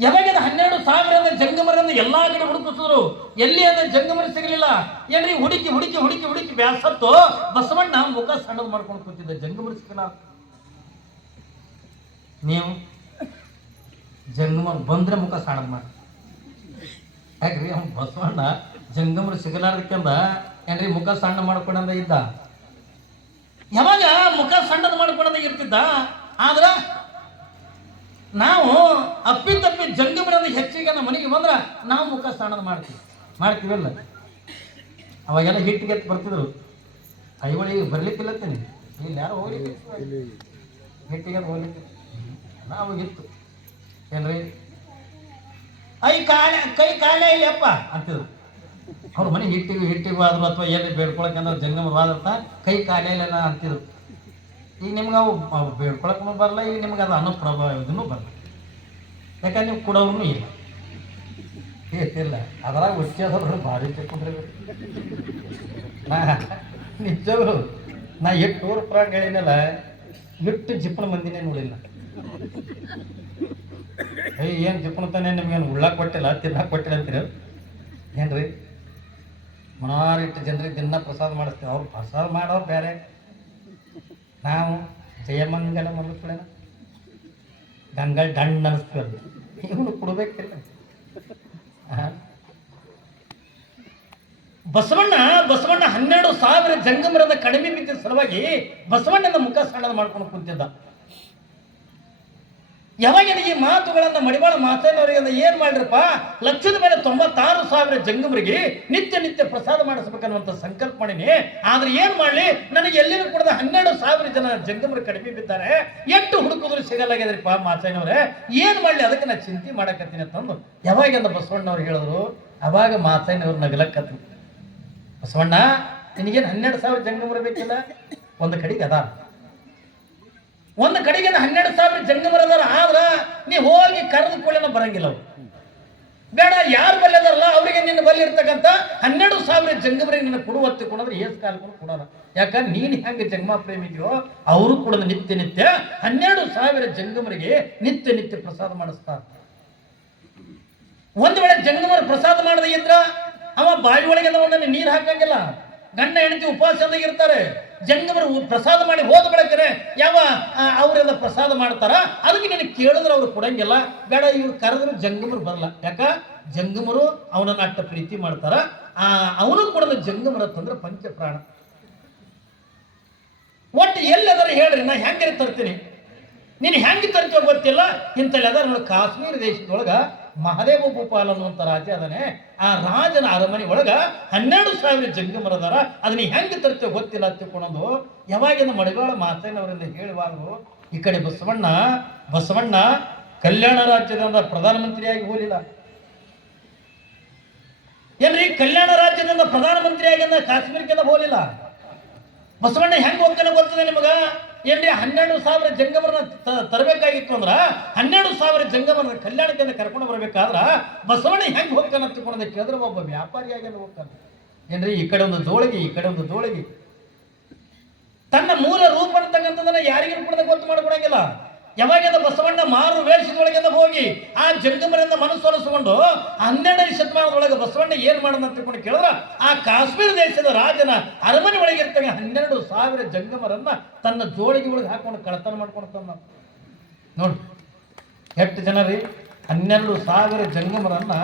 ಯಾವಾಗ 12,000 ಜಂಗಮರನ್ನು ಎಲ್ಲಾ ಕಡೆ ಹುಡುಕಿಸಿದ್ರು, ಎಲ್ಲಿ ಅದ ಜಂಗಮರ ಸಿಗಲಿಲ್ಲ. ಏನ್ರಿ ಹುಡುಕಿ ಬ್ಯಾಸತ್ತು ಬಸವಣ್ಣ ಮುಖ ಸಣ್ಣದ್ ಮಾಡ್ಕೊಂಡು ಕೂತಿದ್ದ. ಜಂಗಮರ ಸಿಗಲ್ಲ. ನೀವು ಜಂಗಮರು ಬಂದ್ರೆ ಮುಖ ಸಣ್ಣದ್ ಮಾಡಿ. ಯಾಕ್ರಿ ಅವ್ನು ಬಸವಣ್ಣ ಜಂಗಮರು ಸಿಗಲಾರ್ದಕ್ಕೆಂದ ಏನ್ರಿ ಮುಖ ಸಣ್ಣ ಮಾಡ್ಕೊಂಡ ಇದ್ದ. ಯಾವಾಗ ಮುಖ ಸಣ್ಣದ್ ಮಾಡ್ಕೊಂಡ ಇರ್ತಿದ್ದ. ಆದ್ರ ನಾವು ಅಪ್ಪಿತಪ್ಪಿ ಜಂಗಮರದ ಹೆಚ್ಚಿಗೆ ನಮ್ಮ ಮನೆಗೆ ಬಂದ್ರೆ ನಾವು ಮುಖ ಸಣ್ಣದ್ ಮಾಡ್ತೀವಲ್ಲ. ಅವಾಗೆಲ್ಲ ಹಿಟ್ಟಿಗೆ ಬರ್ತಿದ್ರು. ಐವಳಿಗೆ ಬರ್ಲಿಕ್ಕಿಲ್ಲತ್ತೇನೆ, ಇಲ್ಲಿ ಯಾರು ಹೋಗ್ಲಿಕ್ಕೆ ಹಿಟ್ಟಿಗೆ ಹೋಗ್ಲಿಕ್ಕೆ ನಾವು ಇತ್ತು ಏನ್ರಿ. ಕೈ ಕಾಲ ಇಲ್ಲಪ್ಪ ಅಂತಿದ್ರು. ಅವ್ರ ಮನೆ ಹಿಟ್ಟಿಗೂ ಆದ್ರು ಅಥವಾ ಎಲ್ಲಿ ಬೇಡ್ಕೊಳಕಂದ್ರೆ ಜಂಗಮರು ಆದ್ರತ ಕೈ ಕಾಲ ಇಲ್ಲ ಅಂತಿದ್ರು. ಈಗ ನಿಮ್ಗೆ ಅವು ಬೇಡ್ಕೊಳಕ್ಕೂ ಬರಲ್ಲ, ಈಗ ನಿಮ್ಗೆ ಅದು ಅನ್ನೋ ಪ್ರಭಾವ ಇದನ್ನು ಬರಲ್ಲ. ಯಾಕಂದ್ರೆ ನೀವು ಕೊಡೋನು ಇಲ್ಲ ಏತಿಲ್ಲ. ಅದ್ರಾಗ ಹುಚ್ಚಿದ್ರು ಭಾರಿ ತೆಕ್ಕೊಂಡ್ರಿ. ನಿಜವರು ನಾ ಎಷ್ಟು ಊರು ಪ್ರಾಣ ಹೇಳಿನಲ್ಲ, ಎಷ್ಟು ಜಿಪ್ಪಣ ಮಂದಿನೇ ನೋಡಿಲ್ಲ. ಏನು ಜಿಪ್ಪಣ ತಾನೆ ನಿಮ್ಗೇನು ಉಳ್ಳಾಕ್ ಕೊಟ್ಟಿಲ್ಲ, ತಿನ್ನಕ್ಕೆ ಕೊಟ್ಟಿಲ್ಲ ಅಂತೀರ ಏನ್ರಿ? ಮನಾರಿಟ್ಟು ಜನರಿಗೆ ದಿನ ಪ್ರಸಾದ ಮಾಡಿಸ್ತೀವಿ. ಅವ್ರು ಪ್ರಸಾದ ಮಾಡೋರು ಬೇರೆ, ನಾವು ಜಯಮಂಗಲ ಮಲ್ಲುಗಳೇನ ಗಂಗಲ್ ದಂಡ್ ಅನಿಸ್ತೀವಲ್ಲ. ಇವನು ಕೊಡ್ಬೇಕಿಲ್ಲ. ಬಸವಣ್ಣ 12,000 ಜಂಗಮರದ ಕಡಿಮೆ ಬಿದ್ದ ಸಲುವಾಗಿ ಬಸವಣ್ಣನ ಮುಖ ಸಣ್ಣದ ಮಾಡ್ಕೊಂಡು ಕುಂತಿದ್ದ. ಯಾವಾಗ ಈ ಮಾತುಗಳನ್ನ ಮಡಿವಾಳ ಮಾತೇನವರಿಗೆ ಏನ್ ಮಾಡ್ರಪ್ಪ, ಲಕ್ಷದ ಮೇಲೆ 96,000 ಜಂಗಮರಿಗೆ ನಿತ್ಯ ನಿತ್ಯ ಪ್ರಸಾದ ಮಾಡಿಸ್ಬೇಕನ್ನುವಂತ ಸಂಕಲ್ಪ ಮಾಡಿನಿ. ಆದ್ರೆ ಏನ್ ಮಾಡ್ಲಿ, ನನಗೆ ಎಲ್ಲಿನೂ ಕೂಡ 12,000 ಜನ ಜಂಗಮರು ಕಡಿಮೆ ಬಿದ್ದಾರೆ, ಎಷ್ಟು ಹುಡುಕಿದ್ರು ಸಿಗಲಾಗ್ಯದ್ರಿಪ್ಪ ಮಾತೇನವ್ರೆ, ಏನ್ ಮಾಡ್ಲಿ, ಅದಕ್ಕೆ ನಾ ಚಿಂತೆ ಮಾಡಕತ್ತೀನಿ ಅಂತಂದು ಯಾವಾಗ ಬಸವಣ್ಣವ್ರು ಹೇಳಿದ್ರು. ಅವಾಗ ಮಾತೇನವ್ರು ನಗಲಕ್ಕತ್ರು. ಬಸವಣ್ಣ, ನಿನಗೇನು 12,000 ಜಂಗಮರು ಬೇಕಿಲ್ಲ, ಒಂದು ಕಡೆಗೆ ಅದ, ಒಂದು ಕಡೆಗೆ 12,000 ಜಂಗಮರು ಅದಾರ. ಆದ್ರ ನೀ ಹೋಗಿ ಕರೆದುಕೊಳ್ಳೇನ ಬರಂಗಿಲ್ಲ. ಅವ್ರು ಬೇಡ, ಯಾರು ಬಲ್ಲಿ ಅದಾರಲ್ಲ ಅವರಿಗೆ ನಿನ್ನ ಬಲ್ಲಿ ಇರ್ತಕ್ಕಂಥ 12,000 ಜಂಗಮರಿಗೆ ನಿನ್ನ ಕೊಡುವತ್ತೆ ಕೊಡೋದ್ರೆ ಏಸ್ ಕಾಲ್ಕೊಂಡು ಕೊಡೋಣ. ಯಾಕಂದ್ರೆ ನೀನು ಹೆಂಗೆ ಜಂಗಮ ಪ್ರೇಮಿದ್ಯೋ ಅವರು ಕೂಡ ನಿತ್ಯ ನಿತ್ಯ 12,000 ಜಂಗಮರಿಗೆ ನಿತ್ಯ ನಿತ್ಯ ಪ್ರಸಾದ ಮಾಡಿಸ್ತಾರೆ. ಒಂದ್ ವೇಳೆ ಜಂಗಮರು ಪ್ರಸಾದ ಮಾಡದೆ ಇದ್ರ ಅವ ಬಾವಿ ಒಳಗೆ ಒಂದನ್ನು ನೀರು ಹಾಕಂಗಿಲ್ಲ. ಗಂಡ ಹೆಂಡತಿ ಉಪವಾಸದಾಗ ಇರ್ತಾರೆ. ಜಂಗಮರು ಪ್ರಸಾದ ಮಾಡಿ ಹೋದ ಬೆಳಕರೆ ಯಾವ ಅವರೆಲ್ಲ ಪ್ರಸಾದ ಮಾಡ್ತಾರ, ಅದಕ್ಕೆ ನೀನು ಕೇಳಿದ್ರೆ ಅವ್ರು ಕೊಡಂಗಿಲ್ಲ. ಬೇಡ, ಇವ್ರು ಕರೆದ್ರು ಜಂಗಮರು ಬರಲ್ಲ. ಯಾಕ, ಜಂಗಮರು ಅವನನ್ನ ಅಟ್ಟ ಪ್ರೀತಿ ಮಾಡ್ತಾರ. ಅವನು ಕೊಡಲು ಜಂಗಮರ ತಂದ್ರೆ ಪಂಚಪ್ರಾಣ. ಒಟ್ಟು ಎಲ್ಲದಾರ ಹೇಳ್ರಿ, ನಾ ಹೆಂಗೆ ತರ್ತೀನಿ, ನೀನು ಹೆಂಗೆ ತರ್ತೀವ ಗೊತ್ತಿಲ್ಲ. ಇಂಥಲ್ಲಿ ಅದ ನೋಡಿ, ಕಾಶ್ಮೀರ ದೇಶದೊಳಗ ಮಹದೇವ ಭೂಪಾಲ್ ಅನ್ನುವಂಥ ರಾಜ ಅದಾನೆ. ಆ ರಾಜನ ಅರಮನೆ ಒಳಗ 12,000 ಜಂಗಮರದಾರ. ಅದನ್ನ ಹೆಂಗೆ ತರ್ತೇವೆ ಗೊತ್ತಿಲ್ಲ ತಿಳ್ಕೊಳೋದು. ಯಾವಾಗಿಂದ ಮಡಿವಾಳ ಮಾತೇನವರಿಂದ ಹೇಳುವಾಗಲೂ ಈ ಕಡೆ ಬಸವಣ್ಣ ಕಲ್ಯಾಣ ರಾಜ್ಯದಿಂದ ಪ್ರಧಾನಮಂತ್ರಿಯಾಗಿ ಹೋಲಿಲ್ಲ ಏನ್ರಿ, ಕಲ್ಯಾಣ ರಾಜ್ಯದಿಂದ ಪ್ರಧಾನಮಂತ್ರಿಯಾಗಿ ಕಾಶ್ಮೀರಕ್ಕೆಲ್ಲ ಹೋಲಿಲ್ಲ. ಬಸವಣ್ಣ ಹೆಂಗ್ ಹೋಗ್ತಾನೆ ಗೊತ್ತದೆ ನಿಮಗ ಏನ್ರಿ, 12,000 ಜಂಗಮರನ್ನ ತರಬೇಕಾಗಿತ್ತು ಅಂದ್ರ 12,000 ಜಂಗಮರನ್ನ ಕಲ್ಯಾಣಕ್ಕೆ ಕರ್ಕೊಂಡು ಬರ್ಬೇಕಾದ್ರ ಬಸವಣ್ಣ ಹೆಂಗ್ ಹೋಗ್ತಾನ ತಿಳ್ಕೊಂಡ ಕೇಳಿದ್ರೆ ಒಬ್ಬ ವ್ಯಾಪಾರಿಯಾಗಿ ಹೋಗ್ತಾನೆ. ಏನ್ರಿ, ಈ ಕಡೆ ಒಂದು ಜೋಳಿಗೆ, ಈ ಕಡೆ ಒಂದು ಜೋಳಿಗೆ, ತನ್ನ ಮೂಲ ರೂಪ ಅಂತಕ್ಕಂಥದನ್ನ ಯಾರಿಗೂ ಕೂಡ ಗೊತ್ತು ಮಾಡಿಕೊಡಂಗಿಲ್ಲ. ಯಾವಾಗ ಬಸವಣ್ಣ ಮಾರು ವೇಷದೊಳಗೆಲ್ಲ ಹೋಗಿ ಆ ಜಂಗಮರಿಂದ ಮನಸ್ಸೊಲಿಸಿಕೊಂಡು 12ನೇ ಶತಮಾನದೊಳಗೆ ಬಸವಣ್ಣ ಏನ್ ಮಾಡೋಣ ಅಂತ ತಿಳ್ಕೊಂಡು ಕೇಳಿದ್ರ, ಆ ಕಾಶ್ಮೀರ ದೇಶದ ರಾಜನ ಅರಮನೆ ಒಳಗೆ ಇರ್ತಾನೆ 12,000 ಜಂಗಮರನ್ನ ತನ್ನ ಜೋಳಿಗೆ ಒಳಗೆ ಹಾಕೊಂಡು ಕಳತನ ಮಾಡ್ಕೊಂಡು ನೋಡಿ. ಎಷ್ಟು ಜನ ರೀ, 12,000 ಜಂಗಮರನ್ನ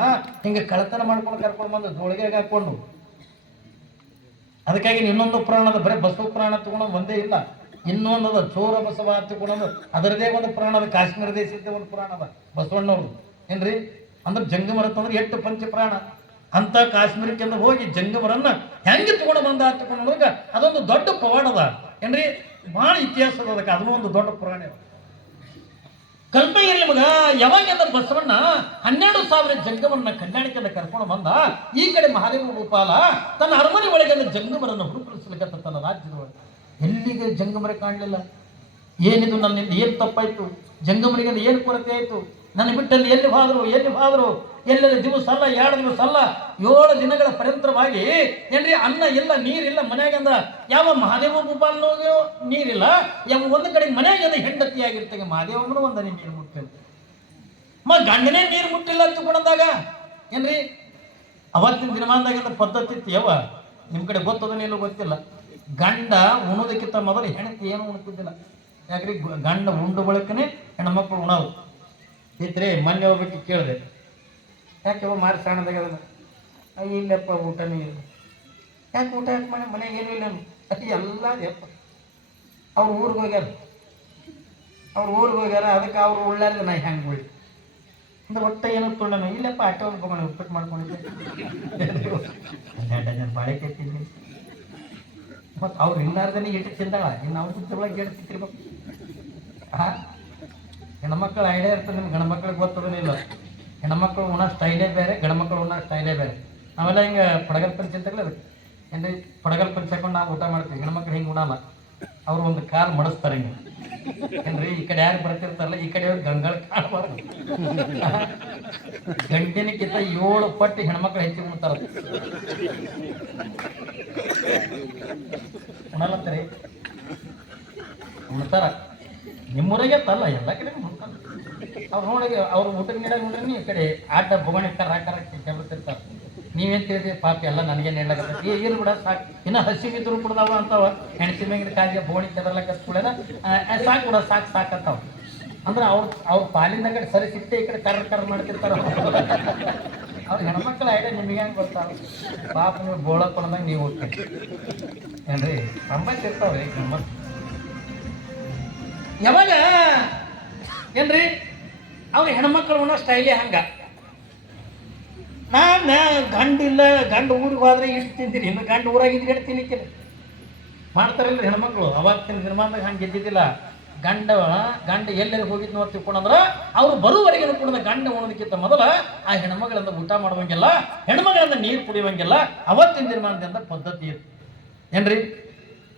ಹಿಂಗೆ ಕಳತನ ಮಾಡ್ಕೊಂಡು ಕರ್ಕೊಂಡು ಬಂದು ಜೋಳಿಗೆ ಹಾಕೊಂಡು. ಅದಕ್ಕಾಗಿ ಇನ್ನೊಂದು ಪುರಾಣದ ಬರೀ ಬಸವ ಪುರಾಣ ತಗೊಂಡು ಒಂದೇ ಇಲ್ಲ, ಇನ್ನೊಂದದ ಚೋರ ಬಸವ ತಗೊಂಡು ಅದರದೇ ಒಂದು ಪುರಾಣ ಅದ. ಕಾಶ್ಮೀರ ದೇಶದ ಒಂದು ಪುರಾಣ ಅದ ಬಸವಣ್ಣವ್ರು. ಏನ್ರಿ ಅಂದ್ರೆ ಜಂಗಮರ ತಂದ್ರೆ ಎಷ್ಟು ಪಂಚಪ್ರಾಣ ಅಂತ ಕಾಶ್ಮೀರಕ್ಕೆ ಹೋಗಿ ಜಂಗಮರನ್ನ ಹೆಂಗೆ ತಗೊಂಡು ಬಂದ ತಗೊಂಡಾಗ ಅದೊಂದು ದೊಡ್ಡ ಪವಾಡ ಅದ. ಏನ್ರಿ, ಬಹಳ ಇತಿಹಾಸ ಅದ. ಅದಕ್ಕೆ ಅದನ್ನೂ ಒಂದು ದೊಡ್ಡ ಪುರಾಣ ಅದ. ಕಲ್ಪನೆ ಇರಲಿ ಮಗ, ಯಾವಾಗ ಬಸವಣ್ಣ 12,000 ಜಂಗಮರನ್ನ ಕಲ್ಯಾಣಕ್ಕೆ ಕರ್ಕೊಂಡು ಬಂದ. ಈ ಕಡೆ ಮಹಾದೇವ ಭೂಪಾಲ ತನ್ನ ಅರಮನೆ ಒಳಗೆ ಜಂಗಮರನ್ನ ಹುಡುಕಲಿಸ್ಲಿಕ್ಕೆ ತನ್ನ ರಾಜ್ಯದ ಒಳಗೆ ಎಲ್ಲಿಗೆ ಜಂಗಮರ ಕಾಣಲಿಲ್ಲ. ಏನಿದು, ನನ್ನಿಂದ ಏನು ತಪ್ಪಾಯ್ತು, ಜಂಗಮರಿಗೆ ಏನು ಕೊರತೆ ಆಯ್ತು, ನನ್ನ ಬಿಟ್ಟಲ್ಲಿ ಎಲ್ಲಿ ಹೋದ್ರು ಎಲ್ಲೆಲ್ಲಿ ದಿವಸ ಅಲ್ಲ, 2 ದಿವಸ ಅಲ್ಲ, 7 ದಿನಗಳ ಪರ್ಯಂತರವಾಗಿ ಏನ್ರಿ ಅನ್ನ ಇಲ್ಲ, ನೀರಿಲ್ಲ ಮನ್ಯಾಗಂದ. ಯಾವ ಮಹಾದೇವ ಭೂಪಾಲನಿಗೂ ನೀರಿಲ್ಲ, ಯಾವ ಒಂದು ಕಡೆ ಮನ್ಯಾಗ ಹೆಂಡತಿಯಾಗಿರ್ತಾಗ ಮಹಾದೇವನು ಒಂದನೇ ನೀರು ಮುಟ್ಟಿಲ್ಲ, ಗಂಡನೇ ನೀರು ಮುಟ್ಟಿಲ್ಲ ಅಂತಕೊಂಡಾಗ ಏನ್ರಿ. ಅವತ್ತಿನ ದಿನಮಾನದಾಗಿಂದ ಪದ್ಧತಿ ಇತ್ತು. ಯಾವ ನಿಮ್ಮ ಕಡೆ ಗೊತ್ತದನ್ನೆಲ್ಲೂ ಗೊತ್ತಿಲ್ಲ. ಗಂಡ ಉಣೋದಕ್ಕಿಂತ ಮೊದಲು ಹೆಣ್ತಿ ಏನು ಉಣ್ತಿದ್ದಿಲ್ಲ. ಯಾಕ್ರಿ, ಗಂಡ ಉಂಡು ಬಳಕನೆ ಹೆಣ್ಮಕ್ಳು ಉಣೋದು ಇದ್ರೆ. ಮೊನ್ನೆ ಹೋಗ್ಬೇಕು ಕೇಳಿದೆ, ಯಾಕೆ ಮಾರಿ ಸಣ್ಣದಾಗ ಇಲ್ಲಪ್ಪ ಊಟನೇ ಇಲ್ಲ. ಯಾಕೆ ಊಟ ಯಾಕೆ ಮನೆಗೆ ಏನೂ ಇಲ್ಲ ಅತಿ ಎಲ್ಲ ಯಪ್ಪ. ಅವ್ರು ಊರಿಗೆ ಹೋಗ್ಯಾರ, ಅದಕ್ಕೆ ಅವ್ರು ಉಳ್ಳಾರ್ದು ನಾ ಹೆಂಗೆ ಉಳ್ಳಿ ಅಂದ್ರೆ ಒಟ್ಟು ಏನೋ ತೊಂಡ ಇಲ್ಲಪ್ಪ ಆಟೋ ಹೋಗೋಣ ಉಪ್ಪಿಟ್ಟು ಮಾಡ್ಕೊಂಡಿದ್ದೆ. 12 ಜನ ಬಾಳೆ ಕೆತ್ತಿದ್ವಿ. ಮತ್ತು ಅವ್ರು ಇಲ್ಲಾರ್ದನೇ ಇಟ್ಟು ತಿಂದಾಳ, ಇನ್ನು ಅವ್ರ ಒಳಗೆ ಏನು ತಿಂತಿರ್ಬೇಕು. ಹೆಣ್ಮಕ್ಳ ಐಡಿಯಾ ಇರ್ತದೆ, ನಿಮ್ಗೆ ಗಂಡ್ಮಕ್ಳಿಗೆ ಗೊತ್ತದನಿಲ್ಲ. ಹೆಣ್ಮಕ್ಳು ಉಣ್ಣೋ ಸ್ಟೈಲೇ ಬೇರೆ, ಗಂಡ್ಮಕ್ಳು ಉಣ್ಣೋ ಸ್ಟೈಲೇ ಬೇರೆ. ನಾವೆಲ್ಲ ಹಿಂಗೆ ಪಡಗಲ್ ಪಂಚೆ ಅಂತಲ್ಲ, ಅದಕ್ಕೆ ಏನ್ರಿ ಪಡಗಲ್ ಪಂಚೆ ಹಾಕೊಂಡು ನಾವು ಊಟ ಮಾಡ್ತೀವಿ. ಹೆಣ್ಮಕ್ಳು ಹಿಂಗೆ ಉಣ್ಣಲ್ಲ, ಅವ್ರು ಒಂದು ಕಾಲು ಮಡಿಸ್ತಾರೆ ಹಿಂಗೆ. ಏನ್ರಿ, ಈ ಕಡೆ ಯಾರು ಬರ್ತಿರ್ತಾರಲ್ಲ, ಈ ಕಡೆ ಗಂಗಳ ಕಾಣಬಾರ್ದು. ಗಂಡಿನಕ್ಕಿಂತ 7 ಪಟ್ಟು ಹೆಣ್ಮಕ್ಳು ಹೆಚ್ಚಿಗೆ ಉಣ್ತಾರ. ಉಣಲತ್ತರಿ ಉಣ್ತಾರ. ನಿಮ್ಮೂರಾಗೆ ತಲ್ಲ ಎಲ್ಲ ಕಡೆ ಉಣ್ತಾರ. ಅವ್ರು ನೋಡಿ ಅವ್ರು ಊಟಕ್ಕೆ ನೀಡಾಗ ನೋಡ್ರಿ, ಈ ಕಡೆ ಆಟ ಬೊಗಣಿ ಕೆಬರ್ತಿರ್ತಾರೆ. ನೀವೇನು ತಿಳಿದ್ರಿ ಪಾಪ ಎಲ್ಲ ನನಗೆ ನೀಡಲಾಗತ್ತೆ. ಏನು ಬಿಡ ಸಾಕು, ಇನ್ನು ಹಸಿವಿದ್ರು ಬಿಡ್ದಾವ ಅಂತಾವ. ಹೆಣ್ಸಿ ಮೇಗಿನ ಕಾಲಿಗೆ ಬೋಣಿ ಕೆದರ್ಲಕ್ಕೂಡ ಸಾಕು ಬಿಡ, ಸಾಕಂತಾವ. ಅಂದ್ರೆ ಅವ್ರ ಪಾಲಿಂದ ಕಡೆ ಸರಿ ಸಿಟ್ಟೆ ಈ ಕಡೆ ಕರ್ ಮಾಡ್ತಿರ್ತಾರ. ಅವ್ರ ಹೆಣ್ಮಕ್ಳ ಐಡಿಯಾ ನಿಮಗೆ ಹೆಂಗೆ ಗೊತ್ತಾವ. ಪಾಪ ನೀವು ಬೋಳಕೊಂಡಂಗ ನೀವು ಹೋಗ್ತೀರಿ ಏನ್ರಿ, ಸಂಬಂಧಿಸಿರ್ತಾವ್ರಿ ಹೆಣ್ಮಕ್ಳು. ಯಾವಾಗ ಏನ್ರಿ ಅವ್ನ ಹೆಣ್ಮಕ್ಳು ಉಣ್ಣೋ ಸ್ಟೈಲೇ ಹಂಗ. ನಾನು ಗಂಡಿಲ್ಲ, ಗಂಡು ಊರಿಗೆ ಹೋದ್ರೆ ಇಟ್ಟು ತಿಂತೀನಿ, ಇನ್ನು ಗಂಡು ಊರಾಗಿದ್ರೆ ಇಟ್ಟು ತಿನ್ನಿಕ್ಕಿಲ್ಲ ಮಾಡ್ತಾರಿಲ್ಲ ಹೆಣ್ಮಕ್ಳು. ಅವತ್ತಿನ ನಿರ್ಮಾಣದಾಗ ಹಂಗೆ ಗೆದ್ದಿದ್ದಿಲ್ಲ. ಗಂಡ ಎಲ್ಲೆಲ್ಲಿ ಹೋಗಿದ್ನೋ ತಿಳ್ಕೊಂಡ್ರೆ ಅವ್ರು ಬರುವವರೆಗೆ ಕೂಡ ಗಂಡ ಉಣೋದಕ್ಕಿಂತ ಮೊದಲ ಆ ಹೆಣ್ಮಗಳಿಂದ ಊಟ ಮಾಡುವಂಗೆಲ್ಲ, ಹೆಣ್ಮಗಳಿಂದ ನೀರು ಕುಡಿಯುವಂಗೆಲ್ಲ ಅವತ್ತಿನ ನಿರ್ಮಾಣದಿಂದ ಪದ್ಧತಿ ಇತ್ತು ಏನ್ರಿ.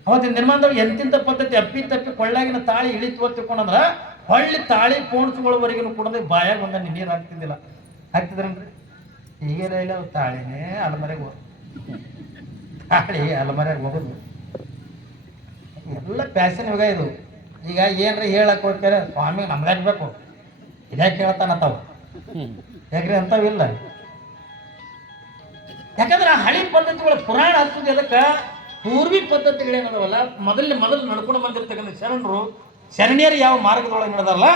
ಅವತ್ತಿನ ನಿರ್ಮಾಣದವ್ರು ಎಂತಿಂತ ಪದ್ಧತಿ, ಅಪ್ಪಿ ತಪ್ಪಿ ಕೊಳ್ಳಾಗಿನ ತಾಳಿ ಇಳಿತು ತಿಳ್ಕೊಂಡ್ರೆ ಹೊಳ್ಳಿ ತಾಳಿ ಪೋಣಿಸ್ಕೊಳ್ಳೋವರೆಗೂ ಕೂಡ ಬಾಯಾಗ ಒಂದನ್ನು ನೀರು ಹಾಕ್ತಿದ್ದಿಲ್ಲ. ಹಾಕ್ತಿದ್ರನ್ರಿ? ಈಗೆಲ್ಲ ಇಲ್ಲ, ತಾಳಿನೇ ಅಲಮರೆಗೆ ತಾಳಿ ಅಲಮರೆಗೆ ಹೋಗೋದು ಎಲ್ಲ ಪ್ಯಾಷನ್ ಯುಗ ಇದು. ಈಗ ಏನ್ರಿ ಹೇಳಕ್ ಹೋಗ್ತಾರೆ, ಸ್ವಾಮಿ ನಮ್ಗೆ ಬೇಕು ಇದ್ಯಾಕೆ ಹೇಳ್ತಾನತ್ತಾವ, ಯಾಕ್ರಿ ಅಂತಾವಿಲ್ಲ. ಯಾಕಂದ್ರೆ ಆ ಹಳಿ ಪದ್ಧತಿಗಳ ಪುರಾಣ ಹಚ್ಚೋದು ಅದಕ್ಕೆ ಪೂರ್ವಿ ಪದ್ಧತಿಗಳೇನದವಲ್ಲ, ಮೊದಲು ನಡ್ಕೊಂಡು ಬಂದಿರ್ತಕ್ಕಂಥ ಶರಣಿಯರು ಯಾವ ಮಾರ್ಗದೊಳಗೆ ನಡೆದಾರಲ್ಲ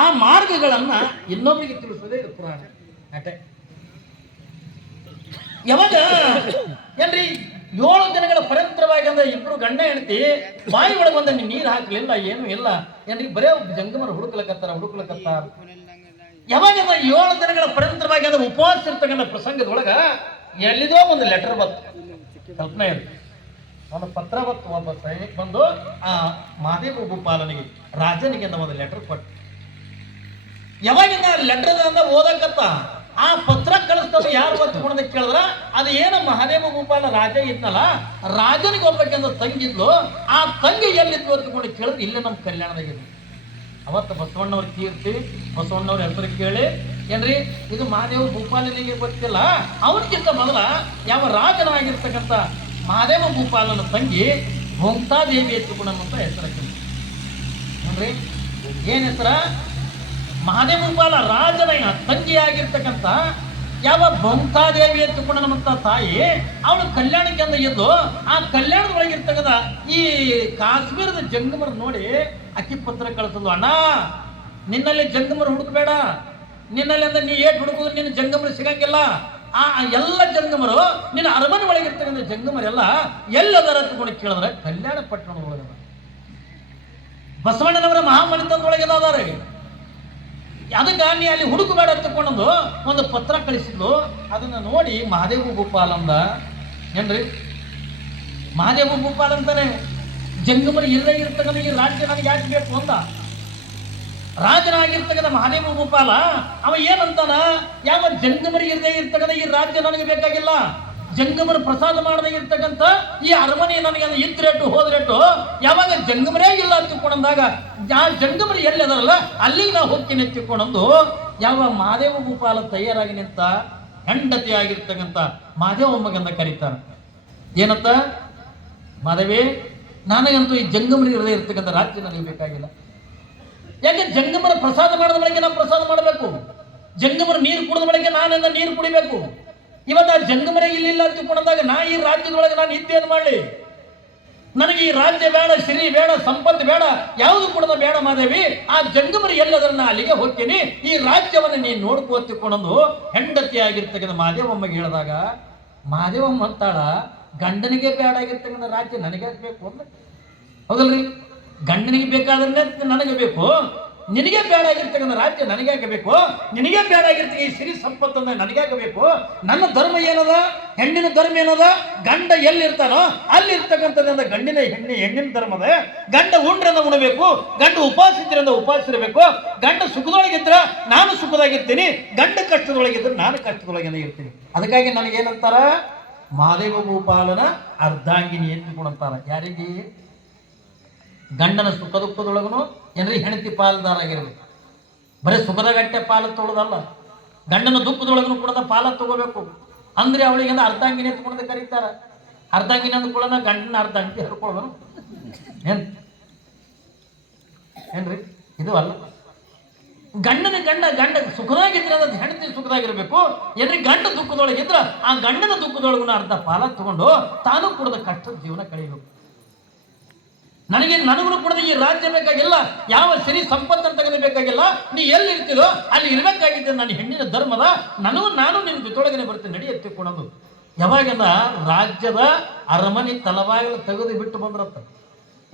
ಆ ಮಾರ್ಗಗಳನ್ನ ಇನ್ನೊಬ್ಬರಿಗೆ ತಿಳಿಸೋದೇ ಇದು ಪುರಾಣ. ಅಟೆ ಯಾವಾಗ ಏನ್ರಿ 7 ದಿನಗಳ ಪರಂತರವಾಗಿ ಅಂದ್ರೆ ಇಬ್ರು ಗಂಡ ಹೆಂಡತಿ ಬಾಯಿ ಒಳಗೆ ಬಂದ ನೀರು ಹಾಕ್ಲಿಲ್ಲ, ಏನು ಇಲ್ಲ ಏನ್ರಿ, ಬರೇ ಜಂಗಮರು ಹುಡುಕ್ಲಕತ್ತಾರ. ಯಾವಾಗ 7 ದಿನಗಳ ಪರಂತರವಾಗಿ ಅಂದ್ರೆ ಉಪವಾಸ ಇರ್ತಕ್ಕಂಥ ಪ್ರಸಂಗದೊಳಗ ಎಲ್ಲಿದೋ ಒಂದು ಲೆಟರ್ ಬಂತು, ಕಲ್ಪನೆ ಇರುತ್ತೆ, ಒಂದು ಪತ್ರ ಬಂತು. ಒಬ್ಬ ಸೈನಿಕ ಬಂದು ಆ ಮಹಾದೇವ ಭೂಪಾಲನಿಗೆ, ರಾಜನಿಗೆ ಅಂತ ಒಂದು ಲೆಟರ್ ಕೊಟ್ಟು, ಯಾವಾಗಿಂದ ಲೆಟರ್ ಓದಕತ್ತ ಆ ಪತ್ರ ಕಳಿಸ್ತದ ಯಾರು ಬಂದು ಕೇಳಿದ್ರ ಅದು ಏನು ಮಹಾದೇವ ಭೂಪಾಲ ರಾಜ ಇದ್ನಲ್ಲ, ರಾಜನಿಗೆ ಒಬ್ಬಕ್ಕೆ ಅಂತ ತಂಗಿದ್ಲು, ಆ ತಂಗಿ ಎಲ್ಲಿದ್ದು ಅಂತಕೊಂಡು ಕೇಳಿದ್ರೆ ಇಲ್ಲೇ ನಮ್ಮ ಕಲ್ಯಾಣದಾಗಿದ್ವಿ. ಅವತ್ತು ಬಸವಣ್ಣವ್ರ ಕೀರ್ತಿ, ಬಸವಣ್ಣವ್ರ ಹೆಸರು ಕೇಳಿ ಏನ್ರಿ ಇದು ಮಹಾದೇವ ಭೂಪಾಲನಿಗೆ ಗೊತ್ತಿಲ್ಲ, ಅವನಿಗಿಂತ ಮೊದಲ ಯಾವ ರಾಜನಾಗಿರ್ತಕ್ಕಂಥ ಮಹಾದೇವ ಭೂಪಾಲನ ತಂಗಿ ಭೋಂಕ್ತಾದೇವಿ ಎತ್ತುಕೊಂಡಂತ ಹೆಸರು ಏನ್ರಿ. ಏನ್ ಹೆಸರ? ಮಹಾದೇವ ಭೂಪಾಲ ರಾಜನ ತಂಗಿಯಾಗಿರ್ತಕ್ಕಂಥ ಯಾವ ಭೋಂಕ್ತಾದೇವಿ ಎತ್ತುಕೊಂಡಂತ ತಾಯಿ, ಅವಳು ಕಲ್ಯಾಣಕ್ಕೆ ಅಂದ ಎದ್ದು ಆ ಕಲ್ಯಾಣದೊಳಗಿರ್ತಕ್ಕಂಥ ಈ ಕಾಶ್ಮೀರದ ಜಂಗಮರು ನೋಡಿ ಅಕ್ಕಿ ಪತ್ರ ಕಳಿಸೋದು, ಅಣ್ಣ ನಿನ್ನಲ್ಲಿ ಜಂಗಮರು ಹುಡುಕಬೇಡ, ನಿನ್ನಲ್ಲಿ ಅಂದ್ರೆ ನೀ ಏಟ್ ಹುಡುಕಿದ್ರು ನಿನ್ನ ಜಂಗಮರು ಸಿಗಂಗಿಲ್ಲ, ಆ ಎಲ್ಲ ಜಂಗಮರು ನಿನ್ನ ಅರಮನೆ ಒಳಗಿರ್ತಕ್ಕಂಥ ಜಂಗಮರೆಲ್ಲ ಎಲ್ಲದರ ತಗೊಂಡು ಕೇಳಿದ್ರೆ ಕಲ್ಯಾಣ ಪಟ್ಟಣದೊಳಗ ಬಸವಣ್ಣನವರ ಮಹಾಮನಿತನದೊಳಗೆ ಅದಾರೆ. ಅದಕ್ಕೆ ನೀ ಅಲ್ಲಿ ಹುಡುಕಬೇಡ ತಗೊಂಡು ಒಂದು ಪತ್ರ ಕಳಿಸಿದ್ಲು. ಅದನ್ನ ನೋಡಿ ಮಹಾದೇವ ಭೂಪಾಲ ಅಂದ ಏನ್ರಿ, ಮಹಾದೇವ ಭೂಪಾಲ ಅಂತಾನೆ ಜಂಗಮರು ಇರದೇ ಇರ್ತಕ್ಕಂಥ ಈ ರಾಜ್ಯ ನನಗೆ ಯಾಕೆ ಬೇಕು ಅಂದ. ರಾಜನಾಗಿರ್ತಕ್ಕಂಥ ಮಹಾದೇವ ಭೂಪಾಲ ಅವ ಏನಂತಾನ, ಯಾವ ಜಂಗಮರಿಗೆ ಇರದೇ ಇರ್ತಕ್ಕಂಥ ಈ ರಾಜ್ಯ ನನಗೆ ಬೇಕಾಗಿಲ್ಲ, ಜಂಗಮರು ಪ್ರಸಾದ ಮಾಡದೇ ಇರ್ತಕ್ಕಂಥ ಈ ಅರಮನೆ ನನಗೆ ಇದ್ರೇಟು ಹೋದ್ರೇಟು, ಯಾವಾಗ ಜಂಗಮರೇ ಇಲ್ಲ ತಿಳ್ಕೊಂಡಂದಾಗ ಆ ಜಂಗಮರು ಎಲ್ಲಿ ಅದರಲ್ಲ ಅಲ್ಲಿಗೆ ನಾವು ಹೋಗ್ತೀನಿ ತಿಳ್ಕೊಂಡಂದು ಯಾವ ಮಹಾದೇವ ಭೂಪಾಲ ತಯಾರಾಗಿ ನಿಂತ ಹೆಂಡತಿ ಆಗಿರ್ತಕ್ಕಂಥ ಮಹಾದೇವಮ್ಮಗಂದ ಕರೀತಾನೆ. ಏನಂತ? ಮಾಧವಿ, ನನಗಂತೂ ಈ ಜಂಗಮರಿಗೆ ಇರದೇ ಇರ್ತಕ್ಕಂಥ ರಾಜ್ಯ ನನಗೆ ಬೇಕಾಗಿಲ್ಲ. ಯಾಕೆ ಜಂಗಮರ ಪ್ರಸಾದ ಮಾಡಿದ ಬಳಿಕೆ ನಾವು ಪ್ರಸಾದ ಮಾಡಬೇಕು, ಜಂಗಮರ ನೀರು ಕುಡಿದ ಬಳಿಕೆ ನಾನಿಂದ ನೀರು ಕುಡಿಬೇಕು. ಇವತ್ತು ಆ ಜಂಗಮರೇ ಇಲ್ಲಿಲ್ಲ ತಿಳ್ಕೊಂಡಾಗ ನಾ ಈ ರಾಜ್ಯದೊಳಗೆ ನಾನು ಇದ್ದೇನು ಮಾಡಲಿ? ನನಗೆ ಈ ರಾಜ್ಯ ಬೇಡ, ಶ್ರೀ ಬೇಡ, ಸಂಪತ್ತು ಬೇಡ, ಯಾವುದು ಕೂಡ ಬೇಡ ಮಾದೇವಿ. ಆ ಜಂಗಮರು ಎಲ್ಲದನ್ನ ಅಲ್ಲಿಗೆ ಹೋಗ್ತೀನಿ, ಈ ರಾಜ್ಯವನ್ನು ನೀನು ನೋಡ್ಕೋ ತಿಳ್ಕೊಂಡು ಹೆಂಡತಿ ಆಗಿರ್ತಕ್ಕಂಥ ಮಹಾದೇವಮ್ಮಗೆ ಹೇಳಿದಾಗ ಮಹಾದೇವಮ್ಮ ಅಂತಾಳ, ಗಂಡನಿಗೆ ಬೇಡ ಆಗಿರ್ತಕ್ಕಂಥ ರಾಜ್ಯ ನನಗೆ ಬೇಕು ಅಂದ್ರೆ ಹೌದಲ್ರಿ? ಗಂಡನಿಗೆ ಬೇಕಾದ್ರೆ ನನಗೆ ಬೇಕು, ನಿನಗೆ ಬೇಡ ಆಗಿರ್ತಕ್ಕಂಥ ರಾಜ್ಯ ನನಗೆ ಆಗಬೇಕು, ನಿನಗೆ ಬೇಡ ಆಗಿರ್ತಕ್ಕ ಈ ಸಿರಿ ಸಂಪತ್ತನ್ನು ನನಗೆ ಆಗಬೇಕು. ನನ್ನ ಧರ್ಮ ಏನದ? ಹೆಣ್ಣಿನ ಧರ್ಮ ಏನದ? ಗಂಡ ಎಲ್ಲಿರ್ತಾನೋ ಅಲ್ಲಿ ಇರ್ತಕ್ಕಂಥದ್ರಿಂದ ಗಂಡಿನ ಹೆಣ್ಣಿನ ಧರ್ಮದ. ಗಂಡ ಉಂಡ್ರಿಂದ ಉಣಬೇಕು, ಗಂಡ ಉಪವಾಸಿದ್ರಿಂದ ಉಪವಾಸಿರಬೇಕು, ಗಂಡ ಸುಖದೊಳಗಿದ್ರ ನಾನು ಸುಖದಾಗಿರ್ತೀನಿ, ಗಂಡ ಕಷ್ಟದೊಳಗಿದ್ರೆ ನಾನು ಕಷ್ಟದೊಳಗಿನ ಇರ್ತೀನಿ. ಅದಕ್ಕಾಗಿ ನನಗೇನಂತಾರ, ಮಹಾದೇವ ಭೂಪಾಲನ ಅರ್ಧಾಂಗಿನಿ ಎತ್ತಿಕೊಂಡಂತಾರ. ಯಾರಿಗೆ? ಗಂಡನ ಸುಖ ದುಃಖದೊಳಗನು ಏನ್ರಿ ಹೆಂಡತಿ ಪಾಲುದಾರಾಗಿರ್ಬೇಕು. ಬರೀ ಸುಖದ ಗಟ್ಟೆ ಪಾಲು ತೊಗೊಳೋದಲ್ಲ, ಗಂಡನ ದುಃಖದೊಳಗನು ಕೂಡ ಪಾಲ ತಗೋಬೇಕು. ಅಂದ್ರೆ ಅವಳಿಗೆ ಅರ್ಧಾಂಗಿನಿ ಎತ್ಕೊಂಡ ಕರೀತಾರ. ಅರ್ಧಾಂಗಿನಿ ಅಂದ್ಕೊಳ್ಳೋಣ ಗಂಡನ ಅರ್ಧ ಅಂಟಿ ಹರ್ಕೊಳ್ಳೋದು ಏನ್ರಿ? ಇದು ಅಲ್ಲ. ಗಂಡ ಸುಖದಾಗಿದ್ರೆ ಅದು ಹೆಂಡತಿ ಸುಖದಾಗಿರ್ಬೇಕು. ಏನ್ರಿ ಗಂಡ ದುಃಖದೊಳಗಿದ್ರ ಆ ಗಂಡನ ದುಃಖದೊಳಗು ಅರ್ಧ ಪಾಲ ತಗೊಂಡು ತಾನು ಕೂಡ ಕಷ್ಟದ ಜೀವನ ಕಳೆಯಬೇಕು. ನನಗೂ ಕೂಡ ಈ ರಾಜ್ಯ ಬೇಕಾಗಿಲ್ಲ, ಯಾವ ಸಿರಿ ಸಂಪತ್ತನ್ನು ತೆಗೆದಬೇಕಾಗಿಲ್ಲ, ನೀ ಎಲ್ಲಿ ಇರ್ತಿದೋ ಅಲ್ಲಿ ಇರಬೇಕಾಗಿದ್ದೆ. ನನ್ನ ಹೆಣ್ಣಿನ ಧರ್ಮದ ನಾನು ನಿನ್ನ ಜೊತೆಯೊಳಗನೆ ಬರ್ತೀನಿ ನಡಿ ಎತ್ತಿಕೊಳ್ಳೋದು. ಯಾವಾಗೆಲ್ಲ ರಾಜ್ಯದ ಅರಮನೆ ತಲವಾಗಲು ತೆಗೆದು ಬಿಟ್ಟು ಬಂದ್ರತ್ತ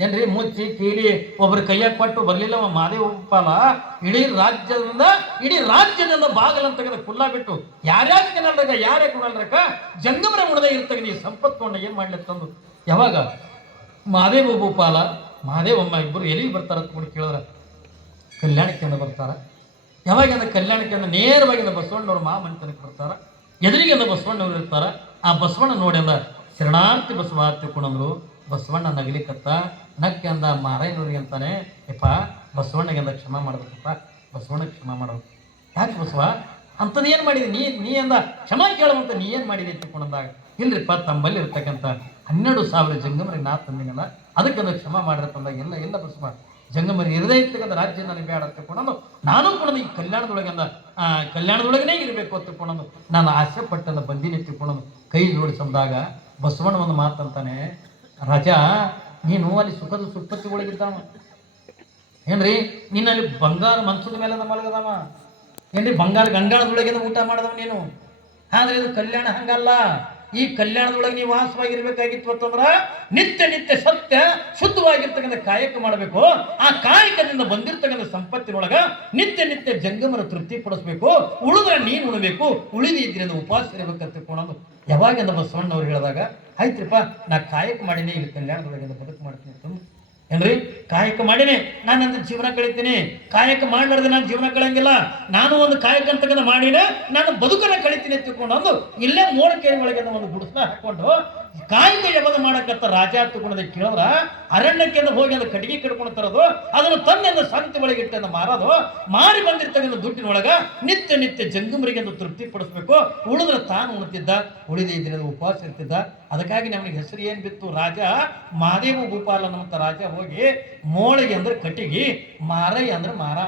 ಏನ್ರಿ ಮುಚ್ಚಿ ಕೀಲಿ ಒಬ್ರು ಕೈಯಾಗ ಕೊಟ್ಟು ಬರ್ಲಿಲ್ಲ ಮಾದೇವ ಉಪ್ಪಾಲ ಇಡೀ ರಾಜ್ಯದಿಂದ ಬಾಗಲಂತ ತೆಗೆದ ಕುಲ್ಲ ಬಿಟ್ಟು ಯಾರ್ಯಾರ ತಿನ್ನಲ್ರಕ ಯಾರೇ ಕೊಡಲ್ರಕ ಜಂಗಮರ ಮುಡದೆ ಇರ್ತಗ ನೀ ಸಂಪತ್ಕೊಂಡ ಏನ್ ಮಾಡ್ಲಿತ್ತಂದು ಯಾವಾಗ ಮಾದೇವ ಭೂಪಾಲ ಮಹಾದೇವಮ್ಮ ಇಬ್ಬರು ಎಲ್ಲಿಗೆ ಬರ್ತಾರ ಅಂತ ಕೇಳಿದ್ರ ಕಲ್ಯಾಣಕ್ಕೆಂದ ಬರ್ತಾರ. ಯಾವಾಗಿಂದ ಕಲ್ಯಾಣಕ್ಕೆಂದ ನೇರವಾಗಿಂದ ಬಸವಣ್ಣವ್ರ ಮಹಾಮಂತನಕ್ಕೆ ಬರ್ತಾರ. ಎದುರಿಗಿಂದ ಬಸವಣ್ಣವ್ರು ಇರ್ತಾರ. ಆ ಬಸವಣ್ಣ ನೋಡಿ ಅಂದ ಶರಣಾರ್ಥಿ ಬಸವ ತಿಳ್ಕೊಂಡ್ರು. ಬಸವಣ್ಣ ನಗಲಿಕತ್ತ ನಕ್ಕೆ ಅಂದ ಮಾರಾಯನವ್ರಿಗೆ ಅಂತಾನೆ ಯಪ್ಪ ಬಸವಣ್ಣಗೆಂದ ಕ್ಷಮಾ ಮಾಡ್ಬೇಕಪ್ಪ, ಬಸವಣ್ಣ ಕ್ಷಮಾ ಮಾಡೋದು. ಯಾಕೆ ಬಸವ ಅಂಥದ್ದು ಏನು ಮಾಡಿದೆ ನೀ ಅಂದ ಕ್ಷಮಾ ಕೇಳುವಂತ ನೀ ಏನು ಮಾಡಿದೆ ತಿಳ್ಕೊಂಡಂದಾಗ ಇಲ್ರಿಪ್ಪ ತಮ್ಮಲ್ಲಿ ಇರ್ತಕ್ಕಂಥ 12,000 ಜಂಗಮರಿಗೆ ನಾ ತಂದಿನಲ್ಲ ಅದಕ್ಕಂದ ಕ್ಷಮಾ ಮಾಡಿರ್ತಂದಾಗ ಎಲ್ಲ ಬಸವ ಜಂಗಮರಿ ಇರದೇ ಇರ್ತಕ್ಕಂಥ ರಾಜ್ಯ ನನಗೆ ಬೇಡ ತಿಳ್ಕೊಂಡು ನಾನು ಕೂಡ ಈ ಕಲ್ಯಾಣದೊಳಗನೇ ಇರಬೇಕು ಅಂತ ತಿಳ್ಕೊಂಡು ನಾನು ಆಸೆ ಪಟ್ಟಂದ ಬಂದಿನಿ ತಿಳ್ಕೊಂಡು ಕೈ ಜೋಡಿಸಂದಾಗ ಬಸವಣ್ಣ ಒಂದು ಮಾತಂತಾನೆ, ರಾಜ ನೀನು ಅಲ್ಲಿ ಸುಖದ ಸುಪ್ಪತ್ತಿ ಒಳಗಿದ್ದಾವ ಏನ್ರಿ ನೀನಲ್ಲಿ ಬಂಗಾರ ಮಂಚದ ಮೇಲೆ ಮಲಗದವ ಏನ್ರಿ ಬಂಗಾರ ಗಂಗಾಳದೊಳಗಿಂದ ಊಟ ಮಾಡದವ ನೀನು. ಆದ್ರೆ ಇದು ಕಲ್ಯಾಣ ಹಂಗಲ್ಲ. ಈ ಕಲ್ಯಾಣದೊಳಗೆ ನೀವು ವಾಸವಾಗಿರ್ಬೇಕಾಗಿತ್ತು ಅಂತಂದ್ರ ನಿತ್ಯ ಸತ್ಯ ಶುದ್ಧವಾಗಿರ್ತಕ್ಕಂಥ ಕಾಯಕ ಮಾಡಬೇಕು. ಆ ಕಾಯಕದಿಂದ ಬಂದಿರ್ತಕ್ಕಂಥ ಸಂಪತ್ತಿನೊಳಗ ನಿತ್ಯ ಜಂಗಮರ ತೃಪ್ತಿ ಪಡಿಸ್ಬೇಕು. ಉಳಿದ್ರೆ ನೀನು ಉಣಬೇಕು, ಉಳಿದಿದ್ರಿಂದ ಉಪವಾಸ ಇರಬೇಕಂತ ತಿಳ್ಕೊಳ್ಳೋದು ಯಾವಾಗಿಂದ ಬಸವಣ್ಣವ್ರು ಹೇಳಿದಾಗ ಆಯ್ತ್ರಿಪ್ಪ ನಾ ಕಾಯಕ ಮಾಡಿನಿ ಇಲ್ಲಿ ಕಲ್ಯಾಣದೊಳಗಿಂದ ಬದುಕು ಮಾಡ್ತೀನಿ ಅಂತ ಏನ್ರಿ ಕಾಯಕ ಮಾಡಿನಿ ನಾನು ನನ್ನ ಜೀವನ ಕಳಿತೀನಿ. ಕಾಯಕ ಮಾಡ್ಲಾರ್ದೆ ನಾನು ಜೀವನ ಕಳಂಗಿಲ್ಲ. ನಾನು ಒಂದು ಕಾಯಕ ಅಂತಕ್ಕಂಥ ಮಾಡಿನ ನಾನು ಬದುಕನ್ನ ಕಳಿತೀನಿ ತಿಳ್ಕೊಂಡು ಇಲ್ಲೇ ಮೋಡಕೇರಿ ಒಳಗೆ ಒಂದು ಗುಡಿಸ್ನ ಹಾಕೊಂಡು ಕಾಯಕ ಯಾವಾಗ ಮಾಡಕತ್ತ ರಾಜ ತಿಳ್ಕೊಂಡ ಕೇಳಿದ್ರ ಅರಣ್ಯಕ್ಕೆ ಹೋಗಿ ಅದು ಕಟ್ಟಿಗೆ ಕಡ್ಕೊಂಡು ತರೋದು ಅದನ್ನು ತನ್ನಿಂದ ಸಂತೆ ಒಳಗೆ ಇಟ್ಟು ಮಾರೋದು ಮಾರಿ ಬಂದಿರ್ತಕ್ಕಂಥ ದುಡ್ಡಿನೊಳಗ ನಿತ್ಯ ಜಂಗಮರಿಗೆ ತೃಪ್ತಿ ಪಡಿಸ್ಬೇಕು. ಉಳಿದ್ರೆ ತಾನು ಉಣ್ತಿದ್ದ, ಉಳಿದೇ ಇದ್ರಿಂದ ಉಪವಾಸ ಇರ್ತಿದ್ದ. ಅದಕ್ಕಾಗಿ ನಮಗೆ ಹೆಸರು ಏನ್ ಬಿತ್ತು ರಾಜ ಮಹಾದೇವ ಭೂಪಾಲ ಅನ್ನುವಂಥ ರಾಜ ಹೋಗಿ ಮೋಳಿಗೆ ಅಂದ್ರೆ ಕಟ್ಟಿಗೆ, ಮಾರಯ್ಯ ಅಂದ್ರೆ ಮಾರ,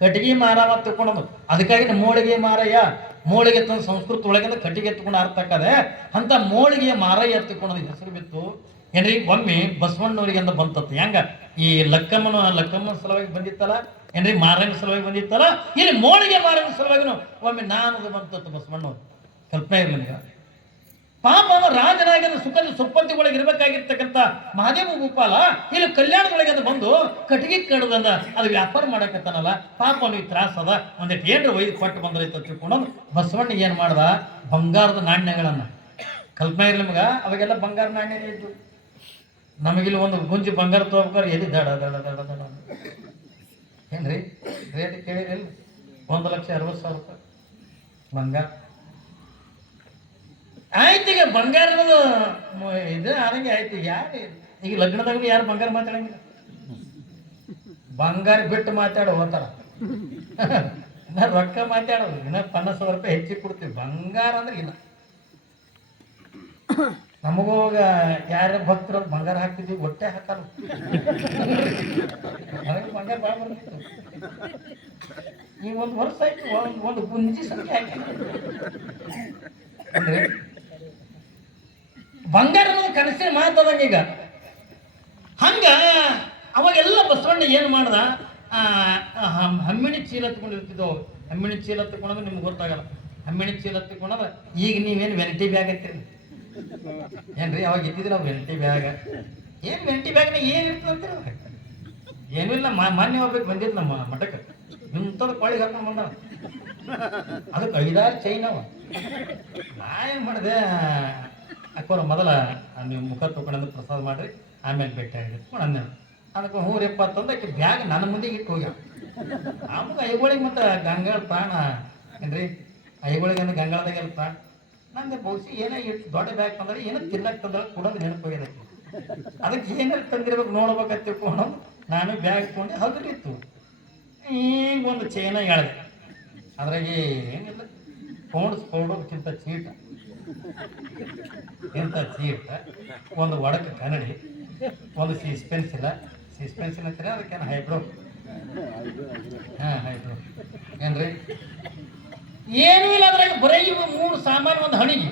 ಕಟ್ಟಿಗೆ ಮಾರವ ತಿಳ್ಕೊಳ್ಳೋದು. ಅದಕ್ಕಾಗಿ ಮೋಳಿಗೆ ಮಾರಯ್ಯ, ಮೋಳಿಗೆ ತಂದು ಸಂಸ್ಕೃತ ಒಳಗಿಂದ ಕಟ್ಟಿಗೆ ಎತ್ಕೊಂಡು ಅರ್ಥಕ್ಕದೆ ಅಂತ ಮೋಳಿಗೆ ಮಾರಯ್ಯ ಎತ್ತಿಕೊಳ್ಳೋದು ಹೆಸರು ಬಿತ್ತು. ಏನ್ರಿ ಒಮ್ಮೆ ಬಸವಣ್ಣವರಿಗೆ ಅಂತ ಬಂತತ್ತು ಹೆಂಗ ಈ ಲಕ್ಕಮ್ಮನ ಸಲುವಾಗಿ ಬಂದಿತ್ತಲ್ಲ ಏನ್ರಿ ಮಾರಯ್ಯನ ಸಲುವಾಗಿ ಬಂದಿತ್ತಲ್ಲ ಇಲ್ಲಿ ಮೋಳಿಗೆ ಮಾರಯ್ಯನ ಸಲುವಾಗಿನು ಒಮ್ಮೆ ನಾನು ಬಂತತ್ತು ಬಸವಣ್ಣವ್ರು. ಕಲ್ಪನೆ ಇರಲಿ ನಿಮಗೆ. ಪಾಪ ರಾಜನಾಗಿ ಸುಖದ ಸುಪ್ಪತ್ತಿ ಒಳಗೆ ಇರ್ಬೇಕಾಗಿರ್ತಕ್ಕಂಥ ಮಹಾದೇವ ಭೂಪಾಲ ಇಲ್ಲಿ ಕಲ್ಯಾಣದೊಳಗೆ ಅದು ಬಂದು ಕಟ್ಟಿಗೆ ಕಡ್ದಂದ ಅದು ವ್ಯಾಪಾರ ಮಾಡಕತ್ತಾನಲ್ಲ ಪಾಪ ಅವನಿಗೆ ತ್ರಾಸ ಅದ. ಒಂದಿಟ್ಟು ಏನ್ರ ಒಯ್ದು ಕೊಟ್ಟು ಬಂದ್ರೈತ ತಿಳ್ಕೊಂಡು ಬಸವಣ್ಣಿಗೆ ಏನು ಮಾಡ್ದ ಬಂಗಾರದ ನಾಣ್ಯಗಳನ್ನ. ಕಲ್ಪನೆ ಇರಲಿ ನಿಮಗ ಅವಾಗೆಲ್ಲ ಬಂಗಾರ ನಾಣ್ಯನೇ ಇದ್ದು. ನಮಗಿಲ್ಲಿ ಒಂದು ಗುಂಜಿ ಬಂಗಾರ ತಗೋಬೇಕಾದ್ರೆ ಎಲ್ಲಿ ದಡ ದಡ ದಡ ದಡ ಏನ್ರಿ ರೇಟ್ ಕೇಳಿರಿಲ್ಲ 1,60,000 ರೂಪಾಯಿ ಬಂಗಾರ ಆಯ್ತು. ಈಗ ಬಂಗಾರದ ಇದು ಆದಂಗೆ ಆಯ್ತು. ಯಾರು ಈಗ ಲಗ್ನದಾಗ ಯಾರು ಬಂಗಾರ ಮಾತಾಡಂಗಿಲ್ಲ. ಬಂಗಾರ ಬಿಟ್ಟು ಮಾತಾಡೋ ಹೋತಾರ. ರೊಕ್ಕ ಮಾತಾಡೋದು ಇನ್ನ 50,000 ರೂಪಾಯಿ ಹೆಚ್ಚಿಗೆ ಕೊಡ್ತೀವಿ. ಬಂಗಾರ ಅಂದ್ರೆ ಇಲ್ಲ. ನಮಗೋಗ ಯಾರ ಭಕ್ತರು ಬಂಗಾರ ಹಾಕ್ತಿದ್ವಿ ಹೊಟ್ಟೆ ಹಾಕಲ್ಲ. ಬಂಗಾರ ಭಾಳ ಬರ್ತಿತ್ತು. ಈಗ 1 ವರ್ಷ ಆಯ್ತು ಒಂದು ಗುಂಜಿ ಸಂಖ್ಯೆ ಹಾಕಿ ಅಂದ್ರೆ ಬಂಗಾರ ಕನಸಿನ ಮಾತದಂಗ. ಈಗ ಹಂಗ ಅವಾಗೆಲ್ಲ ಬಸವಣ್ಣ ಏನು ಮಾಡ್ದ ಹಮ್ಮಿಣಿ ಚೀಲ ತಗೊಂಡಿರ್ತಿದ್ದವು. ಹಮ್ಮಿಣಿ ಚೀಲ ತಗೊಂಡ್ರೆ ನಿಮ್ಗೆ ಗೊತ್ತಾಗಲ್ಲ. ಹಮ್ಮಿಣಿ ಚೀಲ ತಗೊಂಡ್ರೆ ಈಗ ನೀವೇನು ವೆನಿಟಿ ಬ್ಯಾಗ್ ಅಂತೀರಿ ಏನ್ರಿ ಅವಾಗ ಇದ್ದಿದ್ರಿ ನಾವು ವೆನಿಟಿ ಬ್ಯಾಗ್. ಏನು ವೆನಿಟಿ ಬ್ಯಾಗ್ನ ಏನು ಇರ್ತದೆ ಅಂತೀರಿ? ಏನೂ ಇಲ್ಲ. ಮಾನ್ಯ ಹೋಗ್ಬೇಕು ಬಂದಿದ್ದು ನಮ್ಮ ಮಠಕ್ಕೆ ಇಂಥದ್ದು ಕೊಳ್ಳಿಗೆ ಹಾಕೊಂಡು ಬಂದ ಅದಕ್ಕೆ 5-6 ಚೈನ್ ಅವ. ನಾ ಏನು ಮಾಡಿದೆ ಅಕ್ಕೋರ ಮೊದಲ ನೀವು ಮುಖ ತಗೊಂಡು ಪ್ರಸಾದ ಮಾಡ್ರಿ ಆಮೇಲೆ ಭೇಟಿ ಆಗಿತ್ತು ಅಂದೆ. ಅದಕ್ಕೆ ಹೂರಿಪ್ಪ ಅಂತಂದು ಆಕೆ ಬ್ಯಾಗ್ ನನ್ನ ಮುಂದೆ ಇಟ್ಟು ಹೋಗ್ಯಾವ. ನಮ್ಗೆ ಐಗೋಳಿಗೆ ಮತ್ತು ಗಂಗಾಳ ಪ್ರಾಣ ಏನ್ರಿ ಐಗೋಳಿಗೆ ಅಂದ್ರೆ ಗಂಗಾಳದಾಗೆಲ್ಲ ಪ್ರಾಣ. ನಂಗೆ ಬಹುಶಃ ಏನೋ ಇಟ್ಟು ದೊಡ್ಡ ಬ್ಯಾಗ್ ತಂದ್ರೆ ಏನೋ ತಿನ್ನಕ್ಕೆ ತಂದ್ರೆ ಕೊಡೋದು ನೆನಪು ಹೋಗ್ಯದ. ಅದಕ್ಕೆ ಏನಾರು ತಂದಿರ್ಬೇಕು ನೋಡ್ಬೇಕಂತ ತಿಳ್ಕೊಂಡು ನಾನು ಬ್ಯಾಗ್ ತೊಗೊಂಡು ಹಗಲಿತ್ತು. ಈಗ ಒಂದು ಚೈನ ಹೇಳಿದೆ. ಅದ್ರಾಗೆ ಏನಿಲ್ಲ ಪೌಡರ್ಕ್ಕಿಂತ ಚೀಟ ಒಂದು ಒಡಕ ಕನ್ನಡಿ, ಒಂದು ಸೀಸ್ಪೆನ್ಸಿಲ್ ಅಂತೀರ ಅದಕ್ಕೇನು ಹೈಬ್ರೋ ಹೈಬ್ರೋ ಏನ್ರಿ ಏನೂ ಇಲ್ಲ. ಅದ್ರಾಗ ಬರೀ 3 ಸಾಮಾನು, ಒಂದು ಹಣಿಗೆ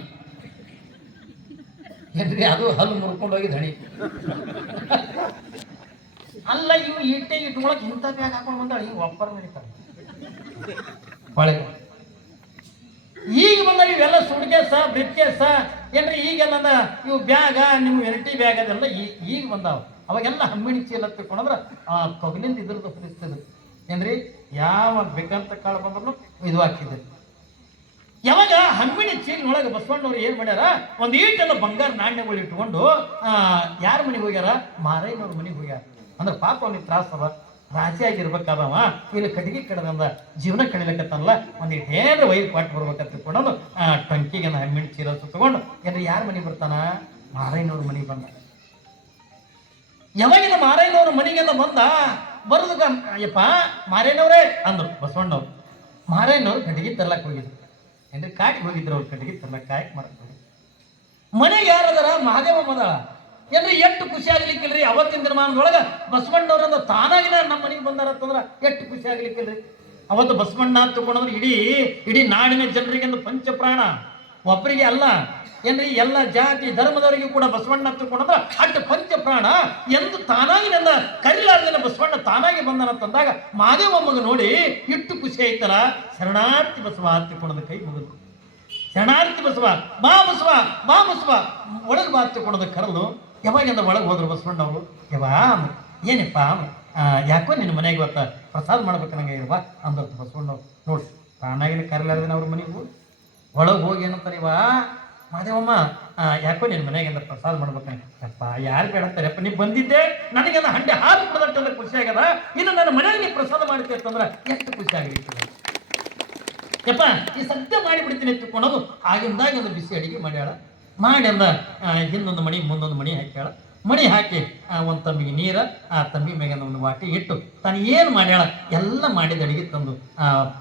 ಏನ್ರಿ ಅದು ಹಲ್ಲು ಮುರ್ಕೊಂಡು ಹೋಗಿದ್ದು ಹಣಿ ಅಲ್ಲ. ಇವು ಇಟ್ಟೆ ಇಟ್ಕೊಳಕ್ ಇಂಥ ಬ್ಯಾಗ್ ಹಾಕೊಂಡು ಬಂದ ಹಿಂಗೆ ಒಪ್ಪರ್ ನಡೀತಾರೆ ಒಳಗೆ. ಈಗ ಬಂದ ಇವೆಲ್ಲ ಸುಡ್ಕೇಸ ಬ್ರಿಟ್ಕೇಸ ಏನ್ರಿ ಈಗೆಲ್ಲ ಇವು ಬ್ಯಾಗ ನಿಮ್ಮ ವೆರೈಟಿ ಬ್ಯಾಗ್ ಅದೆಲ್ಲ ಈಗ ಬಂದಾವ. ಅವಾಗೆಲ್ಲ ಹಮ್ಮಿಣಿ ಚೀಲ ತಿಳ್ಕೊಂಡ್ರೆ ಆ ತೊಗಲಿಂದ ಇದ್ರದ್ದು ಹೊಲಿಸ್ತದೆ ಏನ್ರಿ ಯಾವ ಬೇಕಂತ ಕಾಳು ಬಂದ್ರು ಇದು ಹಾಕಿದೆ. ಯಾವಾಗ ಹಮ್ಮಿಣಿ ಚೀಲಿನೊಳಗೆ ಬಸವಣ್ಣವ್ರು ಏನ್ ಮಾಡ್ಯಾರ, ಒಂದು ಈಟೆಲ್ಲ ಬಂಗಾರ ನಾಣ್ಯಗಳು ಇಟ್ಕೊಂಡು ಯಾರ ಮನೆಗೆ ಹೋಗ್ಯಾರ, ಮಾರಯ್ಯನವ್ರ ಮನೆಗೆ ಹೋಗ್ಯಾರ. ಅಂದ್ರೆ ಪಾಪ ಅವನಿಗೆ ತ್ರಾಸ ಅದ, ರಾಜಿಯಾಗಿರ್ಬೇಕಾದವ ಇಲ್ಲಿ ಕಟ್ಟಿಗೆ ಕಡದಂದ ಜೀವನ ಕಳಿಲಕತ್ತಲ್ಲ, ಒಂದಿಟ್ಟು ಏನ್ರ ವೈರ್ ಪಾಟ್ ಬರ್ಬೇಕಂತ ತಿಳ್ಕೊಂಡು ಟಂಕಿಗೆ ಹಮ್ಮಿಣಿ ಚೀಲ ಸುತ್ತಕೊಂಡು ಏನ್ರಿ ಯಾರ ಮನೆಗೆ ಬರ್ತಾನ, ಮಾರಯ್ಯನವ್ರ ಮನೆಗೆ ಬಂದ. ಯಾವಾಗಿನ ಮಾರಯ್ಯನವ್ರ ಮನೆಗೆಲ್ಲ ಬಂದ, ಬರೋದಕ್ಕ ಅಯ್ಯಪ್ಪ ಮಾರಯ್ಯನವ್ರೇ ಅಂದ್ರು ಬಸವಣ್ಣವ್ರು. ಮಾರಯ್ಯನವ್ರು ಕಟ್ಟಿಗೆ ತರ್ಲಕ್ಕೆ ಹೋಗಿದ್ರು ಏನ್ರಿ, ಕಾಟಿಗೆ ಹೋಗಿದ್ರು ಅವ್ರು ಕಟ್ಟಿಗೆ ತರ್ಲಕ್ಕೆ, ಕಾಯಕ್ ಮಾಡಕ್ ಹೋಗಿ ಮನೆಗೆ ಯಾರದಾರ, ಮಹಾದೇವ ಮದಾಳ ಏನ್ರಿ. ಎಷ್ಟು ಖುಷಿ ಆಗ್ಲಿಕ್ಕಿಲ್ರಿ ಅವತ್ತಿನ ದಿನಮಾನದೊಳಗ ಬಸವಣ್ಣವ್ರಂದ ತಾನಾಗಿನ ನಮ್ಮ ಮನೆಗೆ ಬಂದಾರತ್ತಂದ್ರ ಎಷ್ಟು ಖುಷಿ ಆಗ್ಲಿಕ್ಕಿಲ್ರಿ. ಅವತ್ತು ಬಸವಣ್ಣ ಅಂತ ತಗೊಂಡ್ರೆ ಇಡೀ ನಾಡಿನ ಜನರಿಗೆ ಒಂದು ಪಂಚಪ್ರಾಣ, ಒಬ್ಬರಿಗೆ ಅಲ್ಲ ಏನ್ರಿ, ಎಲ್ಲ ಜಾತಿ ಧರ್ಮದವರಿಗೂ ಕೂಡ ಬಸವಣ್ಣ ಅಂತ ತಗೊಂಡ್ರ ಅಷ್ಟು ಪಂಚಪ್ರಾಣ. ಎಂದು ತಾನಾಗಿ ನನ್ನ ಕರಿಲಾರ್ದಿನ ಬಸವಣ್ಣ ತಾನಾಗಿ ಬಂದನಂತಂದಾಗ ಮಾದೇವಮ್ಮಗ ನೋಡಿ ಇಟ್ಟು ಖುಷಿ ಆಯ್ತಲ್ಲ. ಶರಣಾರ್ಥಿ ಬಸವ ಹತ್ತಿಕೊಂಡದ ಕೈ ಮುಗಿದು, ಶರಣಾರ್ಥಿ ಬಸವ ಬಾ ಬಸವ ಬಾ ಬಸವ ಒಳಗೆ ಬಾ ಹತ್ತಿಕೊಂಡದ ಕರೆದು ಯಾವಾಗಿಂದ ಒಳಗೆ ಹೋದ್ರು ಬಸವಣ್ಣವರು. ಯವಾ ಏನಪ್ಪ ಯಾಕೋ ನಿನ್ನ ಮನೆಗೆ ಇವತ್ತ ಪ್ರಸಾದ ಮಾಡ್ಬೇಕು ನಂಗೆ ಇಲ್ವಾ ಅಂದ್ರ ಬಸವಣ್ಣವ್ರು. ನೋಡಿ ತಾನಾಗಿನ ಕರಿಲಾರ್ದಿನ ಅವ್ರ ಮನೆಗೂ ಒಳಗೆ ಹೋಗಿ ಏನಂತಾರೆ, ಇವ ಮಾದೇವಮ್ಮ ಯಾಕೋ ನಿನ್ನ ಮನೆಗಿಂದ ಪ್ರಸಾದ ಮಾಡ್ಬೇಕಪ್ಪ. ಯಾರು ಬೇಡಂತಾರಪ್ಪ, ನೀವು ಬಂದಿದ್ದೆ ನನಗೆ ಹಂಡೆ ಹಾಲು ಕೊಡದಟ್ಟೆಲ್ಲ ಖುಷಿ ಆಗ್ಯದ, ಇನ್ನು ನನ್ನ ಮನೆಗೆ ನೀವು ಪ್ರಸಾದ ಮಾಡ್ತೀವಿ ಅಂತಂದ್ರೆ ಎಷ್ಟು ಖುಷಿ ಆಗಿರ್ತದೆ ಯಪ್ಪ. ಈ ಸದ್ಯ ಮಾಡಿಬಿಡ್ತೀನಿ ಎತ್ತುಕೊಳ್ಳೋದು. ಆಗಿಂದಾಗ ಒಂದು ಬಿಸಿ ಅಡಿಗೆ ಮಾಡ್ಯಾಳ, ಮಾಡಿ ಅಂದ ಹಿಂದೊಂದು ಮಣಿ ಮುಂದೊಂದು ಮಣಿ ಹಾಕ್ಯಾಳ. ಮಣಿ ಹಾಕಿ ಒಂದು ತಂಬಿಗೆ ನೀರ, ಆ ತಂಬಿ ಮ್ಯಾಗ ಒಂದು ವಾಟಿ ಇಟ್ಟು ತಾನು ಏನು ಮಾಡ್ಯಾಳ ಎಲ್ಲ ಮಾಡಿದ ಅಡಿಗೆ ತಂದು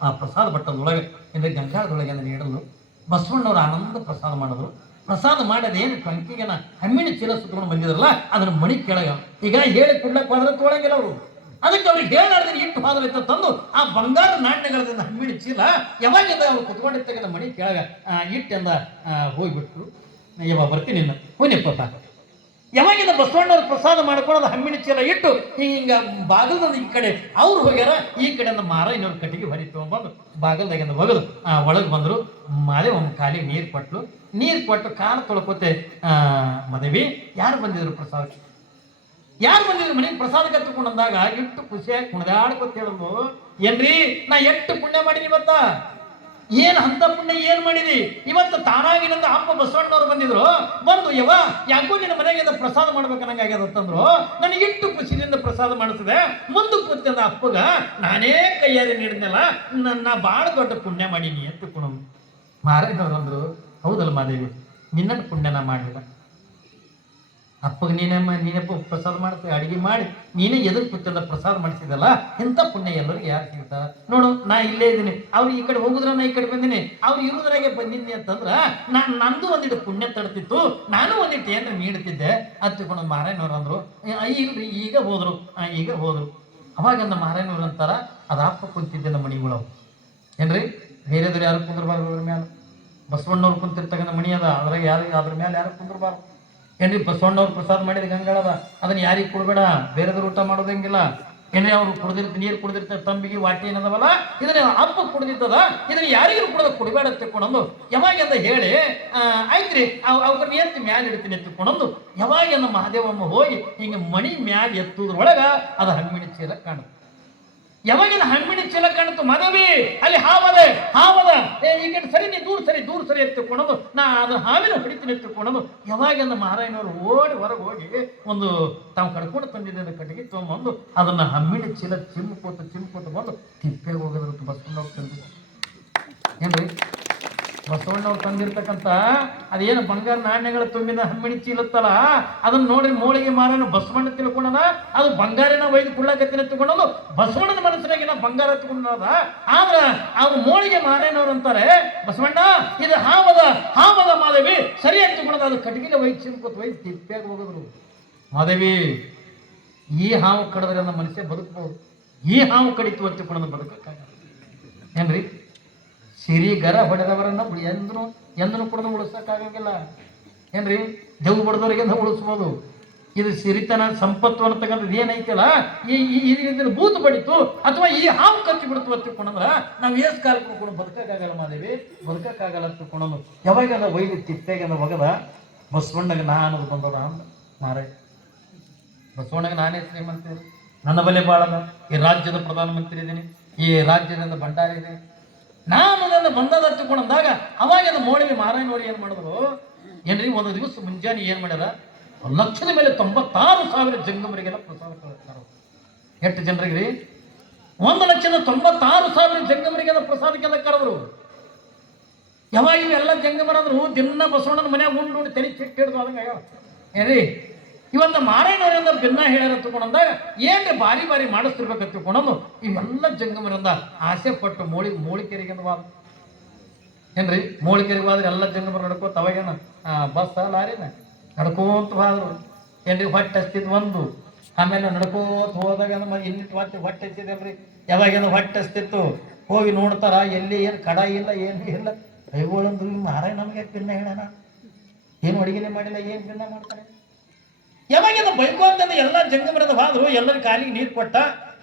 ಆ ಪ್ರಸಾದ ಬಟ್ಟದೊಳಗೆ ಅಂದರೆ ಗಂಗಾಳದೊಳಗೆ ಅಂದ್ರೆ ನೀಡಲು ಬಸವಣ್ಣವ್ರು ಆನಂದ ಪ್ರಸಾದ ಮಾಡಿದ್ರು. ಪ್ರಸಾದ ಮಾಡೋದೇನು ಟಂಕಿಗೆನ ಹಮ್ಮಿಣಿ ಚೀಲ ಸುತ್ಕೊಂಡು ಬಂದಿದ್ರಲ್ಲ ಅದನ್ನ ಮಣಿ ಕೆಳಗ ಈಗ ಹೇಳಿ ಕೊಡ್ಲಕ್ಕೆ ಹೋದ್ರೆ ತೊಳಂಗಿಲ್ಲ ಅವರು. ಅದಕ್ಕೆ ಅವ್ರಿಗೆ ಹೇಳಾರ್ದ್ರೆ ಇಟ್ಟು ಹೋದ್ರೆ ತಂದು ಆ ಬಂಗಾರ ನಾಣ್ಯಗಳದಿಂದ ಹಮ್ಮಿಣಿ ಚೀಲ ಯಾವಾಗಿಂದ ಅವ್ರು ಕುತ್ಕೊಂಡಿರ್ತಕ್ಕಂಥ ಮಣಿ ಕೆಳಗ ಇಟ್ಟೆಂದ ಹೋಗ್ಬಿಟ್ರು. ಯಾವಾಗ ಬರ್ತೀನಿ ಇನ್ನು ಹೋಯ್ನಪ್ಪ. ಯಾವಾಗಿಂದ ಬಸವಣ್ಣವ್ರು ಪ್ರಸಾದ ಮಾಡ್ಕೊಳ್ಳೋದು ಹಮ್ಮಿಣಿ ಚೀಲ ಇಟ್ಟು ಹಿಂಗ ಬಾಗಲದ ಈ ಕಡೆ ಅವ್ರು ಹೋಗ್ಯಾರ, ಈ ಕಡೆಯಿಂದ ಮಾರಯ್ಯನವ್ರ ಕಟ್ಟಿಗೆ ಹೊರಿ ತೊಗೊಂಡ್ಬಂದು ಬಾಗಲ್ದಾಗಿಂದ ಒಗದು ಒಳಗೆ ಬಂದರು. ಮಾದೇವಮ್ಮ ಕಾಲಿಗೆ ನೀರು ಕೊಟ್ಲು. ನೀರು ಕೊಟ್ಟು ಕಾಲು ತೊಳ್ಕೋತೆ ಮದುವೆ ಯಾರು ಬಂದಿದ್ರು ಪ್ರಸಾದಕ್ಕೆ, ಯಾರು ಬಂದಿದ್ರು ಮನೆಗೆ ಪ್ರಸಾದಕ್ಕೆ ಹತ್ಕೊಂಡು ಅಂದಾಗ ಇಟ್ಟು ಖುಷಿಯಾಗಿ ಕುಣಿದಾಡ್ಕೊತ ಹೇಳಿದ್ರು, ಏನ್ರಿ ನಾ ಎಷ್ಟು ಪುಣ್ಯ ಮಾಡೀನಿ ಇವತ್ತ, ಏನ್ ಅಂತ ಪುಣ್ಯ ಏನ್ ಮಾಡಿದಿ ಇವತ್ತು. ತಾನಾಗಿನಿಂದ ಅಪ್ಪ ಬಸವಣ್ಣವ್ರು ಬಂದಿದ್ರು, ಬಂದು ಯಾಕೋ ನಿನ್ನ ಮನೆಗಿಂದ ಪ್ರಸಾದ ಮಾಡ್ಬೇಕನ್ನಂಗಾಗ್ಯದ ಅಂತಂದ್ರು. ನನಗೆ ಇಟ್ಟು ಖುಷಿಯಿಂದ ಪ್ರಸಾದ ಮಾಡಿಸಿದೆ. ಮುಂದಕ್ಕೆ ಕೂತಿಂದ ಅಪ್ಪಗ ನಾನೇ ಕೈಯಾರಿ ನೀಡಿದ್ನಲ್ಲ, ನಾ ಭಾಳ ದೊಡ್ಡ ಪುಣ್ಯ ಮಾಡೀನಿ ಎತ್ತುಕೊಂಡು. ಮಾರಯ್ಯನವ್ರು ಅಂದ್ರು, ಹೌದಲ್ಲ ಮಾದೇವಿ ನಿನ್ನ ಪುಣ್ಯ ನಾ ಮಾಡಲಿಲ್ಲ, ಅಪ್ಪಗೆ ನೀನೇ ಪ್ರಸಾದ ಮಾಡ್ತೀವಿ, ಅಡಿಗೆ ಮಾಡಿ ನೀನೇ ಎದುರು ಕೂತಿಂದ ಪ್ರಸಾದ ಮಾಡಿಸಿದಲ್ಲ, ಇಂಥ ಪುಣ್ಯ ಎಲ್ಲರಿಗೆ ಯಾರು ಸಿಗ್ತಾರ ನೋಡು. ನಾ ಇಲ್ಲೇ ಇದ್ದೀನಿ, ಅವ್ರು ಈ ಕಡೆ ಹೋಗುದ್ರ ನಾ ಈ ಕಡೆ ಬಂದಿನಿ, ಅವ್ರು ಇರುದ್ರಾಗೆ ಬಂದಿನಿ ಅಂತಂದ್ರ ನಂದು ಒಂದಿಟ್ಟು ಪುಣ್ಯ ತಡ್ತಿತ್ತು, ನಾನು ಒಂದಿಟ್ಟು ಏನಾರ ನೀಡ್ತಿದ್ದೆ ಅಂತ ತಿಳ್ಕೊಂಡು ಮಾರಯ್ಯನವ್ರು ಅಂದ್ರು. ಇಲ್ರಿ ಈಗ ಹೋದ್ರು. ಅವಾಗಂದ ಮಾರಯ್ಯನವ್ರು ಅಂತಾರ, ಅದು ಅಪ್ಪ ಕುಂತಿದ್ದೆ ನಮ್ಮ ಮಣಿಗಳು ಏನ್ರಿ, ಬೇರೆದ್ರು ಯಾರು ಕುಂದ್ರಬಾರ್ದು ಅದ್ರ ಮ್ಯಾಲ. ಬಸವಣ್ಣವ್ರು ಕುಂತಿರ್ತಕ್ಕಂಥ ಮಣಿ ಅದ, ಅದ್ರಾಗ ಅದ್ರ ಮೇಲೆ ಯಾರು ಕುಂದ್ರಬಾರ್ದು ಏನ್ರಿ. ಬಸವಣ್ಣವ್ರು ಪ್ರಸಾದ ಮಾಡಿದ ಗಂಗಾಳದ, ಅದನ್ನ ಯಾರಿಗೆ ಕೊಡ್ಬೇಡ, ಬೇರೆದ್ರು ಊಟ ಮಾಡೋದಂಗಿಲ್ಲ ಏನ್ರಿ. ಅವ್ರು ನೀರು ಕುಡ್ದಿರ್ತಾರೆ ತಂಬಿಗೆ ವಾಟಿ ಏನದವಲ್ಲ, ಇದನ್ನ ಅಪ್ಪ ಕುಡ್ದಿದ್ದದ, ಇದನ್ನ ಯಾರಿಗೂ ಕುಡಬೇಡ ತಿಳ್ಕೊಂಡಂದು ಯಾವಾಗೆಂದ ಹೇಳಿ ಆಯ್ತ್ರಿ ಅವ್ರನ್ನ ಎತ್ತಿ ಮ್ಯಾಲ ಇಡ್ತೀನಿ ಎತ್ತಿಕೊಂಡಂದು ಯಾವಾಗೆಂದ ಮಹಾದೇವಮ್ಮ ಹೋಗಿ ಹಿಂಗೆ ಮಣಿ ಮ್ಯಾಲ ಎತ್ತುದ್ರೊಳಗ ಅದು ಹಮ್ಮಿಣಿ ಚೀಲ ಕಾಣುತ್ತೆ. ಯಾವಾಗಿನ ಹಣ್ಣಿನ ಚೀಲ ಕಾಣಿತು, ಮಾಧವಿ ಅಲ್ಲಿ ಹಾವದ ಈ ಕಡೆ ಸರಿ ನೀ ದೂರ ಸರಿ ಎತ್ತಿಕೊಳ್ಳೋದು, ನಾ ಅದು ಹಾವಿನ ಹೊಡಿತೀನಿ ಎತ್ತಿಕೊಳ್ಳೋದು. ಯಾವಾಗಿಂದ ಮಾರಾಯಣವರು ಓಡಿ ಹೊರಗೆ ಹೋಗಿ ಒಂದು ತಾವು ಕಡ್ಕೊಂಡು ತಂದಿದ್ದ ಕಟ್ಟಿಗೆ ತೊಗೊಂಬಂದು ಅದನ್ನ ಹಮ್ಮಿನ ಚೀಲ ಚಿಮ್ಕೋತ ಬಂದು ತಿಪ್ಪೆಗೆ ಹೋಗೋದ್ರ ಬಸವಣ್ಣವ್ರು ತಂದಿದ್ದು ಏನ್ರಿ. ಬಸವಣ್ಣವ್ರು ತಂದಿರ್ತಕ್ಕಂಥ ಅದೇನು ಬಂಗಾರ ನಾಣ್ಯಗಳು ತುಂಬಿದ ಹಮ್ಮಿಣಿ ಚೀಲತ್ತಲ್ಲ, ಅದನ್ನ ನೋಡ್ರಿ ಮೋಳಿಗೆ ಮಾರನ ಬಸವಣ್ಣ ತಿಳ್ಕೊಂಡನ, ಅದು ಬಂಗಾರಿನ ಒಯ್ದು ಕುಳ್ಳಕತ್ತಿನ ತಗೊಂಡದು ಬಸವಣ್ಣನ ಮನಸ್ಸಿನಾಗಿನ ಬಂಗಾರ ತಗೊಂಡದ. ಆದ್ರ ಅವ್ರು ಮೋಳಿಗೆ ಮಾರೇನವ್ರು ಅಂತಾರೆ, ಬಸವಣ್ಣ ಇದು ಹಾವದ ಮಾದೇವಿ ಸರಿ ಅಂತ ತಗೊಂಡದ, ಅದು ಕಟ್ಟಿಗೆ ಒಯ್ದು ಚಿಮ್ಕೋತ ಒಯ್ದು ತಿಪ್ಪಿಯಾಗಿ ಹೋಗಿದ್ರು. ಮಾದೇವಿ ಈ ಹಾವು ಕಡಿದ್ರೆ ನಮ್ಮ ಮನುಷ್ಯ ಬದುಕಬಹುದು, ಈ ಹಾವು ಕಡಿತು ಅಂತ ತಿಳ್ಕೊಂಡದ ಬದುಕಕ್ಕಾಗಲ್ಲ ಏನ್ರಿ. ಸಿರಿಗರ ಹೊಡೆದವರನ್ನ ಎಂದೂ ಕುಡಿದು ಉಳಿಸಕ್ಕಾಗಂಗಿಲ್ಲ ಏನ್ರಿ. ದೇವ್ ಬಡದವ್ರಿಗೆ ಉಳಿಸ್ಬೋದು. ಇದು ಸಿರಿತನ ಸಂಪತ್ತು ಅನ್ನತಕ್ಕಂಥದ್ದು ಏನೈತಲ್ಲ, ಈ ಬೂತು ಬಡಿತು ಅಥವಾ ಈ ಹಾವು ಕಚ್ಚಿ ಬಿಡ್ತು ಅಂತ ತಿಳ್ಕೊಂಡ್ರ ನಾವು ಏಸ್ ಕಾಲ ಕೂಡ ಬದುಕಕ್ಕಾಗಲ್ಲ ಮಾದೇವಿ, ಬದುಕಕ್ಕಾಗಲ್ಲ ಅಂತ ತಿಳ್ಕೊಂಡು ಯಾವಾಗ ಒಯ್ದು ತಿಪ್ಪೆಗೆ ಒಗದ ಬಸವಣ್ಣಗೆ ನಾ ಅನ್ನೋದು ಬಂದದ ಅಂದ ಮಾರೇ. ಬಸವಣ್ಣಗೆ ನಾನೇ ಶ್ರೀಮಂತ ಇದ್ದೀನಿ, ನನ್ನ ಬಲೆ ಬಾಳದ, ಈ ರಾಜ್ಯದ ಪ್ರಧಾನಮಂತ್ರಿ ಇದ್ದೀನಿ, ಈ ರಾಜ್ಯದಿಂದ ಭಂಡಾರ ಇದೆ, ನಾನು ನನ್ನ ಬಂಧದ ಹಚ್ಚಿಕೊಂಡಾಗ ಅವಾಗ ಅದು ಮೋಳಿಗೆ ಮಾರಾಯಣವರು ಏನು ಮಾಡಿದ್ರು ಏನ್ರಿ, ಒಂದು ದಿವಸ ಮುಂಜಾನೆ ಏನು ಮಾಡ್ಯಾರ, ಲಕ್ಷದ ಮೇಲೆ 96,000 ಜಂಗಮರಿಗೆಲ್ಲ ಪ್ರಸಾದ ಕಳಿಸ್ತಾರೆ. ಎಷ್ಟು ಜನರಿಗೆ ರೀ? 1,96,000 ಜಂಗಮರಿಗೆಲ್ಲ ಪ್ರಸಾದಕ್ಕೆಲ್ಲ ಕರೆದ್ರು. ಯಾವಾಗ ಇವೆಲ್ಲ ಜಂಗಮರಂದ್ರು ದಿನ ಬಸವಣ್ಣನ ಮನ್ಯಾಗ ಉಂಡು ತಲೆ ಚಿಟ್ಟು ಹಿಡಿದು ಅದಂಗ ಏನ್ರಿ, ಇವತ್ತು ಮಾರಾಯಣವರಿಂದ ಭಿನ್ನ ಹೇಳ್ಯಾರ ತಗೊಂಡಂದಾಗ ಏನ್ರಿ ಬಾರಿ ಬಾರಿ ಮಾಡಿಸ್ತಿರ್ಬೇಕಂತ ತಿಳ್ಕೊಂಡು ಇವೆಲ್ಲ ಜಂಗಮರಿಂದ ಆಸೆ ಪಟ್ಟು ಮೋಳಿಕೆರಿಗೆ ವಾದ ಏನ್ರಿ, ಮೋಳಿಕೆರಿಗೆ ಹೋದ್ರೆ ಎಲ್ಲ ಜಂಗಮರು ನಡ್ಕೋತ ಅವಾಗೇನ ಬಸ್ ಲಾರಿನ ನಡ್ಕೋತ ಹೋದ್ರು ಏನ್ರಿ, ಹೊಟ್ಟೆ ಹಸ್ತಿದ್ ಒಂದು, ಆಮೇಲೆ ನಡ್ಕೋತ ಹೋದಾಗ ಇನ್ನಿಟ್ಟು ಹೊಟ್ಟೆ ಹಚ್ಚಿದಲ್ರಿ, ಯಾವಾಗೇನೋ ಹೊಟ್ಟೆ ಹಸ್ತಿತ್ತು, ಹೋಗಿ ನೋಡ್ತಾರ ಎಲ್ಲಿ ಏನು ಕಡ ಇಲ್ಲ ಏನು ಇಲ್ಲ, ಕೈಗಳಂದು ಮಾರಾಯ ನಮಗೆ ಭಿನ್ನ ಹೇಳೋಣ, ಏನು ಅಡಿಗೆನೆ ಮಾಡಿಲ್ಲ, ಏನು ಭಿನ್ನ ಮಾಡ್ತಾರೆ. ಯಾವಾಗ ಬೈಕು ಅಂತಂದ್ರೆ ಎಲ್ಲ ಜಂಗಮರದ ಹೋದ್ರು, ಎಲ್ಲರ ಕಾಲಿಗೆ ನೀರು ಕೊಟ್ಟ,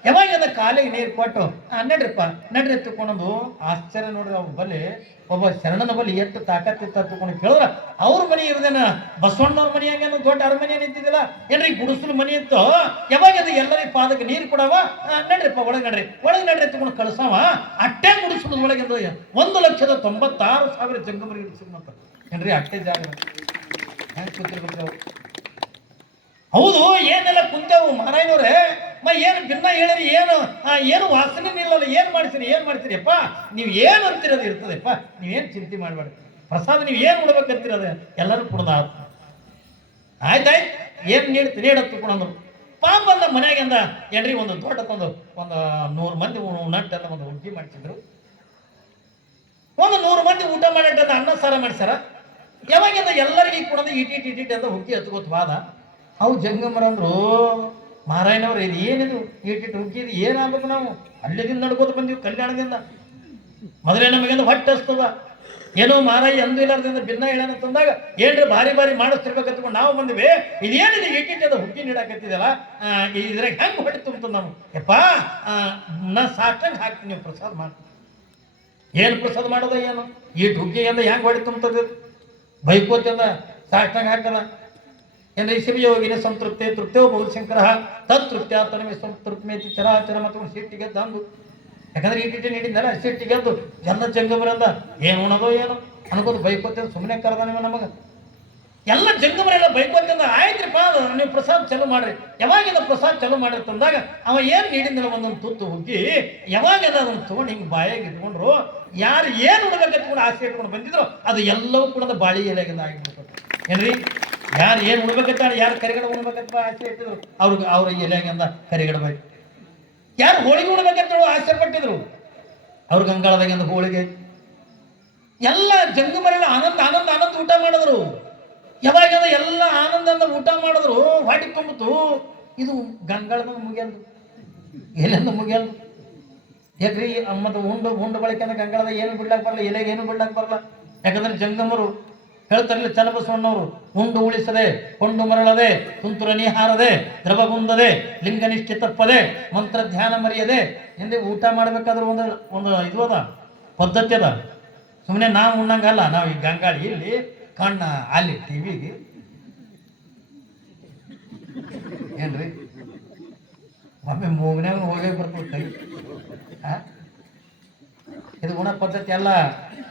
ಯಾವಾಗ ಕಾಲಿಗೆ ನೀರು ಕೊಟ್ಟು ನಡ್ರಿಪ್ಪ ನಡ್ರಿ ಎತ್ತುಕೊಂಡು ಆಶ್ಚರ್ಯ ನೋಡ್ರಿ, ಅವ್ರ ಬಲ್ಲಿ ಒಬ್ಬ ಶರಣನ ಬಲ್ಲಿ ಎಷ್ಟು ತಾಕತ್ತಿತ್ತ ತಕೊಂಡು ಕೇಳಿದ್ರ ಅವ್ರ ಮನೆ ಇರದೇನ ಬಸವಣ್ಣವ್ರ ಮನೆಯಾಗೇನು ದೊಡ್ಡ ಅರಮನೆ ನಿಂತಿದ್ದಿಲ್ಲ ಏನ್ರಿ, ಗುಡಿಸಲು ಮನೆ ಇತ್ತು. ಯಾವಾಗ ಅದು ಎಲ್ಲರಿಗೆ ಪಾದಕ್ಕೆ ನೀರು ಕೊಡವ, ನಡ್ರಿಪ್ಪ ಒಳಗೆ ನಡ್ರಿ ಎತ್ತುಕೊಂಡು ಕಳ್ಸವ, ಅಟ್ಟೆ ಗುಡಿಸಲು ಒಳಗೆ 1,96,000 ಜಂಗಮರಿ ಇಡಿಸಿದ್ ಮತ್ತ ಏನ್ರಿ, ಅಟ್ಟೆ ಜಾಗ ಹೆಂಗ್ ಕೂತಿರ್ಬೇಕು. ಹೌದು, ಏನೆಲ್ಲ ಕುಂತೇವು ಮಾರಾಯಣವ್ರೆ, ಏನು ಭಿನ್ನ ಹೇಳಿರಿ, ಏನು ವಾಸನೆ ನಿಲ್ಲಲ್ಲ, ಏನು ಮಾಡ್ತೀರಿ ಅಪ್ಪ, ನೀವು ಏನು ಅಂತಿರೋದು ಇರ್ತದೆಪ್ಪ, ನೀವೇನು ಚಿಂತೆ ಮಾಡಬೇಡ, ಪ್ರಸಾದ ನೀವು ಏನು ಉಡ್ಬೇಕಂತಿರೋದು ಎಲ್ಲರೂ ಕುಡ್ದ ಆಯ್ತಾಯ್ತು, ಏನು ನೀಡತ್ತು ಕೊಡಂದ್ರು. ಪಾಪ ಅಂದ ಮನೆಯಾಗಿಂದ ಏನ್ರಿ, ಒಂದು ದೊಡ್ಡದೊಂದು 100 ಮಂದಿ ನಟ್ಟೆಲ್ಲ ಒಂದು ಹುಗ್ಗಿ ಮಾಡ್ತಿದ್ರು, 100 ಮಂದಿ ಊಟ ಮಾಡಿಟ್ಟದ ಅನ್ನ ಸಾರ ಮಾಡ್ಸಾರ. ಯಾವಾಗಿಂದ ಎಲ್ಲರಿಗೆ ಕೊಡೋದು ಇಟಿಟ್ ಅಂತ ಹುಗ್ಗಿ ಹಚ್ಕೋತ ಬಾದ. ಅವು ಜಂಗಮರಂದ್ರು ಮಾರಾಯಣವ್ರು, ಇದು ಏನಿದು ಇಟಿಟ್ ಹುಗ್ಗಿದು ಏನಾಗ್ಬೇಕು, ನಾವು ಅಲ್ಲಿದಿಂದ ನಡ್ಕೋತ ಬಂದೀವಿ ಕಲ್ಯಾಣದಿಂದ, ಮೊದಲೇ ನಮಗೆಂದು ಹೊಟ್ಟೆ ಹಸ್ತದ, ಏನೋ ಮಾರಾಯಿ ಅಂದು ಇಲ್ಲಾರ್ದಿಂದ ಭಿನ್ನ ಹೇಳೋಣ ತಂದಾಗ ಏನ್ರಿ ಬಾರಿ ಮಾಡಿಸ್ತಿರ್ಬೇಕಂತ್ಕೊಂಡು ನಾವು ಬಂದ್ವಿ, ಇದೇನಿದೆ ಇಟ್ಟಿಟ್ಟದ ಹುಗ್ಗಿ ನೀಡಾಕತ್ತಿದಲ್ಲ, ಇದ್ರಾಗ ಹೆಂಗೆ ಹೊಟ್ಟೆ ತುಂಬ್ತದ ನಾವು, ಯಪ್ಪ ನಾ ಸಾಷ್ಟಾಂಗ ಹಾಕ್ತೀನಿ, ನೀವು ಪ್ರಸಾದ ಮಾಡಿ. ಏನು ಪ್ರಸಾದ ಮಾಡೋದ ಏನು, ಈಟ್ ಹುಗ್ಗಿಯಿಂದ ಹೆಂಗೆ ಹೊಟ್ಟೆ ತುಂಬ್ತದ, ಬೈಕೋತಿಂದ ಸಾಷ್ಟಾಂಗ ಹಾಕಲ್ಲ ಏನ್ರಿ, ಶಿವಯೋಗಿನ ಸಂತೃಪ್ತಿ ತೃಪ್ತೋ ಬಹುಶಂಕರ ತೃಪ್ತಿಯ ತನಮೆ ಸಂತೃಪ್ತಿ ಚರಾಚರ ಮತ್ತು ಸಿಟ್ಟಿಗೆದ್ದು ಅಂದು, ಯಾಕಂದ್ರೆ ಇಟ್ಟಿಟ್ಟು ನೀಡಿದ್ದಲ್ಲ ಸಿಟ್ಟಿಗೆದ್ದು ಎಲ್ಲ ಜಂಗಮರಿಂದ ಏನು ಉಣೋದೋ ಏನು ಅನ್ಕೋದು ಬೈಕೋತಿಂದ ಸುಮ್ಮನೆ ಕರೆದ ನೀವು ನಮಗೆ, ಎಲ್ಲ ಜಂಗಮರೆಲ್ಲ ಬೈಕೋತಿಂದ ಆಯ್ತ್ರಿಪ್ಪ ನೀವು ಪ್ರಸಾದ ಚಾಲು ಮಾಡ್ರಿ. ಯಾವಾಗಿಂದ ಪ್ರಸಾದ ಚಾಲು ಮಾಡ್ರಿ ತಂದಾಗ ಅವ ಏನು ನೀಡಿದ್ದಿಲ್ಲ ಒಂದೊಂದು ತುತ್ತು ಹುಗ್ಗಿ, ಯಾವಾಗೆಲ್ಲ ಅದನ್ನು ತೊಗೊಂಡು ಹಿಂಗೆ ಬಾಯಾಗಿ ಇಟ್ಕೊಂಡ್ರು, ಯಾರು ಏನು ಉಣ್ಬೇಕಂತ್ಕೊಂಡು ಆಸೆ ಇಟ್ಕೊಂಡು ಬಂದಿದ್ರು ಅದು ಎಲ್ಲವೂ ಕೂಡ ಬಾಳಿ ಎಲೆಗಿಂದ ಆಗಿಬಿಡ್ತಾರೆ ಏನ್ರಿ. ಯಾರು ಏನು ಉಣ್ಬೇಕಂತ, ಯಾರು ಕರಿಗಡ ಉಣ್ಬೇಕಂತ ಆಸೆ ಇಟ್ಟಿದ್ರು ಅವ್ರ ಎಲೆಗಿಂದ ಕರಿಗಡ ಬೇಕು, ಯಾರು ಹೋಳಿಗೆ ಉಣ್ಬೇಕಂತ ಆಸೆ ಪಟ್ಟಿದ್ರು ಅವ್ರ ಗಂಗಾಳದಾಗಿಂದ ಹೋಳಿಗೆ, ಎಲ್ಲ ಜಂಗಮರೆಲ್ಲ ಆನಂದ ಊಟ ಮಾಡಿದ್ರು. ಯಾವಾಗ ಎಲ್ಲ ಆನಂದದಿಂದ ಊಟ ಮಾಡಿದ್ರು, ಹೊಟ್ಟೆ ತುಂಬಿತು. ಇದು ಗಂಗಾಳದ ಮುಗಿಯಲ್ದು, ಎಲೆಂದ ಮುಗಿಯಲ್ದು. ಯಾಕ್ರಿ ಮತ್ತೆ ಉಂಡು ಬಳಕೆ ಗಂಗಾಳದ ಏನು ಬಿಡ್ಲಾಕ್ ಬರಲ್ಲ, ಎಲೆಗೆ ಏನು ಬಿಡ್ಲಾಕ್ ಬರಲ್ಲ. ಯಾಕಂದ್ರೆ ಜಂಗಮರು ಹೇಳ್ತಾರಲ್ಲ ಚನ್ನಬಸವಣ್ಣವರು, ಉಂಡು ಉಳಿಸದೆ ಕೊಂಡು ಮರಳದೆ ತುಂತುರ ನೀಹಾರದೆ ದ್ರವಗುಂದದೆ ಲಿಂಗನಿಷ್ಠೆ ತಪ್ಪದೆ ಮಂತ್ರ ಧ್ಯಾನ ಮರೆಯದೆ ಎಂದೇ ಊಟ ಮಾಡ್ಬೇಕಾದ್ರೆ ಒಂದು ಇದು ಅದ ಪದ್ಧತಿ ಅದ. ಸುಮ್ಮನೆ ನಾವು ಉಣ್ಣಂಗಲ್ಲ, ನಾವು ಈ ಗಂಗಾಳಿ ಇಲ್ಲಿ ಕಣ್ಣ ಅಲ್ಲಿ ಟಿವಿಗೆ ಏನ್ರಿ ಒಮ್ಮೆ ಮೂಗನ್ಯಾಗ ಹೋಗೇ ಬರ್ಕೊಳ್ತೈ. ಇದು ಗುಣ ಪದ್ಧತಿ ಅಲ್ಲ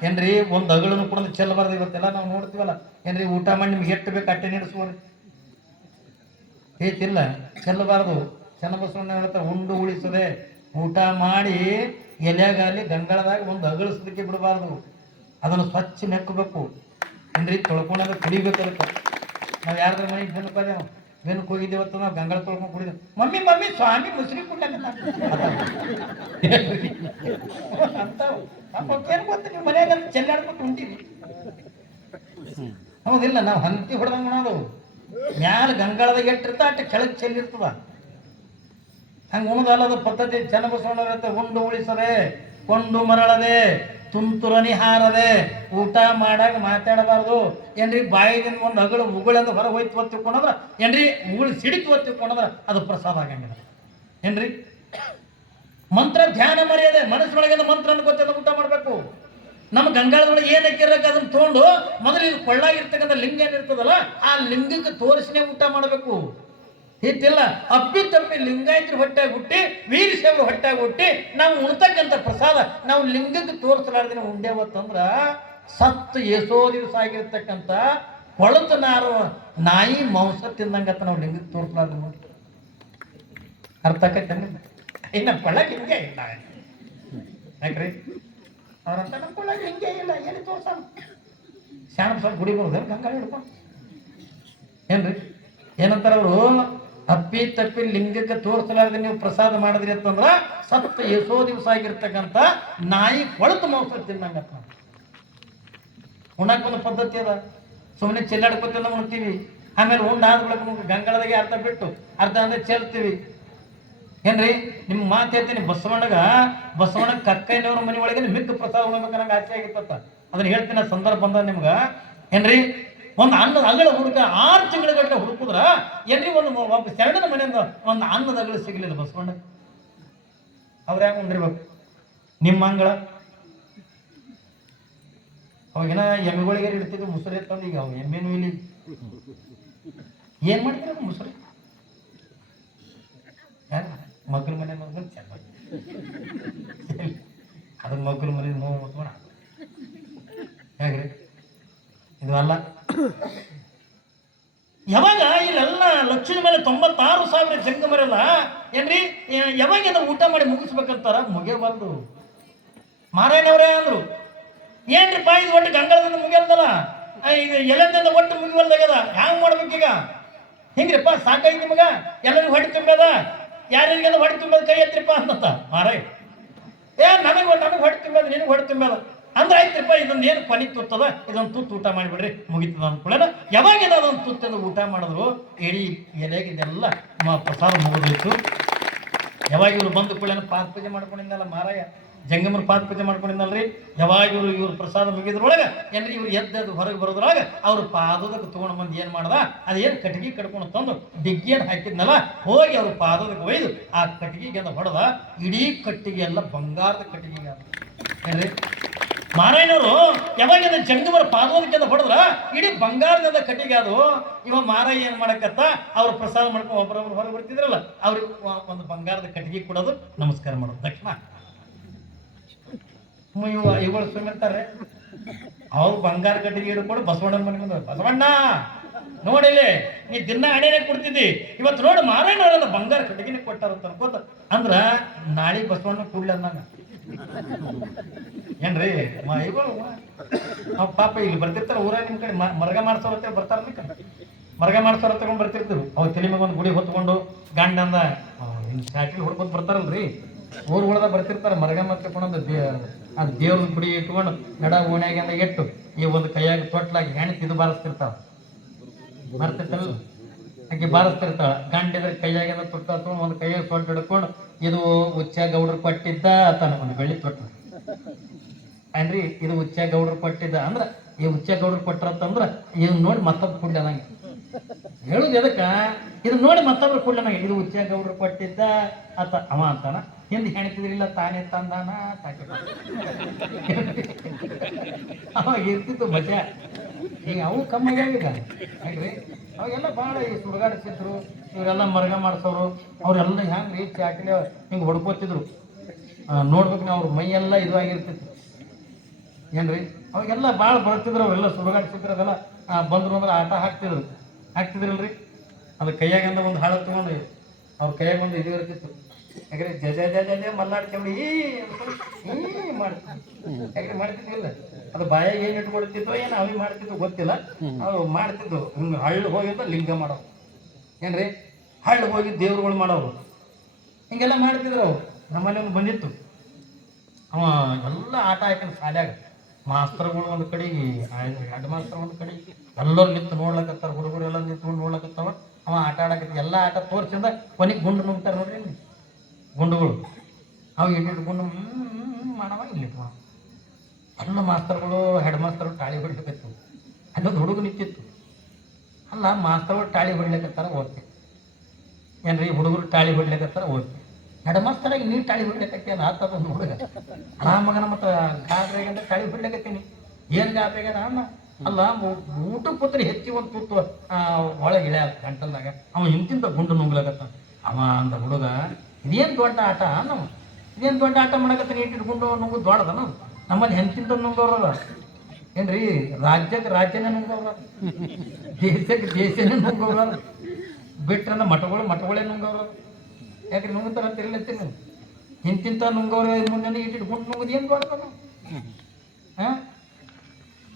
ಏನ್ರಿ. ಒಂದು ಅಗಳನ್ನು ಕೂಡ ಚೆಲ್ಲಬಾರ್ದು. ಇವತ್ತೆಲ್ಲ ನಾವು ನೋಡ್ತೀವಲ್ಲ ಏನ್ರಿ, ಊಟ ಮಾಡಿ ನಿಮ್ಗೆ ಎಷ್ಟು ಬೇಕು ಅಟ್ಟೆ ನೀಡಿಸ್ಬೋರಿ ಏತಿಲ್ಲ, ಚೆಲ್ಲಬಾರ್ದು. ಚನ್ನಬಸವಣ್ಣ ಹೇಳ್ತಾರೆ, ಉಂಡು ಉಳಿಸದೆ ಊಟ ಮಾಡಿ ಎಲೆಗಾಲಿ ಗಂಗಾಳದಾಗ ಒಂದು ಅಗಳಿಸೋದಕ್ಕೆ ಬಿಡಬಾರ್ದು. ಅದನ್ನು ಸ್ವಚ್ಛ ನೆಕ್ಕಬೇಕು ಏನ್ರಿ, ತೊಳ್ಕೊಂಡಾಗ ಕುಡಿಬೇಕು. ಅದಕ್ಕೆ ನಾವು ಯಾರ್ದ್ರ ಮನೆಗೆ ಬೆನ್ನಕ್ಕೆ ಹೋಗಿದ್ದೇವತ್ತು, ನಾವು ಗಂಗಾಳ ತೊಳ್ಕೊಂಡು ಕುಡಿದೇವೆ. ಮಮ್ಮಿ ಸ್ವಾಮಿ ಮುಸ್ರಿ ಕುಟ್ಟ ಅಂತ ಗೊತ್ತ, ನೀವು ಮನೆಯಾಗ ಚೆಲ್ಲಾಡ್ಬೇಕು ಉಂಟೀವಿ. ಹೌದಿಲ್ಲ, ನಾವು ಹಂತಿ ಹೊಡೆದಂಗೆ ಮಾಡೋದು. ಮ್ಯಾಲ ಗಂಗಾಳದಾಗ ಎಟ್ಟಿರ್ತ ಅಟ್ಟು ಕೆಳಗೆ ಚೆಲ್ಲಿರ್ತದ. ಹಂಗೆ ಉಣದಲ್ಲದ ಪದ್ಧತಿ. ಚನ್ನಬಸವಣ್ಣ ಉಂಡು ಉಳಿಸದೆ ಕೊಂಡು ಮರಳದೆ ತುಂತುರ ನಿಹಾರದೆ ಊಟ ಮಾಡಾಗ ಮಾತಾಡಬಾರ್ದು ಏನ್ರಿ. ಬಾಯಿದಿಂದ ಒಂದು ಅಗಳು ಉಗುಳಂದು ಹೊರ ಹೋಯ್ತು ಒತ್ತಿಕೊಂಡ್ರ ಏನ್ರಿ, ಉಗುಳು ಸಿಡಿತು ಒತ್ತಿಕೊಂಡ್ರ ಅದು ಪ್ರಸಾದ ಆಗಂಗಿಲ್ಲ ಏನ್ರಿ. ಮಂತ್ರ ಧ್ಯಾನ ಮರೆಯದೆ ಮನಸ್ಸೊಳಗೆ ಮಂತ್ರ ಅನ್ಕೋತ ಊಟ ಮಾಡಬೇಕು. ನಮ್ಮ ಗಂಗಾಳದೊಳಗೆ ಏನು ಹಾಕಿರಕ್ಕೆ ಅದನ್ನ ತೊಗೊಂಡು ಮೊದಲು ಇದು ಕೊಳ್ಳಾಗಿರ್ತಕ್ಕಂಥ ಲಿಂಗ ಏನಿರ್ತದಲ್ಲ ಆ ಲಿಂಗಕ್ಕೆ ತೋರಿಸಿನೇ ಊಟ ಮಾಡಬೇಕು ಇತ್ತಿಲ್ಲ ಅಪ್ಪಿ ತಪ್ಪಿ ಲಿಂಗಾಯತರ ಹೊಟ್ಟೆಗೆ ಹುಟ್ಟಿ ವೀರಶೈವರ ಹೊಟ್ಟೆಗೆ ಹುಟ್ಟಿ ನಾವು ಉಣ್ತಕ್ಕಂಥ ಪ್ರಸಾದ ನಾವು ಲಿಂಗಕ್ಕೆ ತೋರಿಸಲಾರ್ದಿನ ಉಂಡೇವತ್ತಂದ್ರ ಸತ್ತು ಎಸೋ ದಿವಸ ಆಗಿರ್ತಕ್ಕಂಥ ಕೊಳತು ನಾರು ನಾಯಿ ಮಾಂಸ ತಿಂದಂಗತ್ತ ನಾವು ಲಿಂಗಕ್ಕೆ ತೋರಿಸಲಾರ್ದ ಅರ್ಥ ಆಕೈತೆ ಇನ್ನ ಕೊಳ್ಳಕ್ಕೆ ಹಿಂಗೆ ಇಲ್ಲ ಯಾಕ್ರಿ ಅವ್ರಂತ ನಮ್ಮ ಕೊಳ್ಳಕ್ಕೆ ಹಿಂಗೆ ಇಲ್ಲ ಎಲ್ಲಿ ತೋರ್ಸಲ್ಲ ಶಾಣ ಸ್ವಲ್ಪ ಗುಡಿ ಬರೋದು ಗಂಗಾ ಹಿಡ್ಕೊಂಡು ಏನ್ರಿ ಏನಂತಾರ ಅವರು ಅಪ್ಪಿ ತಪ್ಪಿ ಲಿಂಗಕ್ಕೆ ತೋರಿಸಲಾರ್ದೆ ನೀವು ಪ್ರಸಾದ ಮಾಡಿದ್ರಿ ಅಂತಂದ್ರ ಸತ್ತ ಎಸೋ ದಿವಸ ಆಗಿರ್ತಕ್ಕಂಥ ನಾಯಿ ಕೊಳತು ಮಾಂಸ ತಿನ್ನಂಗತ್ತ ಉಣ್ಣಕ್ಕೆ ಒಂದು ಪದ್ಧತಿ ಅದ ಸುಮ್ಮನೆ ಚೆಲ್ಲಾಡ್ಕೊತಿಂದ ಉಣ್ತೀವಿ ಆಮೇಲೆ ಉಂಡಾದ ಬಳಿಕ ಗಂಗಾಳದಾಗೆ ಅರ್ಧ ಬಿಟ್ಟು ಅರ್ಧ ಅಂದ್ರೆ ಚೆಲ್ತೀವಿ ಏನ್ರಿ ನಿಮ್ಮ ಮಾತು ಹೇಳ್ತೀನಿ ಬಸವಣ್ಣಗ ಕಕ್ಕೈನವ್ರ ಮನೆ ಒಳಗೆ ಮಿಕ್ಕ ಪ್ರಸಾದ ಉಣ್ಬೇಕು ನಂಗೆ ಆಸೆ ಆಗಿತ್ತ ಅದನ್ನ ಹೇಳ್ತೀನಿ ಆ ಸಂದರ್ಭ ಬಂದ ನಿಮ್ಗ ಏನ್ರಿ ಒಂದು ಅನ್ನದ ಅಗಳ ಹುಡುಕ 6 ತಿಂಗಳ ಗಟ್ಟಲೆ ಹುಡುಕುದ್ರ ಏನ್ರಿ ಒಬ್ಬ ಶರಣನ ಮನೆಯಿಂದ ಒಂದು ಅನ್ನದ ಅಗಳ ಸಿಗ್ಲಿಲ್ಲ ಬಸವಣ್ಣ ಅವ್ರ ಯಾಕೆ ಉಂಡಿರ್ಬೇಕು ನಿಮ್ಮ ಅಂಗಳ ಅವಾಗಿನ ಎಮ್ಮೆಗಳಿಗೆ ಇಡ್ತಿದ್ವಿ ಮುಸುರಿ ತಂದು ಈಗ ಅವು ಎಮ್ಮೆನೂ ಇಲ್ಲಿ ಏನ್ ಮಾಡ್ತೀರ ಮುಸುರಿ ಯಾರ ಮಕ್ಕಳ ಮನೆ ಮಗಲ್ ಚೆನ್ನಾಗಿ ಅದ್ರ ಮಕ್ಕಳ ಮನೆ ನೋವು ಮುತ್ಕೋಣ ಹೇಗ್ರಿ ಇದು ಅಲ್ಲ ಯಾವಾಗ ಇಲ್ಲೆಲ್ಲ ಲಕ್ಷದ ಮೇಲೆ 96,000 ಜಂಗಮರೆಲ್ಲ ಏನ್ರಿ ಯಾವಾಗ ಊಟ ಮಾಡಿ ಮುಗಿಸ್ಬೇಕಂತಾರ ಮುಗಿಯಬಾರ್ದು ಮಾರಾಯಣವ್ರೇ ಅಂದ್ರು ಏನ್ರಿಪ್ಪ ಇದು ಒಟ್ಟು ಗಂಗಾಳದಿಂದ ಮುಗಿಯಲ್ದಲ್ಲ ಇದು ಎಲೆದಿಂದ ಒಟ್ಟು ಮುಗಿವಲ್ದಾಗದ ಹ್ಯಾಂಗ ಮಾಡ್ಬೇಕೀಗ ಹಿಂಗ್ರಿಪ್ಪ ಸಾಕಾಗಿ ನಿಮಗ ಎಲ್ಲರಿಗೂ ಹೊಟ್ಟೆ ತುಂಬ್ಯದ ಯಾರಿಗೆಲ್ಲ ಹೊಟ್ಟೆ ತುಂಬ್ಯದ ಕೈ ಎತ್ತಿರಪ್ಪ ಅಂತ ಮಾರಾಯ ನನಗೆ ಹೊಟ್ಟೆ ತುಂಬ್ಯದ ನಿನಗೆ ಹೊಟ್ಟೆ ತುಂಬ್ಯದ ಅಂದ್ರೆ ಆಯ್ತಪ್ಪ ಇದೊಂದು ಏನು ಕೊನೆ ತುತ್ತದ ಇದೊಂದು ತುತ್ತು ಊಟ ಮಾಡಿಬಿಡ್ರಿ ಮುಗಿತದ ಅಂದ್ಕೊಳ್ಳೇನ ಯಾವಾಗ ಅದೊಂದು ತುತ್ತದ ಊಟ ಮಾಡಿದ್ರು ಇಡೀ ಎಲೆಗಿದೆಲ್ಲ ಪ್ರಸಾದ ಮುಗಿದಿತ್ತು ಯಾವಾಗ ಇವ್ರು ಬಂದು ಕೂಡೇನ ಪಾದ ಪೂಜೆ ಮಾಡ್ಕೊಂಡಿದ್ದಲ್ಲ ಮಾರಾಯ ಜಂಗಮರ ಪಾದ ಪೂಜೆ ಮಾಡ್ಕೊಂಡಿದ್ದಲ್ರಿ ಯಾವಾಗ ಇವ್ರು ಪ್ರಸಾದ ಮುಗಿದ್ರೊಳಗೆ ಏನ್ರಿ ಇವ್ರು ಎದ್ದು ಹೊರಗೆ ಬರೋದ್ರೊಳಗ ಅವ್ರ ಪಾದದಕ್ಕೆ ತೊಗೊಂಡು ಬಂದು ಏನು ಮಾಡ್ದ ಅದೇನು ಕಟ್ಟಿಗೆ ಕಟ್ಕೊಂಡು ತಂದು ಡಿಗ್ಗಿಯನ್ನು ಹಾಕಿದ್ನಲ್ಲ ಹೋಗಿ ಅವ್ರ ಪಾದದಕ್ಕೆ ಒಯ್ದು ಆ ಕಟ್ಟಿಗೆಗೆ ಹೊಡೆದ ಇಡೀ ಕಟ್ಟಿಗೆ ಎಲ್ಲ ಬಂಗಾರದ ಕಟ್ಟಿಗೆ ಏನ್ರಿ ಮಾರಾಯಣವರು ಯಾವಾಗ ಜಂಗಮರ ಪಾದೋದಕ್ಕೆಂದ ಹೊಡೆದ್ರ ಇಡೀ ಬಂಗಾರದಿಂದ ಕಟ್ಟಿಗೆ ಅದು ಇವ ಮಾರಾಯ ಏನ್ ಮಾಡಕತ್ತ ಅವ್ರ ಪ್ರಸಾದ ಮಾಡ್ಕೊಂಡು ಒಬ್ಬರೊಬ್ರು ಹೊರಗೆ ಬರ್ತಿದ್ರಲ್ಲ ಅವ್ರಿಗೆ ಒಂದು ಬಂಗಾರದ ಕಟ್ಟಿಗೆ ಕೊಡೋದು ನಮಸ್ಕಾರ ಮಾಡೋದು ದಕ್ಷಿಣ ಇವುಗಳು ಸುಮ್ಮಿರ್ತಾರೆ ಅವ್ರು ಬಂಗಾರ ಕಟ್ಟಿಗೆ ಹಿಡ್ಕೊಂಡು ಬಸವಣ್ಣನ ಮನೆ ಮುಂದೆ ಬಸವಣ್ಣ ನೋಡಿಲ್ಲಿ ನೀ ದಿನ ಹಣೆನೇ ಕೊಡ್ತಿದ್ದಿ ಇವತ್ತು ನೋಡಿ ಮಾರಾಯಣವರೆಲ್ಲ ಬಂಗಾರ ಕಟ್ಟಿಗೆನೆ ಕೊಟ್ಟಾರಂತ ಅನ್ಕೋತ ಅಂದ್ರ ನಾಳೆ ಬಸವಣ್ಣ ಕೂಡ್ಲಿ ಅಂದಂಗ ಏನ್ರಿ ಇವರು ನಾವು ಪಾಪ ಇಲ್ಲಿ ಬರ್ತಿರ್ತಾರ ಊರಾಗ ನಿಮ್ ಕಡೆ ಮರಗ ಮಾಡ್ಸೋರ ಅಂತ ಬರ್ತಾರ ಮರಗ ಮಾಡ್ಸೋರ ತಗೊಂಡ್ ಬರ್ತಿರ್ತೀವಿ ಅವ್ ತಲೆ ಮ್ಯಾಗ ಒಂದು ಗುಡಿ ಹೊತ್ಕೊಂಡು ಗಂಡಂದ ಶಾಟಿಲ್ ಹುಡ್ಕೊಂಡ್ ಬರ್ತಾರಲ್ರಿ ಊರುಗಳದ ಬರ್ತಿರ್ತಾರ ಮರಗ ಮಾಡ್ಕೊಂಡ್ ಅದು ದೇವ್ರ ಗುಡಿ ಇಟ್ಕೊಂಡು ಎಡ ಓಣ್ಯಾಗಿಂದ ಇಟ್ಟು ಈ ಒಂದು ಕೈಯಾಗ ತೊಟ್ಲಾಗಿ ಹೆಣ್ತಿ ಇದು ಬಾರಿಸ್ತಿರ್ತಾಳ ಬರ್ತಿರ್ತಾರಲ್ಲ ಆಕೆ ಬಾರಿಸ್ತಿರ್ತಾಳ ಗಂಡಿದ್ರ ಕೈಯಾಗಿಂದ ತೊಟ್ಟ ತಗೊಂಡು ಒಂದು ಕೈಯಾಗ ತೊಟ್ಟು ಹಿಡ್ಕೊಂಡು ಇದು ಉಚ್ಚ ಗೌಡ್ರು ಕೊಟ್ಟಿದ್ದ ತಾನ ಒಂದು ಬೆಳ್ಳಿ ತೊಟ್ಟು ಏನ್ರಿ ಇದು ಉಚ್ಚ ಗೌಡ್ರು ಕೊಟ್ಟಿದ್ದ ಅಂದ್ರ ಈ ಉಚ್ಚ ಗೌಡ್ರು ಕೊಟ್ರಂತಂದ್ರ ಇದನ್ನ ನೋಡಿ ಮತ್ತೊಬ್ಬ ಕೂಡ್ಲಿ ಅನ್ನಂಗೆ ಹೇಳುದು ಎದಕ್ಕ ಇದನ್ನ ನೋಡಿ ಮತ್ತೊಬ್ರು ಕೂಡ್ಲಿ ಅನ್ನಂಗೆ ಇದು ಉಚ್ಚ ಗೌಡ್ರು ಕೊಟ್ಟಿದ್ದ ಅತ ಅವ ಅಂತಾನ ಹಿಂದೆ ಹೆಣ್ತಿದ್ರಿಲ್ಲ ತಾನೇ ತಂದಾನ ತಾಕೆ ಅವಾಗ ಇರ್ತಿತ್ತು ಮಜಾ ಈಗ ಅವು ಕಮ್ಮಿ ಆಗ್ಯಾವ ಹಾಗ್ರಿ ಅವಾಗೆಲ್ಲ ಭಾಳ ಈ ಸುಡುಗಾಡಿಸಿದ್ರು ಇವರೆಲ್ಲ ಮರಗ ಮಾಡ್ಸೋರು ಅವ್ರೆಲ್ಲ ಹೆಂಗ್ರಿ ಚಾಟಿಲೆ ಹಿಂಗೆ ಹೊಡ್ಕೋತಿದ್ರು ನೋಡ್ಬೇಕು ನಾವು ಅವ್ರ ಮೈಯೆಲ್ಲ ಇದು ಆಗಿರ್ತಿತ್ತು ಏನ್ರಿ ಅವಾಗೆಲ್ಲ ಭಾಳ ಬರ್ತಿದ್ರು ಅವೆಲ್ಲ ಸುಡುಗಾಡಿಸಿದ್ರು ಅದೆಲ್ಲ ಬಂದ್ರು ಅಂದ್ರೆ ಆಟ ಹಾಕ್ತಿದ್ರಲ್ರಿ ಅದು ಕೈಯಾಗಿಂದ ಒಂದು ಹಾಳು ತಗೊಂಡು ಅವ್ರ ಕೈಯಾಗ ಒಂದು ಇದು ಇರ್ತಿತ್ತು ಯಾಕಂದ್ರೆ ಜಜ ಮಲ್ಲಾಡ್ಕೊಂಡು ಮಾಡ್ತಿದ್ವಿ ಯಾಕಂದ್ರೆ ಮಾಡ್ತಿದ್ವಿಲ್ಲ ಅದು ಬಾಯಾಗ ಏನ್ ಇಟ್ಕೊಳ್ತಿದ್ವೋ ಏನು ಅವಿ ಮಾಡ್ತಿದ್ವು ಗೊತ್ತಿಲ್ಲ ಅವು ಮಾಡ್ತಿದ್ವು ಹಿಂಗೆ ಹಳ್ಳು ಹೋಗಿದ್ದ ಲಿಂಗ ಮಾಡೋರು ಏನ್ರಿ ಹಳ್ಳು ಹೋಗಿ ದೇವ್ರುಗಳು ಮಾಡೋರು ಹಿಂಗೆಲ್ಲ ಮಾಡ್ತಿದ್ರು ನಮ್ಮಲ್ಲಿ ಒಂದು ಬಂದಿತ್ತು ಅವ ಎಲ್ಲ ಆಟ ಹಾಕೊಂಡು ಶಾಲ್ಯಾಗ ಮಾಸ್ತರ್ಗಳು ಒಂದು ಕಡೆಗೆ ಹೆಡ್ ಮಾಸ್ತರ್ ಒಂದು ಕಡೆಗೆ ಎಲ್ಲರೂ ನಿಂತು ನೋಡ್ಲಕತ್ತಾರ ಹುಡುಗರು ಎಲ್ಲ ನಿಂತ್ಕೊಂಡು ನೋಡ್ಲಕತ್ತಾವ ಅವ ಆಟ ಆಡಕತ್ತ ಎಲ್ಲ ಆಟ ತೋರ್ಸಿಂದ ಕೊನೆಗೆ ಗುಂಡು ನುಗ್ತಾರೆ ನೋಡ್ರಿ ಗುಂಡುಗಳು ಅವು ಇಟ್ಟು ಗುಂಡು ಮಾಡವ ಇಲ್ಲಿಟ್ವ ಎಲ್ಲ ಮಾಸ್ತರ್ಗಳು ಹೆಡ್ ಮಾಸ್ತರ್ಗಳು ಟಾಳಿ ಹೊಡಿಲಿಕತ್ತು ಅಲ್ಲೊಂದು ಹುಡುಗ ನಿಂತಿತ್ತು ಅಲ್ಲ ಮಾಸ್ತರ್ಗಳು ಟಾಳಿ ಹೊಡಿಲಿಕತ್ತಾರ ಓದ್ತೆ ಏನ್ರಿ ಹುಡುಗರು ಟಾಳಿ ಹೊಡಿಲಿಕತ್ತಾರ ಓದ್ತೆ ಹೆಡ್ ಮಾಸ್ತರಾಗಿ ನೀರು ಟಾಳಿ ಹೊಡಿಲಿಕತ್ತೇನ ಆತದೊಂದು ಹುಡುಗ ಆ ಮಗನ ಮತ್ತು ಗಾಬ್ರಿಗಂತ ಟಾಳಿ ಹೊಡಿಲಿಕತ್ತೀನಿ ಏನು ಗಾಬ್ರಿಗ್ಯಾನ ಅನ್ನ ಅಲ್ಲ ಊಟ ಪತ್ರ ಹೆಚ್ಚಿ ಒಂದು ತುತ್ತು ಒಳಗೆ ಇಳೆ ಗಂಟಲ್ದಾಗ ಅವ ಇಂತಿಂತ ಗುಂಡು ನುಂಗ್ಲಾಗತ್ತ. ಅವ ಅಂದ ಹುಡುಗ ಇದೇನು ದೊಡ್ಡ ಆಟ ನಾವು ಇದೇನು ದೊಡ್ಡ ಆಟ ಮಾಡಕತ್ತ ಇಟ್ಕೊಂಡು ನುಂಗು ದೊಡ್ಡದ ನಾವು ನಮ್ಮಲ್ಲಿ ಹೆಂತಿಂತ ನುಂಗವ್ರಲ್ಲ ಏನ್ರಿ ರಾಜ್ಯಕ್ಕೆ ರಾಜ್ಯನೇ ನುಂಗವ್ರ ದೇಶಕ್ಕೆ ದೇಶನೇ ನುಂಗವ್ರ ಬಿಟ್ರನ್ನ ಮಠಗಳೇ ನುಂಗವ್ರ ಯಾಕ್ರಿ ನುಂಗ್ತಾರ ಅಂತ ಇರ್ಲತ್ತೀನಿ ಇಂತಿಂತ ನುಂಗವ್ರ ಮುಂದೆ ಇಟ್ಕೊಂಡು ನುಂಗದು ಏನು ದೊಡ್ಡದ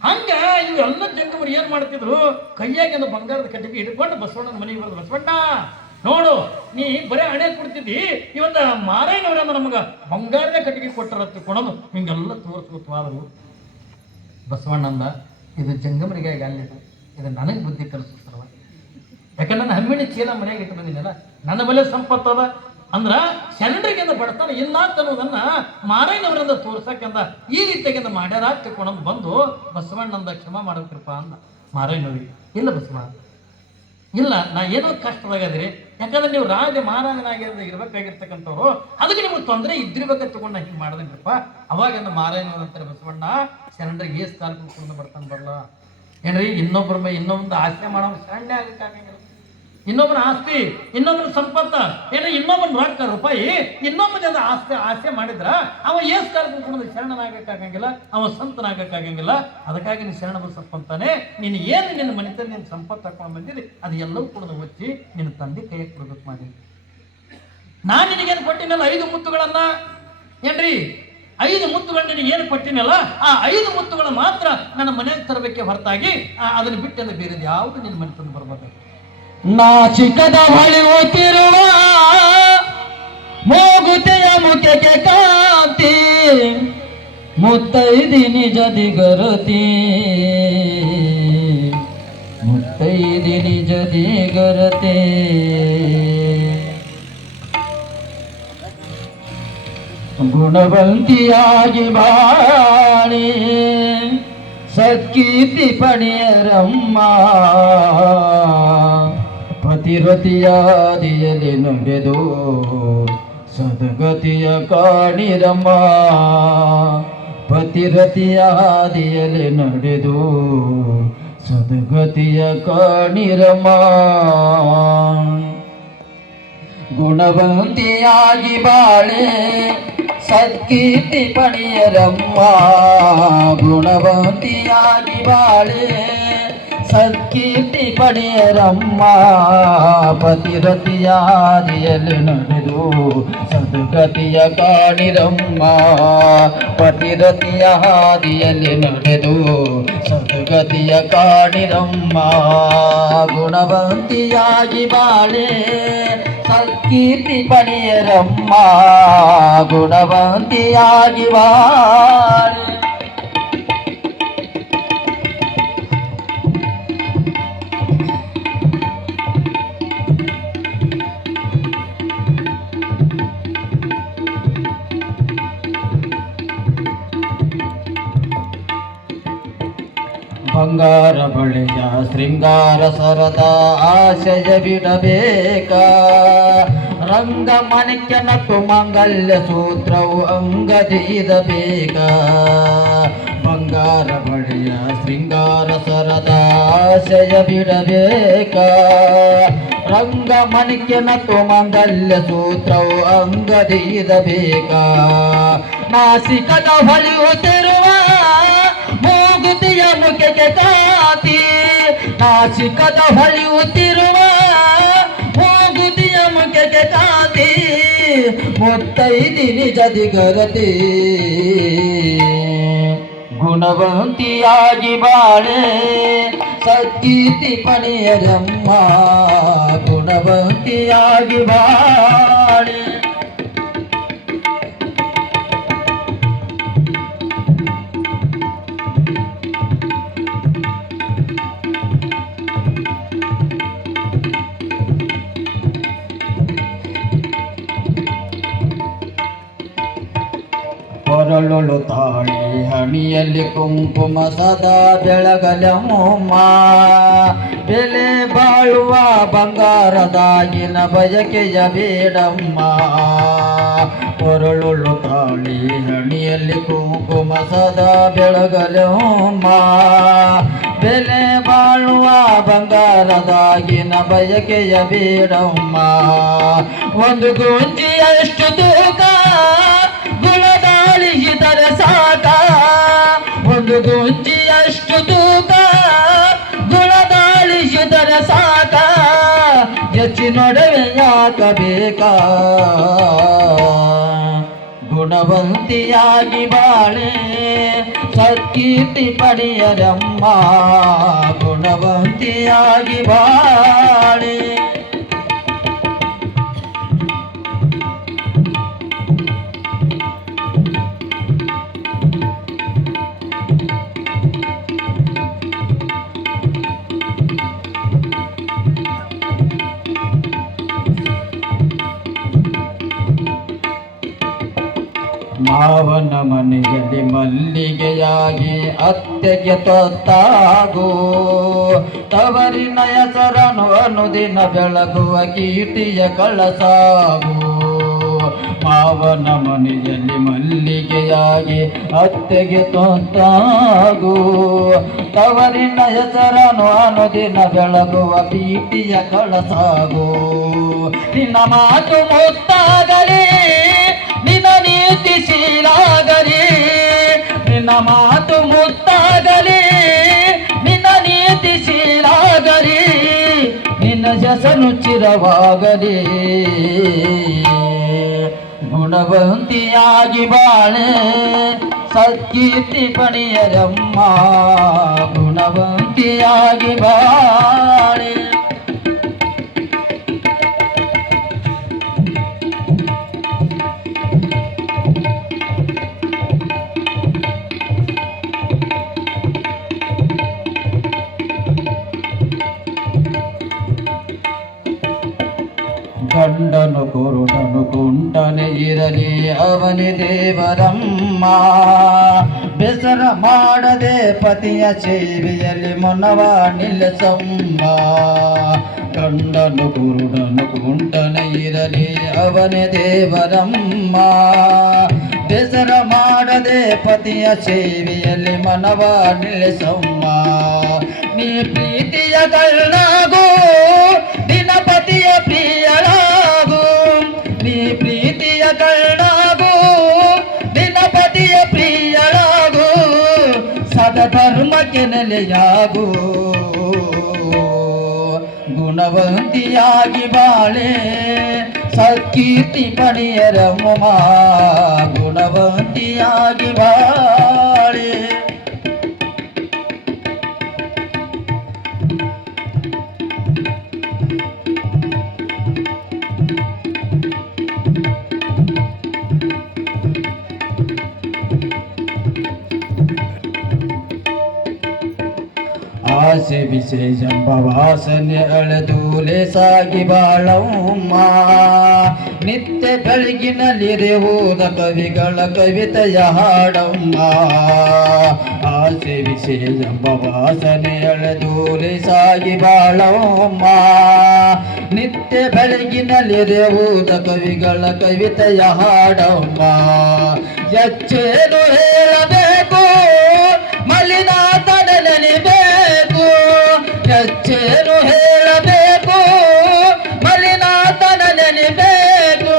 ಹಂಗ ಇವೆಲ್ಲ ಜಂಗಮರು ಏನ್ ಮಾಡ್ತಿದ್ರು ಕೈಯಾಗಿಂದ ಬಂಗಾರದ ಕಟ್ಟಿಗೆ ಹಿಡ್ಕೊಂಡು ಬಸವಣ್ಣನ ಮನೆಗೆ ಬರೋದು. ಬಸವಣ್ಣ ನೋಡು ನೀ ಬರೇ ಹಣೆ ಕೊಡ್ತಿದ್ದಿ ಇವತ್ತ ಮಾರಾಯಣವರನ್ನ ನಮಗ ಬಂಗಾರದ ಕಟ್ಟಿಗೆ ಕೊಟ್ಟರ ತಿಳ್ಕೊಳೋದು ಹಿಂಗೆಲ್ಲ ತೋರಿಸ್ಕೊತ್ವಾದ್ರು. ಬಸವಣ್ಣಂದ ಇದು ಜಂಗಮರಿಗೆ ಅಲ್ಲಿಲ್ಲ, ಇದು ನನಗೆ ಬುದ್ಧಿ ಕಲಿಸ್ತಾರವ. ಯಾಕಂದ್ರೆ ನನ್ನ ಹಮ್ಮಿಣಿ ಚೀಲ ಮನೆಯಾಗ ಇಟ್ಟು ಬಂದಿನಲ್ಲ, ನನ್ನ ಬಲೆ ಸಂಪತ್ತದ ಅಂದ್ರ ಶರಣರಿಗಿಂದ ಬಡತನ ಇಲ್ಲ ಅಂತ ಅನ್ನೋದನ್ನ ಮಾರಾಯಣವರಿಂದ ತೋರ್ಸಕ್ಕಿಂದ ಈ ರೀತಿಯಾಗಿಂದ ಮಾಡ್ಯಾರ ತಿಳ್ಕೊಂಡು ಬಂದು ಬಸವಣ್ಣಂದ ಕ್ಷಮ ಮಾಡಬೇಕ್ರಪ್ಪ ಅಂದ ಮಾರಾಯಣವ್ರಿಗೆ. ಇಲ್ಲ ಬಸವ ಇಲ್ಲ, ನಾ ಏನೋ ಕಷ್ಟದಾಗದ್ರಿ, ಯಾಕಂದ್ರೆ ನೀವು ರಾಜ ಮಹಾರಾಜನಾಗಿರೋದು ಇರ್ಬೇಕಾಗಿರ್ತಕ್ಕಂಥವ್ರು, ಅದಕ್ಕೆ ನಿಮ್ಗೆ ತೊಂದರೆ ಇದ್ದಿರ್ಬೇಕಂತ ತಗೊಂಡು ಹಿಂಗೆ ಮಾಡಿದ್ರಪ್ಪ. ಅವಾಗಿಂದ ಮಾರಾಯಣವ್ರು ಅಂತಾರೆ ಬಸವಣ್ಣ ಶರಣರಿಗೆ ಏಸ್ ಕಾಲ ಕುಡ್ಕೊಂಡು ಬರ್ತಾನೆ ಬರಲ್ಲ ಏನ್ರಿ. ಇನ್ನೊಂದು ಆಸೆ ಮಾಡೋ ಸಣ್ಣ ಆಗಕ್ಕಾಗಂಗಿಲ್ಲ. ಇನ್ನೊಬ್ಬನ ಆಸ್ತಿ ಇನ್ನೊಬ್ಬನ ಸಂಪತ್ತ ಏನ ಇನ್ನೊಬ್ಬನ ರೊಕ್ಕ ರೂಪಾಯಿ ಇನ್ನೊಬ್ಬನ ಆಸೆ ಮಾಡಿದ್ರ ಅವ ಏಸ್ ಕಾಲ ಕುಡ್ಕೊಂಡು ಶರಣನಾಗಕ್ಕಾಗಂಗಿಲ್ಲ, ಅವ ಸಂತನಾಗಕ್ಕಾಗಂಗಿಲ್ಲ. ಅದಕ್ಕಾಗಿ ನೀನು ಶರಣ ಬಸಪ್ಪ ಅಂತಾನೆ. ನೀನು ಏನು ನಿನ್ನ ಮನೆತನ ನಿನ್ನ ಸಂಪತ್ತು ಹಾಕೊಂಡು ಬಂದಿರಿ ಅದು ಎಲ್ಲವೂ ಕೂಡ ಒಚ್ಚಿ ನಿನ್ನ ತಂದೆ ಕೈಯಾಗ ಕೊಡ್ಬೇಕು ಮಾಡಿ. ನಾನು ನಿನಗೇನು ಕೊಟ್ಟಿನಲ್ಲ 5 ಮುತ್ತುಗಳನ್ನ ಏನ್ರಿ, 5 ಮುತ್ತುಗಳನ್ನ ನಿನಗೆ ಏನು ಕೊಟ್ಟಿನಲ್ಲ ಆ 5 ಮುತ್ತುಗಳು ಮಾತ್ರ ನನ್ನ ಮನೆಗೆ ತರಬೇಕೆ ಹೊರತಾಗಿ ಅದನ್ನು ಬಿಟ್ಟೆಂದು ಬೇರೆ ಯಾವುದು ನಿನ್ನ ಮನೆ ತಂದು ಬರ್ಬೇಕು. ನಾಚಿಕದ ಹೊಳೆಯುತ್ತಿರುವ ಮೂಗುತಿಯ ಮುಖಕ್ಕೆ ಕಾಂತಿ ಮುತ್ತೈದಿ ನಿಜದಿ ಗರತಿ ಮುತ್ತೈದಿ ನಿಜದಿ ಗರತಿ ಗುಣವಂತಿಯಾಗಿ ಬಾಳಿ ಸತ್ಕೀರ್ತಿ ಪಡೆಯರಮ್ಮ ಪತಿರತಿಯಾದಿಯಲ್ಲಿ ನುಡಿದು ಸದ್ಗತಿಯ ಕಾಣಿರಮ್ಮ ಪತಿರತಿಯಾದಿಯಲ್ಲಿ ನಡೆದು ಸದ್ಗತಿಯ ಕಾಣಿರಮ್ಮ ಗುಣವಂತಿಯಾಗಿ ಬಾಳೆ ಸತ್ಕೀರ್ತಿ ಪಡೆಯರಮ್ಮ ಗುಣವಂತಿಯಾಗಿ ಬಾಳೆ ಸತ್ಕೀರ್ತಿ ಪಡೆಯರಮ್ಮ ಪತಿರತಿಯಾದಿಯಲ್ಲಿ ನಡೆದು ಸದ್ಗತಿಯ ಕಾಣಿರಮ್ಮ ಪತಿರತಿಯ ಹಾದಿಯಲ್ಲಿ ನಡೆದು ಸದ್ಗತಿಯ ಕಾಣಿರಮ್ಮ ಗುಣವಂತಿಯಾಗಿ ಬಾಳೆ ಸತ್ಕೀರ್ತಿ ಪಡೆಯರಮ್ಮ ಗುಣವಂತಿಯಾಗಿ ಬಾಳೆ ಬಂಗಾರ ಬಳಿಯ ಶೃಂಗಾರ ಸರದ ಆಶಯ ಬಿಡಬೇಕ ರಂಗ ಮಣಿಕ್ಯ ನಕ್ಕು ಮಾಂಗಲ್ಯ ಸೂತ್ರವು ಅಂಗದಿದಬೇಕ ಬಂಗಾರ ಬಳಿಯ ಶೃಂಗಾರ ಸರದ ಆಶಯ ಬಿಡಬೇಕ ರಂಗ ಮಣಿಕ್ಯ ನಕ್ಕು ಮಾಂಗಲ್ಯ ಸೂತ್ರವು ಅಂಗದಿದಬೇಕ ನಾಸಿಕದ ಹೊಳೆಯುತ್ತಿರುವ ಮೂಗುತಿಯ ಮುಖಕ್ಕೆ ಕಾತಿ ನಾಸಿಕದ ಹೊಳೆಯುತ್ತಿರುವ ಮೂಗುತಿಯ ಮುಖಕ್ಕೆ ಕಾತಿ ಮುತ್ತೈದಿ ನಿಜದಿ ಗರತಿ ಗುಣವಂತಿಯಾಗಿ ಬಾಳೆ ಸತ್ಕೀರ್ತಿ ಪಡೆಯರಮ್ಮ ಗುಣವಂತಿಯಾಗಿ ಬಾಳೆ ಕೊರಳೊಳು ತಾಳಿ ಹಣಿಯಲ್ಲಿ ಕುಂಕುಮ ಸದಾ ಬೆಳಗಲಮ್ಮ ಬೆಲೆ ಬಾಳುವ ಬಂಗಾರದಾಗಿನ ಬಯಕೆಯ ಬೇಡಮ್ಮ ಕೊರಳೊಳು ತಾಳಿ ಹಣಿಯಲ್ಲಿ ಕುಂಕುಮ ಸದಾ ಬೆಳಗಲಮ್ಮ ಬಂಗಾರದಾಗಿನ ಬಯಕೆಯ ಬೇಡಮ್ಮ ಒಂದು ಗುಂಜಿಯಷ್ಟು ತೂಕ ಗುಣದಾಳಿಸಿದರೆ ಸಾಕ ಒಂದು ಗುಂಜಿಯಷ್ಟು ತೂಕ ಗುಣದಾಳಿಸಿದರೆ ಸಾಕ ಹೆಚ್ಚಿನೊಡವೆ ಯಾಕ ಬೇಕಾ ಗುಣವಂತಿಯಾಗಿ ಬಾಳೆ ಸತ್ಕೀರ್ತಿ ಪಡೆಯರಮ್ಮ ಗುಣವಂತಿಯಾಗಿ ಬಾಳೆ ಮಾವನ ಮನೆಯಲ್ಲಿ ಮಲ್ಲಿಗೆಯಾಗಿ ಅತ್ತೆಗೆ ತೊತ್ತಾಗೋ ತವರಿನ ಹೆಸರನು ಅನುದಿನ ಬೆಳಗುವ ಕೀರ್ತಿಯ ಕಳಸಾಗೋ ಮಾವನ ಮನೆಯಲ್ಲಿ ಮಲ್ಲಿಗೆಯಾಗಿ ಅತ್ತೆಗೆ ತೊತ್ತಾಗೋ ತವರಿನ ಹೆಸರನು ಅನುದಿನ ಬೆಳಗುವ ಕೀರ್ತಿಯ ಕಳಸಾಗೋ ನಿನ್ನ ಮಾತು ಮುತ್ತಾಗಲಿ ನಿನ್ನ ನೀತಿಶೀಲಾಗಲಿ ನಿನ್ನ ಮಾತು ಮುತ್ತಾಗಲಿ ನಿನ್ನ ನೀತಿಶೀಲಾಗಲಿ ನಿನ್ನ ಜಸನು ಚಿರವಾಗಲಿ ಗುಣವಂತಿಯಾಗಿ ಬಾಳೆ ಸತ್ಕೀರ್ತಿ ಪಡೆಯರಮ್ಮ ಗುಣವಂತಿಯಾಗಿ ಬಾಳೆ ಗಂಡನು ಕುರುಡನು ಕುಂಟನೆ ಇರಲಿ ಅವನಿ ದೇವರಮ್ಮ ಬೆಸರ ಮಾಡದೆ ಪತಿಯ ಸೇವೆಯಲ್ಲಿ ಮನವ ನಿಲ್ಲಿಸಮ್ಮ ಗಂಡನು ಕುರುಡನು ಕುಂಟನೆ ಇರಲಿ ಅವನೇ ದೇವರಮ್ಮ ಬೆಸರ ಮಾಡದೆ ಪತಿಯ ಸೇವೆಯಲ್ಲಿ ಮನವ ನಿಲ್ಲಿಸಮ್ಮ ನೀ ಪ್ರೀತಿಯ ಕಳ್ಳಾಗೋ ದಿನಪತಿಯ ಪ್ರಿಯಳಾಗು ನೀ ಪ್ರೀತಿಯ ಕಳ್ಳಾಗು ದಿನಪತಿಯ ಪ್ರಿಯಳಾಗು ಸದ ಧರ್ಮಕ್ಕೆ ನೆಲೆಯಾಗು ಗುಣವಂತಿಯಾಗಿ ಬಾಳೆ ಸತ್ಕೀರ್ತಿ ಪಡೆಯರಮ್ಮ ಗುಣವಂತಿಯಾಗಿ ಬಾಳೆ ಆಸೆ ವಿಶೇಷಂಬ ವಾಸನೆ ಅಳೆದೂಲೆ ಸಾಗಿ ಬಾಳಮ್ಮ ನಿತ್ಯ ಬೆಳಗಿನಲ್ಲಿರುವುದ ಕವಿಗಳ ಕವಿತೆಯ ಹಾಡಮ್ಮ ಆಸೆ ವಿಶೇಷಂಬ ವಾಸನೆ ಅಳೆದೂಲೆ ಸಾಗಿ ಬಾಳಮ್ಮ ನಿತ್ಯ ಬೆಳಗಿನಲ್ಲಿರುವುದ ಕವಿಗಳ ಕವಿತೆಯ ಹಾಡಮ್ಮ ಎಚ್ಚೇನು ಹೇಳಬೇಕು ಮಲಿನಾಥನ ನೆನೆಬೇಕು ಎಚ್ಚೇನು ಹೇಳಬೇಕು ಮಲಿನಾಥನ ನೆನೆಬೇಕು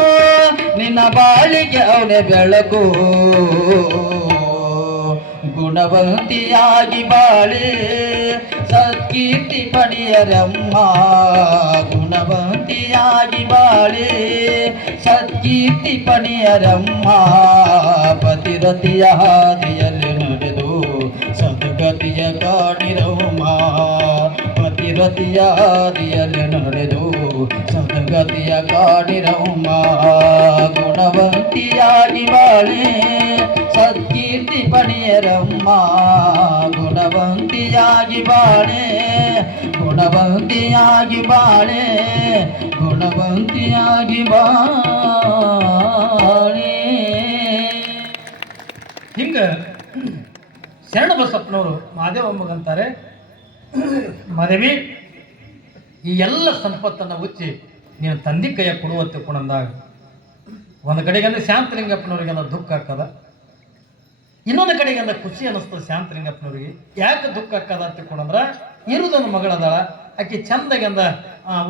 ನಿನ್ನ ಬಾಳಿಗೆ ಅವನೇ ಬೆಳಕು ಗುಣವಂತಿಯಾಗಿ ಬಾಳೆ ಸತ್ಕೀರ್ತಿ ಪಡೆಯರಮ್ಮ ಗುಣವಂತಿಯಾಗಿ ಬಾಳೆ ಸತ್ಕೀರ್ತಿ ಪಡೆಯರಮ್ಮ ಪತಿರತಿಯ ಹಾದಿಯಲ್ಲಿ ನಡೆದು ಸದ್ಗತಿಯ ಕಾಣಿರಮ್ಮ ಪತಿರತಿಯ ಹಾದಿಯಲ್ಲಿ ನಡೆದು ಸದ್ಗತಿಯ ಕಾಣಿರಮ್ಮ ಗುಣವಂತಿಯಾಗಿ ಬಾಳೆ ಸತ್ಕೀರ್ತಿ ಪಡೆಯರಮ್ಮ ಗುಣವಂತಿಯಾಗಿ ಬಾಳೆ ಗುಣವಂತಿಯಾಗಿ ಬಾಳೆ ಗುಣವಂತಿಯಾಗಿ ಬಾಳೆ ಹಿಂಗೆ ಶರಣ ಬಸಪ್ಪನವರು ಮಹಾದೇವಮ್ಮಗಂತಾರೆ ಮದುವೆ ಈ ಎಲ್ಲ ಸಂಪತ್ತನ್ನು ಉಚ್ಚಿ ನೀನು ತಂದೆ ಕೈಯ ಕೊಡುವತ್ತೆ ಕೊಡಂದಾಗ ಒಂದು ಕಡೆಗಂದ್ರೆ ಶಾಂತಲಿಂಗಪ್ಪನವ್ರಿಗೆಲ್ಲ ದುಃಖ ಆಗ್ತದ, ಇನ್ನೊಂದು ಕಡೆಗೆಲ್ಲ ಖುಷಿ ಅನ್ನಿಸ್ತದೆ ಶಾಂತಲಿಂಗಪ್ಪನವ್ರಿಗೆ. ಯಾಕೆ ದುಃಖ ಆಗ್ತದ ಅಂತ ತಿಳ್ಕೊಂಡ್ರ ಇರುದೊಂದು ಮಗಳದಾಳ ಆಕೆ ಚಂದಾಗಿ ಅಂದ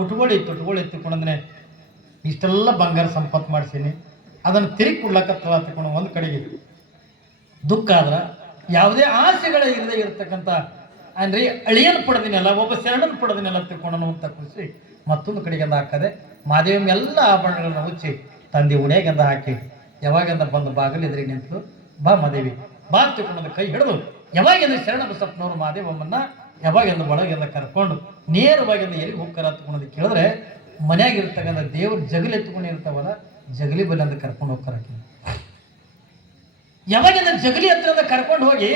ಉಟ್ಕೊಳ್ಳಿ ಎತ್ತಿಕೊಂಡಂದ್ರೆ ಇಷ್ಟೆಲ್ಲ ಬಂಗಾರ ಸಂಪತ್ತು ಮಾಡಿಸೀನಿ ಅದನ್ನು ತಿರುಗಿ ಕೊಡ್ಲಕ್ಕ ತಗೊಂಡು ಒಂದು ಕಡೆಗೆ ದುಃಖ ಆದ್ರೆ ಯಾವುದೇ ಆಸೆಗಳ ಇರದೇ ಇರತಕ್ಕಂಥ ಅಂದ್ರೆ ಅಳಿಯನ್ ಪಡೆದಿನಲ್ಲ ಒಬ್ಬ ಶರಣನ್ ಪಡೆದಿನಲ್ಲ ತಿಳ್ಕೊಂಡು ಅಂತ ಖುಷಿ ಮತ್ತೊಂದು ಕಡೆಗೆ ಅಂದ ಹಾಕದೆ ಮಾದೇವಿ ಎಲ್ಲ ಆಭರಣಗಳನ್ನ ಹುಚ್ಚಿ ತಂದೆ ಉಣಿಯಾಗೆಂದ ಹಾಕಿ ಯಾವಾಗೆಂದ ಬಂದು ಬಾಗಿಲಿದ್ರಿಗೆ ನಿಂತು ಬಾ ಮಾದೇವಿ ಬಾ ತಿಳ್ಕೊಂಡ ಕೈ ಹಿಡಿದು ಯಾವಾಗೆಂದ ಶರಣ ಬಸಪ್ಪನವರು ಮಾದೇವಮ್ಮನ್ನ ಯಾವಾಗೆಂದ ಒಳಗೆಂದ ಕರ್ಕೊಂಡು ನೇರವಾಗಿಂದ ಎಲ್ಲಿಗೆ ಹೋಗ್ತಾರ ಹತ್ಕೊಳ್ಳೋದು ಕೇಳಿದ್ರೆ ಮನೆಯಾಗಿರ್ತಕ್ಕಂಥ ದೇವ್ರ ಜಗಲಿ ಎತ್ಕೊಂಡು ಇರ್ತಾವಲ್ಲ ಜಗಲಿ ಬಲಿ ಅಂತ ಕರ್ಕೊಂಡು ಹೋಗ್ತಾರ ಯಾವಾಗಿಂದ ಜಗಲಿ ಹತ್ರ ಕರ್ಕೊಂಡು ಹೋಗಿ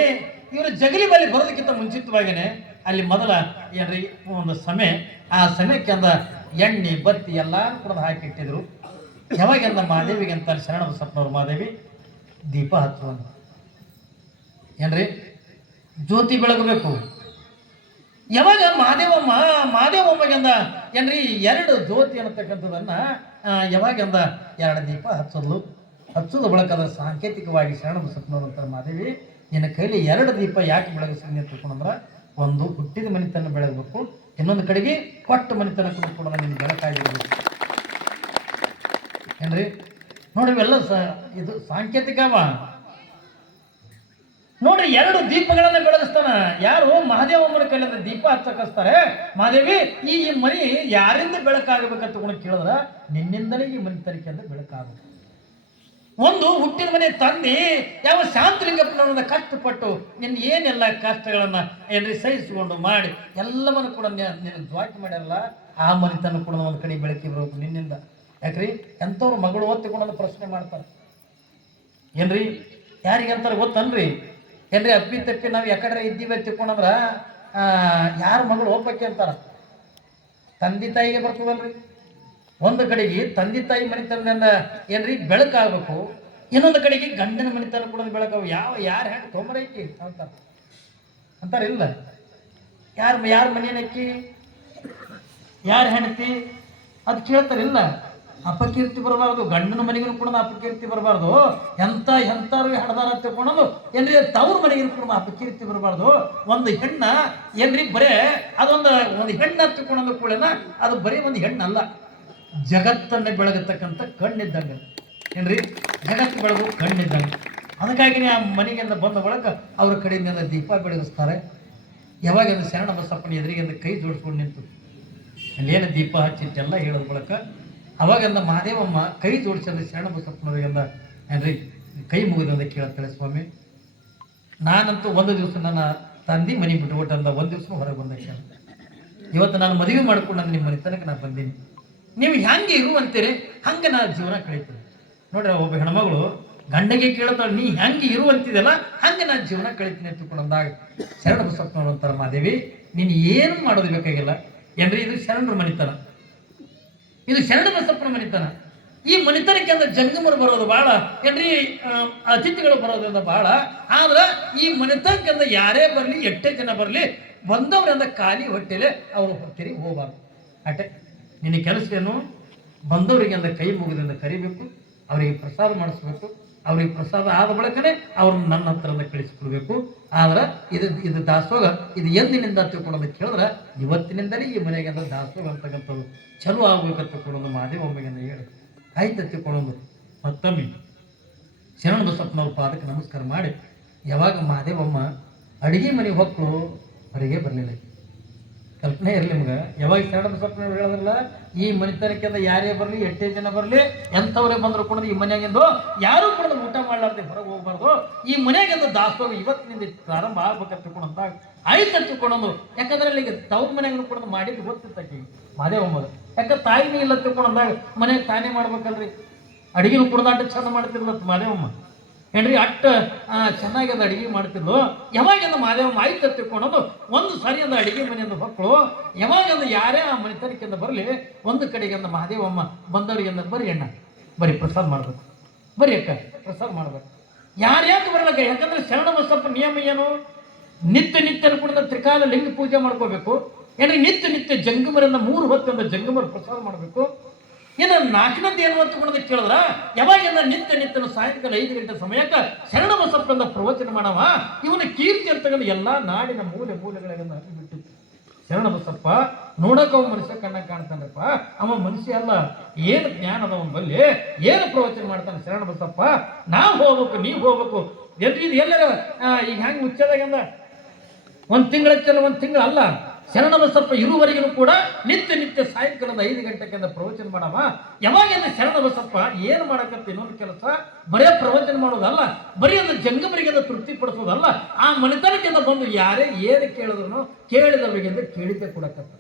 ಇವರು ಜಗಲಿ ಬಲಿ ಬರೋದಕ್ಕಿಂತ ಮುಂಚಿತವಾಗಿನೇ ಅಲ್ಲಿ ಮೊದಲ ಏನ್ರಿ ಒಂದು ಸಮಯ ಆ ಸಮಯಕ್ಕೆ ಅಂದ ಎಣ್ಣೆ ಬತ್ತಿ ಎಲ್ಲಾರು ಕೂಡ ಹಾಕಿಟ್ಟಿದ್ರು ಯಾವಾಗಿಂದ ಮಾದೇವಿಗೆ ಅಂತ ಶರಣ ಬಸಪ್ಪನವ್ರು ಮಾದೇವಿ ದೀಪ ಹಚ್ಚುವ ಏನ್ರಿ ಜ್ಯೋತಿ ಬೆಳಗಬೇಕು ಯಾವಾಗ ಮಾದೇವಮ್ಮಗೆಂದ ಏನ್ರಿ ಎರಡು ಜ್ಯೋತಿ ಅನ್ನತಕ್ಕಂಥದನ್ನ ಯಾವಾಗೆಂದ ಎರಡು ದೀಪ ಹಚ್ಚೋದು ಬಳಕದ ಸಾಂಕೇತಿಕವಾಗಿ ಶರಣ ಬಸಪ್ಪನವ್ರು ಅಂತಾರೆ ಮಾದೇವಿ ನಿನ್ನ ಕೈಲಿ ಎರಡು ದೀಪ ಯಾಕೆ ಬೆಳಗಿಸ್ತೀನಿ ಅಂತ ತಿಳ್ಕೊಂಡ್ರ ಒಂದು ಹುಟ್ಟಿದ ಮನೆತನ ಬೆಳಗಬೇಕು ಇನ್ನೊಂದು ಕಡೆಗೆ ಕೊಟ್ಟ ಮನೆತನ ಕೂಡ ನಿನ್ನ ಬೆಳಕಾಗಿರ್ಬೇಕು ಏನ್ರಿ ನೋಡ್ರಿ ಇವೆಲ್ಲ ಇದು ಸಾಂಕೇತಿಕವ ನೋಡ್ರಿ ಎರಡು ದೀಪಗಳನ್ನ ಬೆಳಗಿಸ್ತಾನ ಯಾರು ಮಹಾದೇವಮ್ಮನ ಕೈಲಿಂದ ದೀಪ ಹಚ್ಚಕಸ್ತಾರೆ ಮಾದೇವಿ ಈ ಮನೆ ಯಾರಿಂದ ಬೆಳಕಾಗಬೇಕಂತ ಕೂಡ ಕೇಳಿದ್ರ ನಿನ್ನಿಂದಲೇ ಈ ಮನೆತನಕ್ಕೆ ಅಂತ ಬೆಳಕಾಗಬೇಕು ಒಂದು ಹುಟ್ಟಿದ ಮನೆ ತಂದೆ ಯಾವ ಶಾಂತಲಿಂಗಪ್ಪನವರನ್ನ ಕಷ್ಟಪಟ್ಟು ನಿನ್ನ ಏನೆಲ್ಲ ಕಷ್ಟಗಳನ್ನ ಏನ್ರಿ ಸಹಿಸಿಕೊಂಡು ಮಾಡಿ ಎಲ್ಲವನ್ನು ಕೂಡ ನಿನ್ನ ಜ್ವಾಕಿ ಮಾಡ್ಯಾರಲ್ಲ ಆ ಮನೆತನ ಕೂಡ ಒಂದು ಕಡೆ ಬೆಳಕಿ ಬರಬೇಕು ನಿನ್ನಿಂದ ಯಾಕ್ರಿ ಎಂಥವ್ರು ಮಗಳು ಓದ್ತಿಕೊಂಡು ಪ್ರಶ್ನೆ ಮಾಡ್ತಾರೆ ಏನ್ರಿ ಯಾರಿಗಂತಾರೆ ಗೊತ್ತನ್ರಿ ಏನ್ರಿ ಅಪ್ಪಿ ತಪ್ಪಿ ನಾವು ಯಾಕಡ್ರೆ ಇದ್ದೀವಿ ತಿಳ್ಕೊಂಡ್ರ ಯಾರ ಮಗಳು ಹೋಗ್ಬೇಕೆ ಅಂತಾರ ತಂದೆ ತಾಯಿಗೆ ಬರ್ತದಲ್ರಿ ಒಂದು ಕಡೆಗೆ ತಂದೆ ತಾಯಿ ಮನೆತನದಿಂದ ಏನ್ರಿ ಬೆಳಕಾಗಬೇಕು ಇನ್ನೊಂದು ಕಡೆಗೆ ಗಂಡನ ಮನೆತನ ಕೂಡ ಬೆಳಕಾಗ ಯಾರು ಹೆಣ್ಣು ತೊಂಬರೈತಿ ಅಂತಾರಿಲ್ಲ ಯಾರ ಮನೆಯನಕ್ಕಿ ಯಾರು ಹೆಂಡತಿ ಅದು ಕೇಳ್ತಾರಿಲ್ಲ ಅಪಕೀರ್ತಿ ಬರಬಾರ್ದು ಗಂಡನ ಮನೆಗೂ ಕೂಡ ಅಪಕೀರ್ತಿ ಬರಬಾರ್ದು ಎಂತಾರು ಹಡದಾರ ತಿಳ್ಕೊಳ್ಳೋದು ಏನ್ರಿ ತವ್ರ ಮನೆಗೂ ಕೂಡ ಅಪಕೀರ್ತಿ ಬರಬಾರ್ದು ಒಂದು ಹೆಣ್ಣ ಏನ್ರಿ ಬರೇ ಅದೊಂದು ಹೆಣ್ಣ ತಿಳ್ಕೊಳ್ಳೋದು ಕೂಡ ಅದು ಬರೀ ಒಂದು ಹೆಣ್ಣಲ್ಲ ಜಗತ್ತನ್ನೇ ಬೆಳಗತಕ್ಕಂಥ ಕಣ್ಣಿದ್ದಂಗೆ ಏನ್ರಿ ಜಗತ್ತು ಬೆಳಗು ಕಣ್ಣಿದ್ದಂಗೆ ಅದಕ್ಕಾಗಿನೇ ಆ ಮನೆಗಿಂದ ಬಂದ ಒಳಗೆ ಅವ್ರ ಕಡೆಯಿಂದ ದೀಪ ಬೆಳಗಿಸ್ತಾರೆ ಯಾವಾಗಿಂದ ಶರಣ ಬಸಪ್ಪನ ಎದುರಿಗಿಂದ ಕೈ ಜೋಡಿಸ್ಕೊಂಡು ನಿಂತು ಅಲ್ಲೇನು ದೀಪ ಹಚ್ಚಿಟ್ಟೆಲ್ಲ ಹೇಳೋದ್ ಬಳಕ ಅವಾಗಿಂದ ಮಹಾದೇವಮ್ಮ ಕೈ ಜೋಡಿಸಿದ ಶರಣ ಬಸಪ್ಪನವರಿಗಿಂದ ಏನ್ರಿ ಕೈ ಮುಗಿದಂದ ಕೇಳ್ತಾಳೆ ಸ್ವಾಮಿ ನಾನಂತೂ ಒಂದು ದಿವಸ ನನ್ನ ತಂದೆ ಮನೆ ಬಿಟ್ಬಿಟ್ಟಂದ ಒಂದು ದಿವಸ ಹೊರಗೆ ಬಂದ ಕೇಳ ಇವತ್ತು ನಾನು ಮದುವೆ ಮಾಡ್ಕೊಂಡು ನಿಮ್ಮ ಮನೆ ತನಕ ನಾನು ಬಂದೀನಿ ನೀವು ಹೆಂಗೆ ಇರುವಂತೀರಿ ಹಂಗೆ ನಾನು ಜೀವನ ಕಳೀತೀನಿ ನೋಡ್ರಿ ಒಬ್ಬ ಹೆಣ್ಮಗಳು ಗಂಡಗೆ ಕೇಳ್ತಾಳೆ ನೀ ಹೆಂಗೆ ಇರುವಂತಿದೆಲ್ಲ ಹಂಗೆ ನಾನು ಜೀವನ ಕಳೀತೀನಿ ಅಂತ ತಿಳ್ಕೊಂಡಂದಾಗ ಶರಣ ಬಸಪ್ಪನವ್ರು ಅಂತಾರೆ ಮಾದೇವಿ ನೀನು ಏನು ಮಾಡೋದು ಬೇಕಾಗಿಲ್ಲ ಏನ್ರಿ ಇದು ಶರಣರ ಮನಿತನ ಇದು ಶರಣ ಬಸಪ್ಪನ ಮನಿತನ ಈ ಮನಿತನಕ್ಕೆ ಅಂದ್ರೆ ಜಂಗಮರು ಬರೋದು ಬಹಳ ಏನ್ರಿ ಅತಿಥಿಗಳು ಬರೋದ್ರಿಂದ ಬಹಳ ಆದ್ರೆ ಈ ಮನಿತನಕ್ಕೆ ಯಾರೇ ಬರಲಿ ಎಷ್ಟೇ ಜನ ಬರಲಿ ಬಂದವರಿಂದ ಖಾಲಿ ಹೊಟ್ಟೆಲೆ ಅವರು ಹೊಟ್ಟೆರಿ ಹೋಗಬಾರ್ದು ಅಟೆ ನಿನ್ನ ಕೆಲಸ ಏನು ಬಂದವರಿಗೆ ಅಂದ ಕೈ ಮುಗಿದಿಂದ ಕರಿಬೇಕು ಅವರಿಗೆ ಪ್ರಸಾದ ಮಾಡಿಸ್ಬೇಕು ಅವ್ರಿಗೆ ಪ್ರಸಾದ ಆದ ಬಳಿಕನೇ ಅವ್ರನ್ನ ನನ್ನ ಹತ್ತಿರದ ಕಳಿಸ್ಕೊಡ್ಬೇಕು ಆದ್ರೆ ಇದು ದಾಸೋಗ ಇದು ಎಂದಿನಿಂದ ತಿಳ್ಕೊಳ್ಳೋದು ಕೇಳಿದ್ರೆ ಇವತ್ತಿನಿಂದಲೇ ಈ ಮನೆಗೆ ಅಂದ್ರೆ ದಾಸೋಗ ಅಂತಕ್ಕಂಥದ್ದು ಚಲೋ ಆಗ್ಬೇಕಂತ ತಿಳ್ಕೊಳ್ಳೋದು ಮಾದೇವಮ್ಮಗೆ ಹೇಳಿ ಆಯ್ತು ತಿಳ್ಕೊಳ್ಳೋದು ಮತ್ತೊಮ್ಮೆ ಶರಣ ಬಸಪ್ಪನವ್ರ ಪಾದಕ್ಕೆ ನಮಸ್ಕಾರ ಮಾಡಿ ಯಾವಾಗ ಮಾದೇವಮ್ಮ ಅಡಿಗೆ ಮನೆಗೆ ಹೊತ್ತು ಹೊರಗೆ ಬರಲಿಲ್ಲ ಕಲ್ಪನೆ ಇರಲಿ ನಿಮ್ಗೆ ಯಾವಾಗ ಶರಣ ಬಸಪ್ಪನವ್ರು ಹೇಳಿದ್ರಲ್ಲ ಈ ಮನೆತನಕ್ಕೆ ಯಾರೇ ಬರಲಿ ಎಷ್ಟೇ ಜನ ಬರಲಿ ಎಂಥವ್ರೇ ಬಂದ್ರು ಕೂಡ ಈ ಮನೆಯಾಗಿಂದು ಯಾರು ಕೂಡ ಊಟ ಮಾಡ್ಲಾರ್ದೆ ಹೊರಗೆ ಹೋಗ್ಬಾರ್ದು ಈ ಮನೆಯಾಗಿಂದು ದಾಸೋಗ ಇವತ್ತಿನಿಂದ ಪ್ರಾರಂಭ ಆಗ್ಬೇಕಂತ ತಿಳ್ಕೊಂಡಂತ ಆಯ್ತು ತಿಳ್ಕೊಳ್ಳೋದು ಯಾಕಂದ್ರೆ ಅಲ್ಲಿಗೆ ತವ್ರ ಮನೆಗೂ ಕೂಡ ಮಾಡಿದ್ದು ಗೊತ್ತಿರ್ತಕಿ ಮಾದೇವಮ್ಮದು ಯಾಕಂದ್ರೆ ತಾಯಿನೇ ಇಲ್ಲ ತಿಳ್ಕೊಂಡಂದಾಗ ಮನೆಗೆ ತಾನೇ ಮಾಡ್ಬೇಕಲ್ರಿ ಅಡಿಗೆನು ಕುಡ್ದಾಟ ಚಂದ ಮಾಡ್ತಿರ್ಲ ಮಾದೇವಮ್ಮ ಏನ್ರಿ ಅಟ್ಟ ಚೆನ್ನಾಗಿ ಅದು ಅಡಿಗೆ ಮಾಡ್ತಿದ್ಲು ಯಾವಾಗಿಂದ ಮಾದೇವಮ್ಮ ಆಯ್ತು ತಿಳ್ಕೊಳೋದು ಒಂದು ಸಾರಿ ಅಂದ ಅಡಿಗೆ ಮನೆಯಿಂದ ಮಕ್ಕಳು ಯಾವಾಗಿಂದ ಯಾರೇ ಆ ಮನೆತನಕ್ಕಿಂದ ಬರಲಿ ಒಂದು ಕಡೆಗೆ ಅಂದ ಮಾದೇವಮ್ಮ ಬಂದವರಿಗಿಂದ ಬರೀ ಎಣ್ಣ ಬರೀ ಪ್ರಸಾದ ಮಾಡ್ಬೇಕು ಬರೀ ಅಕ್ಕ ಪ್ರಸಾದ ಮಾಡ್ಬೇಕು ಯಾರ್ಯಾಕೆ ಬರಲಕ್ಕ ಯಾಕಂದ್ರೆ ಶರಣ ಬಸಪ್ಪ ನಿಯಮ ಏನು ನಿತ್ಯ ಕೂಡ ತ್ರಿಕಾಲ ಲಿಂಗ ಪೂಜೆ ಮಾಡ್ಕೋಬೇಕು ಏನ್ರಿ ನಿತ್ಯ ಜಂಗಮರಿಂದ 3 ಹೊತ್ತಿಂದ ಜಂಗಮರ ಪ್ರಸಾದ ಮಾಡಬೇಕು ಇನ್ನು 4ನೇದು ಏನು ಅಂತ ಕೂಡ ಕೇಳಿದ್ರ ಯಾವಾಗಿಂದ ನಿತ್ಯ ಸಾಯಂಕಾಲ 5 ಗಂಟೆ ಸಮಯಕ್ಕೆ ಶರಣ ಬಸಪ್ಪಂದ ಪ್ರವಚನ ಮಾಡವ ಇವನ ಕೀರ್ತಿ ಅಂತಕ್ಕಂಥ ಎಲ್ಲ ನಾಡಿನ ಮೂಲೆಗಳಿಂದ ಬಿಟ್ಟು ಶರಣ ಬಸಪ್ಪ ನೋಡಕ್ಕೆ ಅವ ಮನುಷ್ಯ ಕಣ್ಣಾಗ ಕಾಣ್ತಾನಪ್ಪ, ಅವ ಮನುಷ್ಯ ಅಲ್ಲ. ಏನು ಜ್ಞಾನ ಅದ ಅವನ ಬಲ್ಲಿ, ಏನು ಪ್ರವಚನ ಮಾಡ್ತಾನೆ ಶರಣ ಬಸಪ್ಪ. ನಾವು ಹೋಗ್ಬೇಕು, ನೀವು ಹೋಗ್ಬೇಕು. ಇದು ಎಲ್ಲರ ಈಗ ಹೆಂಗೆ ಮುಚ್ಚದಾಗಂದ ಒಂದು ತಿಂಗಳ ಚಲ, ಒಂದು ತಿಂಗಳು ಅಲ್ಲ, ಶರಣ ಬಸಪ್ಪ ಇರುವರೆಗೂ ಕೂಡ ನಿತ್ಯ ಸಾಯಂಕಾಲದ 5 ಗಂಟೆಗೆ ಪ್ರವಚನ ಮಾಡವ. ಯಾವಾಗ ಶರಣ ಬಸಪ್ಪ ಏನು ಮಾಡಕತ್ತ ಇನ್ನೊಂದು ಕೆಲಸ, ಬರೇ ಪ್ರವಚನ ಮಾಡೋದಲ್ಲ, ಬರೀ ಒಂದು ಜಂಗಮರಿಗೆ ತೃಪ್ತಿ ಪಡಿಸೋದಲ್ಲ, ಆ ಮನೆತನಕ್ಕಿಂತ ಬಂದು ಯಾರೇ ಏನು ಕೇಳಿದ್ರು ಕೇಳಿದವರಿಗೆಂದು ಕೇಳಿದ್ದೆ ಕೊಡಕತ್ತ.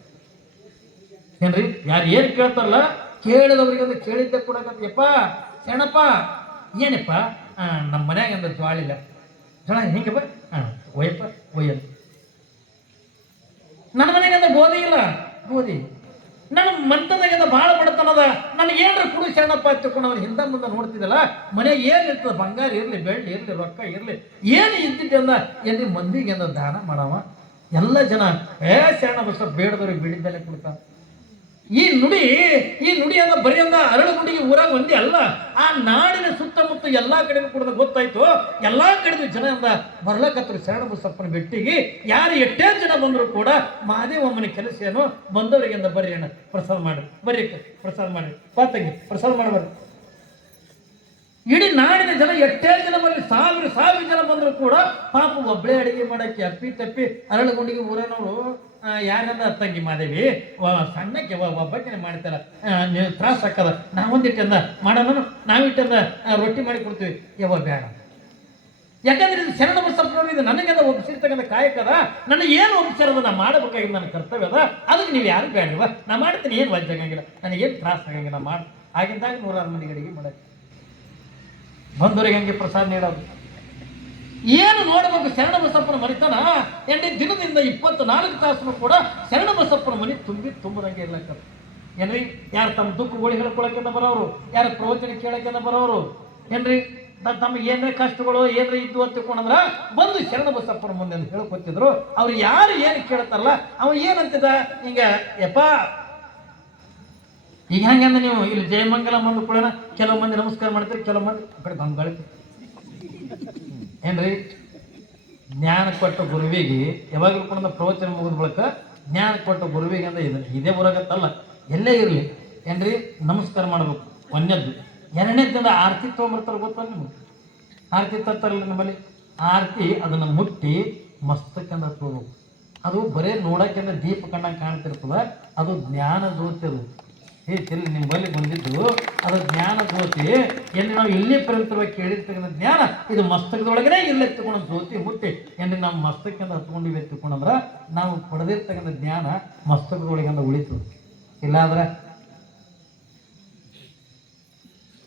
ಏನ್ರಿ, ಯಾರು ಏನು ಕೇಳ್ತಾರಲ್ಲ ಕೇಳಿದವ್ರಿಗೆಂದು ಕೇಳಿದ್ದೆ ಕೊಡಕತ್ತ. ಯಪ್ಪ ಶರಣಪ್ಪ ಏನಪ್ಪ, ನಮ್ಮ ಮನ್ಯಾಗ ಜ್ವಾಳ ಇಲ್ಲ, ಜ್ವಾಳ ಹಿಂಗಪ್ಪ, ಒಯ್ಯಪ್ಪ ಒಯ್ಯದು. ನನ್ನ ಮನೆಗೆ ಗೋಧಿ ಇಲ್ಲ, ಗೋಧಿ. ನನ್ನ ಮಂತದಾಗಿಂದ ಭಾಳ ಬಡತನದ, ನನಗೇನ್ರ ಕುಡು ಶರಣಪ್ಪ ಹಚ್ಚಿಕೊಂಡು ಅವ್ರು ಹಿಂದೆ ಮುಂದೆ ನೋಡ್ತಿದ್ದಲ್ಲ, ಮನೆಗೆ ಏನಿರ್ತದೆ, ಬಂಗಾರ ಇರಲಿ, ಬೆಳ್ಳಿ ಇರಲಿ, ರೊಕ್ಕ ಇರಲಿ, ಏನು ಇದ್ದಿದ್ದೆಲ್ಲ ಎಲ್ಲಿ ಮಂದಿಗೆ ದಾನ ಮಾಡವ. ಎಲ್ಲ ಜನ ಶರಣ ಬಸಪ್ಪ ಬೇಡದವ್ರಿಗೆ ಬಿಡಿದ್ದಲ್ಲೇ ಕೊಡ್ತಾನೆ. ಈ ನುಡಿ ಅಂದ ಬರೀ ಅಂದ ಅರಳುಗುಂಡಿಗೆ ಊರಾಗ ಒಂದೇ ಅಲ್ಲ, ಆ ನಾಡಿನ ಸುತ್ತಮುತ್ತ ಎಲ್ಲಾ ಕಡೆ ಕೂಡ ಗೊತ್ತಾಯ್ತು. ಎಲ್ಲಾ ಕಡೆ ಜನ ಅಂದ ಬರ್ಲಕತ್ತರು ಶರಣ ಬಸಪ್ಪನ ಭೇಟಿಗೆ. ಯಾರು ಎಷ್ಟೇ ಜನ ಬಂದ್ರು ಕೂಡ ಮಹಾದೇವಮ್ಮನ ಕೆಲಸ ಏನು, ಬಂದವರಿಗಿಂದ ಬರ್ರಿ ಅಣ್ಣ ಪ್ರಸಾದ ಮಾಡಿ, ಬರ್ರಿ ಪ್ರಸಾದ ಮಾಡಿ, ಪಾತಂಗಿ ಪ್ರಸಾದ ಮಾಡಬಾರ್ದು. ಇಡೀ ನಾಡಿನ ಜನ ಎಷ್ಟೇ ಜನ ಬರಲಿ, ಸಾವಿರ ಜನ ಬಂದ್ರು ಕೂಡ ಪಾಪ ಒಬ್ಬಳೇ ಅಡಿಗೆ ಮಾಡಕ್ಕೆ ಅಪ್ಪಿ ತಪ್ಪಿ ಅರಳುಗುಂಡಿಗೆ ಊರನವರು ಯಾರಂದ ತಂಗಿ ಮಾದೇವಿ ಸಣ್ಣಕ್ಕೆ ಒಬ್ಬಕ್ಕೆ ಮಾಡ್ತಾರ, ನೀವು ತ್ರಾಸ ಹಾಕದ, ನಾವೊಂದಿಟ್ಟಂದ ಮಾಡೋಣ, ನಾವಿಟ್ಟಂದ ರೊಟ್ಟಿ ಮಾಡಿ ಕೊಡ್ತೀವಿ. ಯಾವ ಬೇಡ, ಯಾಕಂದ್ರೆ ಇದು ಶರಣ ಬಸಪ್ಪನವ್ರು, ಇದು ನನಗೆಲ್ಲ ಒಪ್ಪಿಸಿರ್ತಕ್ಕಂಥ ಕಾಯಕದ, ನನಗೆ ಏನು ಒಪ್ಪಿಸಿರೋದು ನಾ ಮಾಡಬೇಕಾಗಿದ್ದು ನನ್ನ ಕರ್ತವ್ಯ ಅದ. ಅದಕ್ಕೆ ನೀವು ಯಾರು ಬೇಡವ, ನಾ ಮಾಡ್ತೀನಿ, ಏನು ವಜ್ಜೆ ಆಗಂಗಿಲ್ಲ, ನನಗೇನು ತ್ರಾಸ ಆಗಂಗಿಲ್ಲ, ಮಾಡಿ ಆಗಿದ್ದಾಗ 100 ಮಂದಿಗೆ ಅಡಿಗೆ ಮಾಡಕ್ಕೆ ಬಂದವರಿಗೆ ಹಂಗೆ ಪ್ರಸಾದ ನೀಡೋದು. ಏನು ನೋಡಬೇಕು ಶರಣ ಬಸಪ್ಪನ ಮನಿತನ, ದಿನದಿಂದ 24 ತಾಸು ಕೂಡ ಶರಣ ಬಸಪ್ಪನ ಮನೆ ತುಂಬದಂಗೆ ಇರ್ಲಕ್ಕ. ಏನ್ರಿ, ಯಾರು ತಮ್ಮ ದುಃಖಗಳು ಹೇಳ್ಕೊಳಕ್ಕಿಂತ ಬರೋರು, ಯಾರು ಪ್ರವಚನ ಕೇಳಕ್ಕಿಂತ ಬರೋರು, ಏನ್ರಿ ತಮಗೆ ಏನ್ರ ಕಷ್ಟಗಳು ಏನ್ರ ಇದ್ದು ಅಂತ ತಿಳ್ಕೊಂಡ್ರ ಬಂದು ಶರಣ ಬಸಪ್ಪನ ಮುಂದೆ ಹೇಳ್ಕೊತಿದ್ರು. ಅವ್ರು ಯಾರು ಏನು ಕೇಳ್ತಾರಲ್ಲ ಅವ ಏನಂತಿದ್ದ, ಹಿಂಗ ಯಪ್ಪ ಈಗ ಹೆಂಗಂದ ನೀವು ಇಲ್ಲಿ ಜಯಮಂಗಲ ಮಂದು ಕೂಡ ಕೆಲವು ಮಂದಿ ನಮಸ್ಕಾರ ಮಾಡ್ತೀರಿ, ಕೆಲವು ಮಂದಿ ಆ ಕಡೆ ಬಂಗಾಳಿಕೆ. ಏನ್ರಿ, ಜ್ಞಾನ ಕೊಟ್ಟ ಗುರುವಿಗೆ ಯಾವಾಗಲೂ ಕೂಡ ಪ್ರವಚನ ಮುಗಿದ ಬಳಿಕ ಜ್ಞಾನ ಕೊಟ್ಟ ಗುರುವಿಗೆ ಅಂತ ಇದೇ ಬರೋಗತ್ತಲ್ಲ, ಎಲ್ಲೇ ಇರಲಿ ಏನ್ರಿ ನಮಸ್ಕಾರ ಮಾಡ್ಬೇಕು. ಒಂದನೇದ್ದು. ಎರಡನೇದಿಂದ ಆರತಿ ತೊಗೊಂಬರ್ತಾರೆ, ಗೊತ್ತಲ್ಲ ನಿಮ್ಗೆ? ಆರತಿ ತರ್ತಾರಲ್ಲ ನಮ್ಮಲ್ಲಿ, ಆರತಿ ಅದನ್ನು ಮುಟ್ಟಿ ಮಸ್ತಕಂದ ತಗೋಬೇಕು. ಅದು ಬರೇ ನೋಡೋಕ್ಕಿಂತ ದೀಪ ಕಣ್ಣಾಗ ಕಾಣ್ತಿರ್ತದ, ಅದು ಜ್ಞಾನ ಜ್ಯೋತಿ. ಅದು ಚೆಲ್ಲಿ ನಿಮ್ಮ ಬಳಿ ಬಂದಿದ್ದು ಅದು ಜ್ಞಾನ ಜ್ಯೋತಿ. ಎಲ್ಲಿ ನಾವು ಇಲ್ಲಿ ಪರ್ಯಂತವಾಗಿ ಕೇಳಿರ್ತಕ್ಕಂಥ ಜ್ಞಾನ ಇದು ಮಸ್ತಕದೊಳಗನೆ ಇಲ್ಲಿ ಎತ್ತುಕೊಂಡು ಜ್ಯೋತಿ ಮುಟ್ಟಿ ಏನ್ರಿ ನಮ್ಮ ಮಸ್ತಕದಿಂದ ಹತ್ಕೊಂಡಿವಿ ಎತ್ತುಕೊಂಡ್ರೆ ನಾವು ಪಡೆದಿರ್ತಕ್ಕಂಥ ಜ್ಞಾನ ಮಸ್ತಕದೊಳಗಿಂದ ಉಳಿತು. ಇಲ್ಲಾಂದ್ರೆ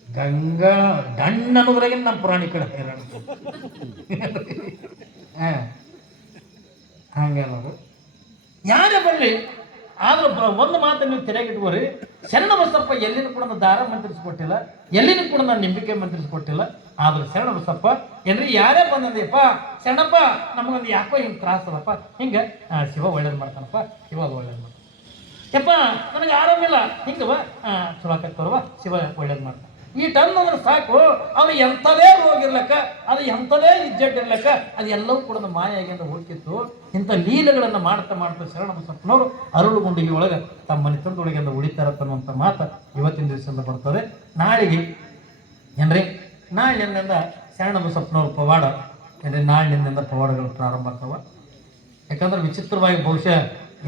ಗಂಗಾ ಡಣ್ಣ ಅನ್ನೋದ್ರಾಗಿನ ನಮ್ಮ ಪುರಾಣಿಕ ಹೇಳ ಹಂಗೆ ಅನ್ನೋದು ಯಾರೇ ಬರಲಿ. ಆದ್ರೆ ಒಂದು ಮಾತು ನೀವು ತೆರೆಗಿಟ್ಕೋರಿ, ಶರಣ ಬಸಪ್ಪ ಎಲ್ಲಿನೂ ಕೂಡ ದಾರ ಮಂತ್ರಿಸ್ಕೊಟ್ಟಿಲ್ಲ, ಎಲ್ಲಿನೂ ಕೂಡ ನಾನು ನಿಂಬಿಕೆ ಮಂತ್ರಿಸ್ಕೊಟ್ಟಿಲ್ಲ. ಆದ್ರೆ ಶರಣ ಬಸಪ್ಪ ಏನ್ರಿ ಯಾರೇ ಬಂದಪ್ಪ ಶರಣಪ್ಪ ನಮಗೊಂದು ಯಾಕೋ ಹಿಂಗೆ ತ್ರಾಸದಪ್ಪ, ಹಿಂಗೆ ಶಿವ ಒಳ್ಳೇದು ಮಾಡ್ತಾನಪ್ಪ, ಶಿವ ಒಳ್ಳೇದು ಮಾಡ್ತಾನೆ, ಯಪ್ಪ ನನಗೆ ಆರಾಮಿಲ್ಲ, ಹಿಂಗವ ಚಲೋ ಆಕತ್ತವ್ರವ ಶಿವ ಒಳ್ಳೇದು ಮಾಡ್ತಾನೆ. ಈ ಟನ್ ಅಂದ್ರೆ ಸಾಕು, ಅವ್ನು ಎಂಥದೇ ರೋಗ ಇರ್ಲಕ್ಕ, ಅದು ಎಂಥದೇ ಇಜ್ಜಡ್ ಇರ್ಲಕ್ಕ, ಅದು ಎಲ್ಲವೂ ಕೂಡ ಮಾಯ ಆಗಿಂದ ಹೋಗಿತ್ತು. ಇಂಥ ಲೀಲೆಗಳನ್ನು ಮಾಡ್ತಾ ಶರಣ ಬಸಪ್ಪನವರು ಅರಳುಗುಂಡಿಗೆ ಒಳಗೆ ತಮ್ಮ ಮನೆತನದೊಳಗಿಂದ ಉಳಿತಾರತ್ತನ್ನುವಂಥ ಮಾತು ಇವತ್ತಿನ ದಿವಸದಿಂದ ಬರ್ತದೆ. ನಾಳೆಗೆ ಏನ್ರಿ, ನಾಳಿನಿಂದ ಶರಣ ಬಸಪ್ಪನವ್ರ ಪವಾಡ ಏನ್ರಿ, ನಾಳಿನಿಂದ ಪವಾಡಗಳು ಪ್ರಾರಂಭ ಆಗ್ತವ. ಯಾಕಂದ್ರೆ ವಿಚಿತ್ರವಾಗಿ ಬಹುಶಃ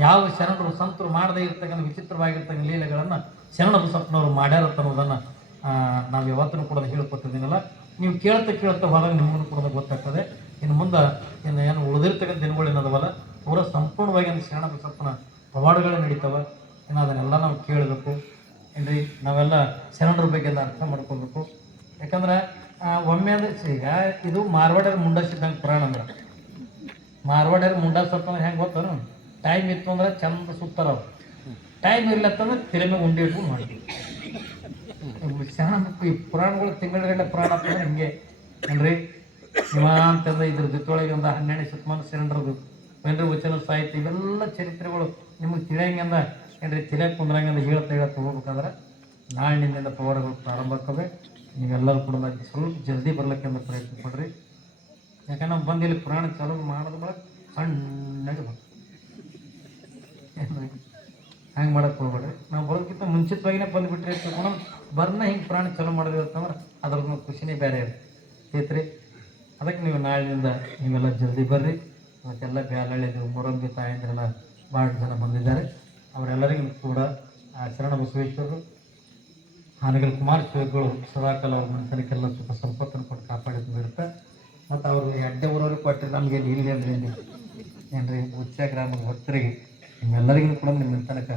ಯಾವ ಶರಣರು ಸಂತರು ಮಾಡದೇ ಇರ್ತಕ್ಕಂಥ ವಿಚಿತ್ರವಾಗಿರ್ತಕ್ಕಂಥ ಲೀಲೆಗಳನ್ನು ಶರಣ ಬಸಪ್ಪನವರು ಮಾಡ್ಯಾರತ್ತನ್ನೋದನ್ನು ನಾವು ಯಾವತ್ತೂ ಕೂಡ ಹೇಳ್ಕೊತಿದ್ದೀನಲ್ಲ. ನೀವು ಕೇಳ್ತಾ ಹೋದಾಗ ನಿಮಗೂ ಕೂಡ ಗೊತ್ತಾಗ್ತದೆ. ಇನ್ನು ಮುಂದೆ ಏನು ಉಳಿದಿರ್ತಕ್ಕಂಥ ದಿನಗಳು ಏನದವಲ್ಲ ಪೂರ ಸಂಪೂರ್ಣವಾಗಿ ಶರಣ ಬಸಪ್ಪನ ಪವಾಡಗಳೇ ನಡೀತವೆ. ಇನ್ನು ಅದನ್ನೆಲ್ಲ ನಾವು ಕೇಳಬೇಕು ಏನ್ರಿ, ನಾವೆಲ್ಲ ಶರಣರ ಬಗ್ಗೆ ಎಲ್ಲ ಅರ್ಥ ಮಾಡ್ಕೋಬೇಕು. ಯಾಕಂದ್ರೆ ಒಮ್ಮೆ ಅಂದ್ರೆ ಈಗ ಇದು ಮಾರ್ವಾಡ್ಯರ ಮುಂಡಾಸಿದ್ದಂಗೆ ಪುರಾಣ ಅಂದ್ರೆ, ಮಾರ್ವಾಡ್ಯರ ಮುಂಡಾಸತ್ತಂದ್ರೆ ಹೆಂಗೆ ಗೊತ್ತಾರ, ಟೈಮ್ ಇತ್ತು ಅಂದ್ರೆ ಚಂದ ಸುತ್ತಾರ, ಅವ್ರು ಟೈಮ್ ಇರ್ಲತ್ತಂದ್ರೆ ತಲೆ ಮೇಲೆ ಉಂಡಿ ಇಟ್ಕೊಂಡು ಮಾಡ್ತೀವಿ. ಶರಣ ಈ ಪುರಾಣಗಳು ತಿಂಗಳ ಪುರಾಣ ಅಂತಂದ್ರೆ ಹಿಂಗೆ ಏನ್ರಿ, ಅಂತಂದ್ರೆ ಇದ್ರ ಜೊತೆಯೊಳಗೆ ಒಂದು 12ನೇ ಶತಮಾನ ಶರಣರದು ಏನ್ರಿ ವಚನ ಸಾಹಿತ್ಯ ಇವೆಲ್ಲ ಚರಿತ್ರೆಗಳು ನಿಮಗೆ ತಿಳಿಯಂಗಂದ ಏನ್ರಿ, ತಿಳಿಯಕ್ಕೆ ಕುಂದ್ರಂಗಂದ ಹೇಳ್ತಾ ಹೋಗ್ಬೇಕಾದ್ರೆ ನಾಳಿನಿಂದ ಪವಾಡಗಳು ಪ್ರಾರಂಭ ಆಗ್ತವೆ. ನೀವೆಲ್ಲರೂ ಕೂಡ ಸ್ವಲ್ಪ ಜಲ್ದಿ ಬರ್ಲಿಕ್ಕೆ ಪ್ರಯತ್ನ ಪಡ್ರಿ. ಯಾಕಂದ್ರೆ ನಾವು ಬಂದು ಇಲ್ಲಿ ಪುರಾಣ ಚಾಲೂ ಮಾಡೋದು ಬಳಕ ಸಣ್ಣಗೆ ಹಂಗೆ ಮಾಡಕ್ಕೆ ಹೋಗ್ಬೇಡ್ರಿ. ನಾವು ಬರೋದಕ್ಕಿಂತ ಮುಂಚಿತವಾಗಿನೇ ಬಂದುಬಿಟ್ರಿ ತಿಳ್ಕೊಂಡು ಬರ್ನ ಹಿಂಗೆ ಪ್ರಾಣ ಚಲೋ ಮಾಡಿದ್ವಿ ಅಂತಂದ್ರೆ ಅದ್ರದ್ದು ಖುಷಿನೇ ಬೇರೆ ಐತ್ರಿ. ಅದಕ್ಕೆ ನೀವು ನಾಳಿನಿಂದ ನೀವೆಲ್ಲ ಜಲ್ದಿ ಬರ್ರಿ. ಇವತ್ತೆಲ್ಲ ಬ್ಯಾಲಳ್ಳಿದು ಮೊರಂಬಿ ತಾಯಂದ್ರೆಲ್ಲ ಭಾಳ ಜನ ಬಂದಿದ್ದಾರೆ. ಅವರೆಲ್ಲರಿಗೂ ಕೂಡ ಆ ಶರಣ ಬಸವೇಶ್ವರರು ಹಾನಗಲ್ ಕುಮಾರ ಶಿವಗಳು ಸದಾಕಾಲ ಅವ್ರ ಮನುಷ್ಯನಿಗೆಲ್ಲ ಸುಖ ಸಂಪತ್ತನ್ನು ಕೊಟ್ಟು ಕಾಪಾಡಿದ್ದು ಬಿಡುತ್ತೆ. ಮತ್ತು ಅವರು ಎಡ್ಡೆ ಊರವ್ರಿಗೆ ಕೊಟ್ಟರೆ ನಮಗೆ ಇಲ್ಲಿ ಅಂದ್ರೆ ಏನ್ರಿ ಉಚ್ಚ ಗ್ರಾಮದ ಭಕ್ತರಿಗೆ ನಿಮ್ಮೆಲ್ಲರಿಗೂ ಕೂಡ ನಿಮ್ಮ ತನಕ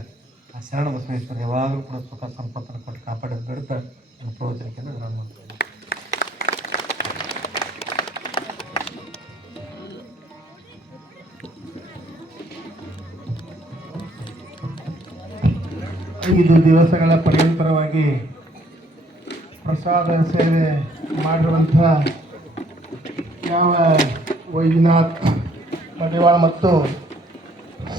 ಆ ಶರಣ ಬಸವೇಶ್ವರ ಯಾವಾಗಲೂ ಕೂಡ ಸುಖ ಸಂಪತ್ತನ್ನು ಕೊಟ್ಟು ಕಾಪಾಡಿದ್ದು ಬಿಡುತ್ತೆ. ನನ್ನ ಪ್ರವಚನಕ್ಕೆ ವಿರಾಮ ಮಾಡ್ತೀನಿ. ಐದು ದಿವಸಗಳ ಪರ್ಯಂತರವಾಗಿ ಪ್ರಸಾದ ಸೇವೆ ಮಾಡಿರುವಂಥ ಯಾವ ವೈದ್ಯನಾಥ್ ಮಡಿವಾಳ ಮತ್ತು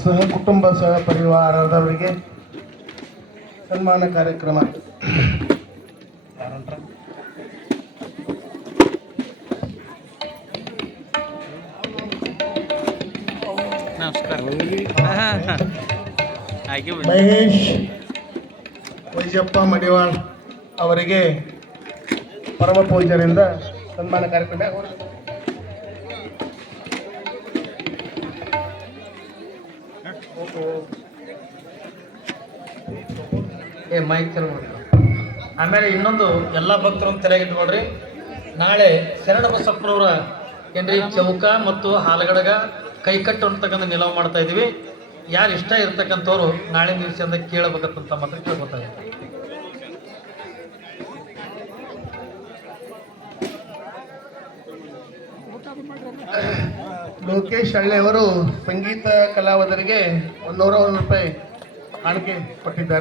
ಸಹ ಕುಟುಂಬ ಸಹ ಪರಿವಾರದವರಿಗೆ ಸನ್ಮಾನ ಕಾರ್ಯಕ್ರಮ. ಮಹೇಶ್ ವೈಜಪ್ಪ ಮಡಿವಾಳ್ ಅವರಿಗೆ ಪರಮ ಪೂಜ್ಯರಿಂದ ಸನ್ಮಾನ ಕಾರ್ಯಕ್ರಮ. ಮೈಕ್ ಚಲೋ ಮಾಡಿ. ಆಮೇಲೆ ಇನ್ನೊಂದು ಎಲ್ಲ ಭಕ್ತರನ್ನು ತೆರೆಗಿಟ್ಕೊಡ್ರಿ. ನಾಳೆ ಶರಣ ಬಸಪ್ಪನವರ ಏನ್ರಿ ಚೌಕ ಮತ್ತು ಹಾಲಗಡಗ ಕೈಕಟ್ಟು ಅಂತಕ್ಕಂಥ ನಿಲವು ಮಾಡ್ತಾ ಇದೀವಿ. ಯಾರು ಇಷ್ಟ ಇರ್ತಕ್ಕಂಥವ್ರು ನಾಳೆ ದಿವಸದಿಂದ ಕೇಳಬೇಕಂತ ಮಾತ್ರ ಕೇಳ್ಕೊತಾ ಇದ್ದೀವಿ. ಲೋಕೇಶ್ ಹಳ್ಳಿ ಅವರು ಸಂಗೀತ ಕಲಾವಿದರಿಗೆ 101 ರೂಪಾಯಿ ಕಾಣಿಕೆ ಕೊಟ್ಟಿದ್ದಾರೆ.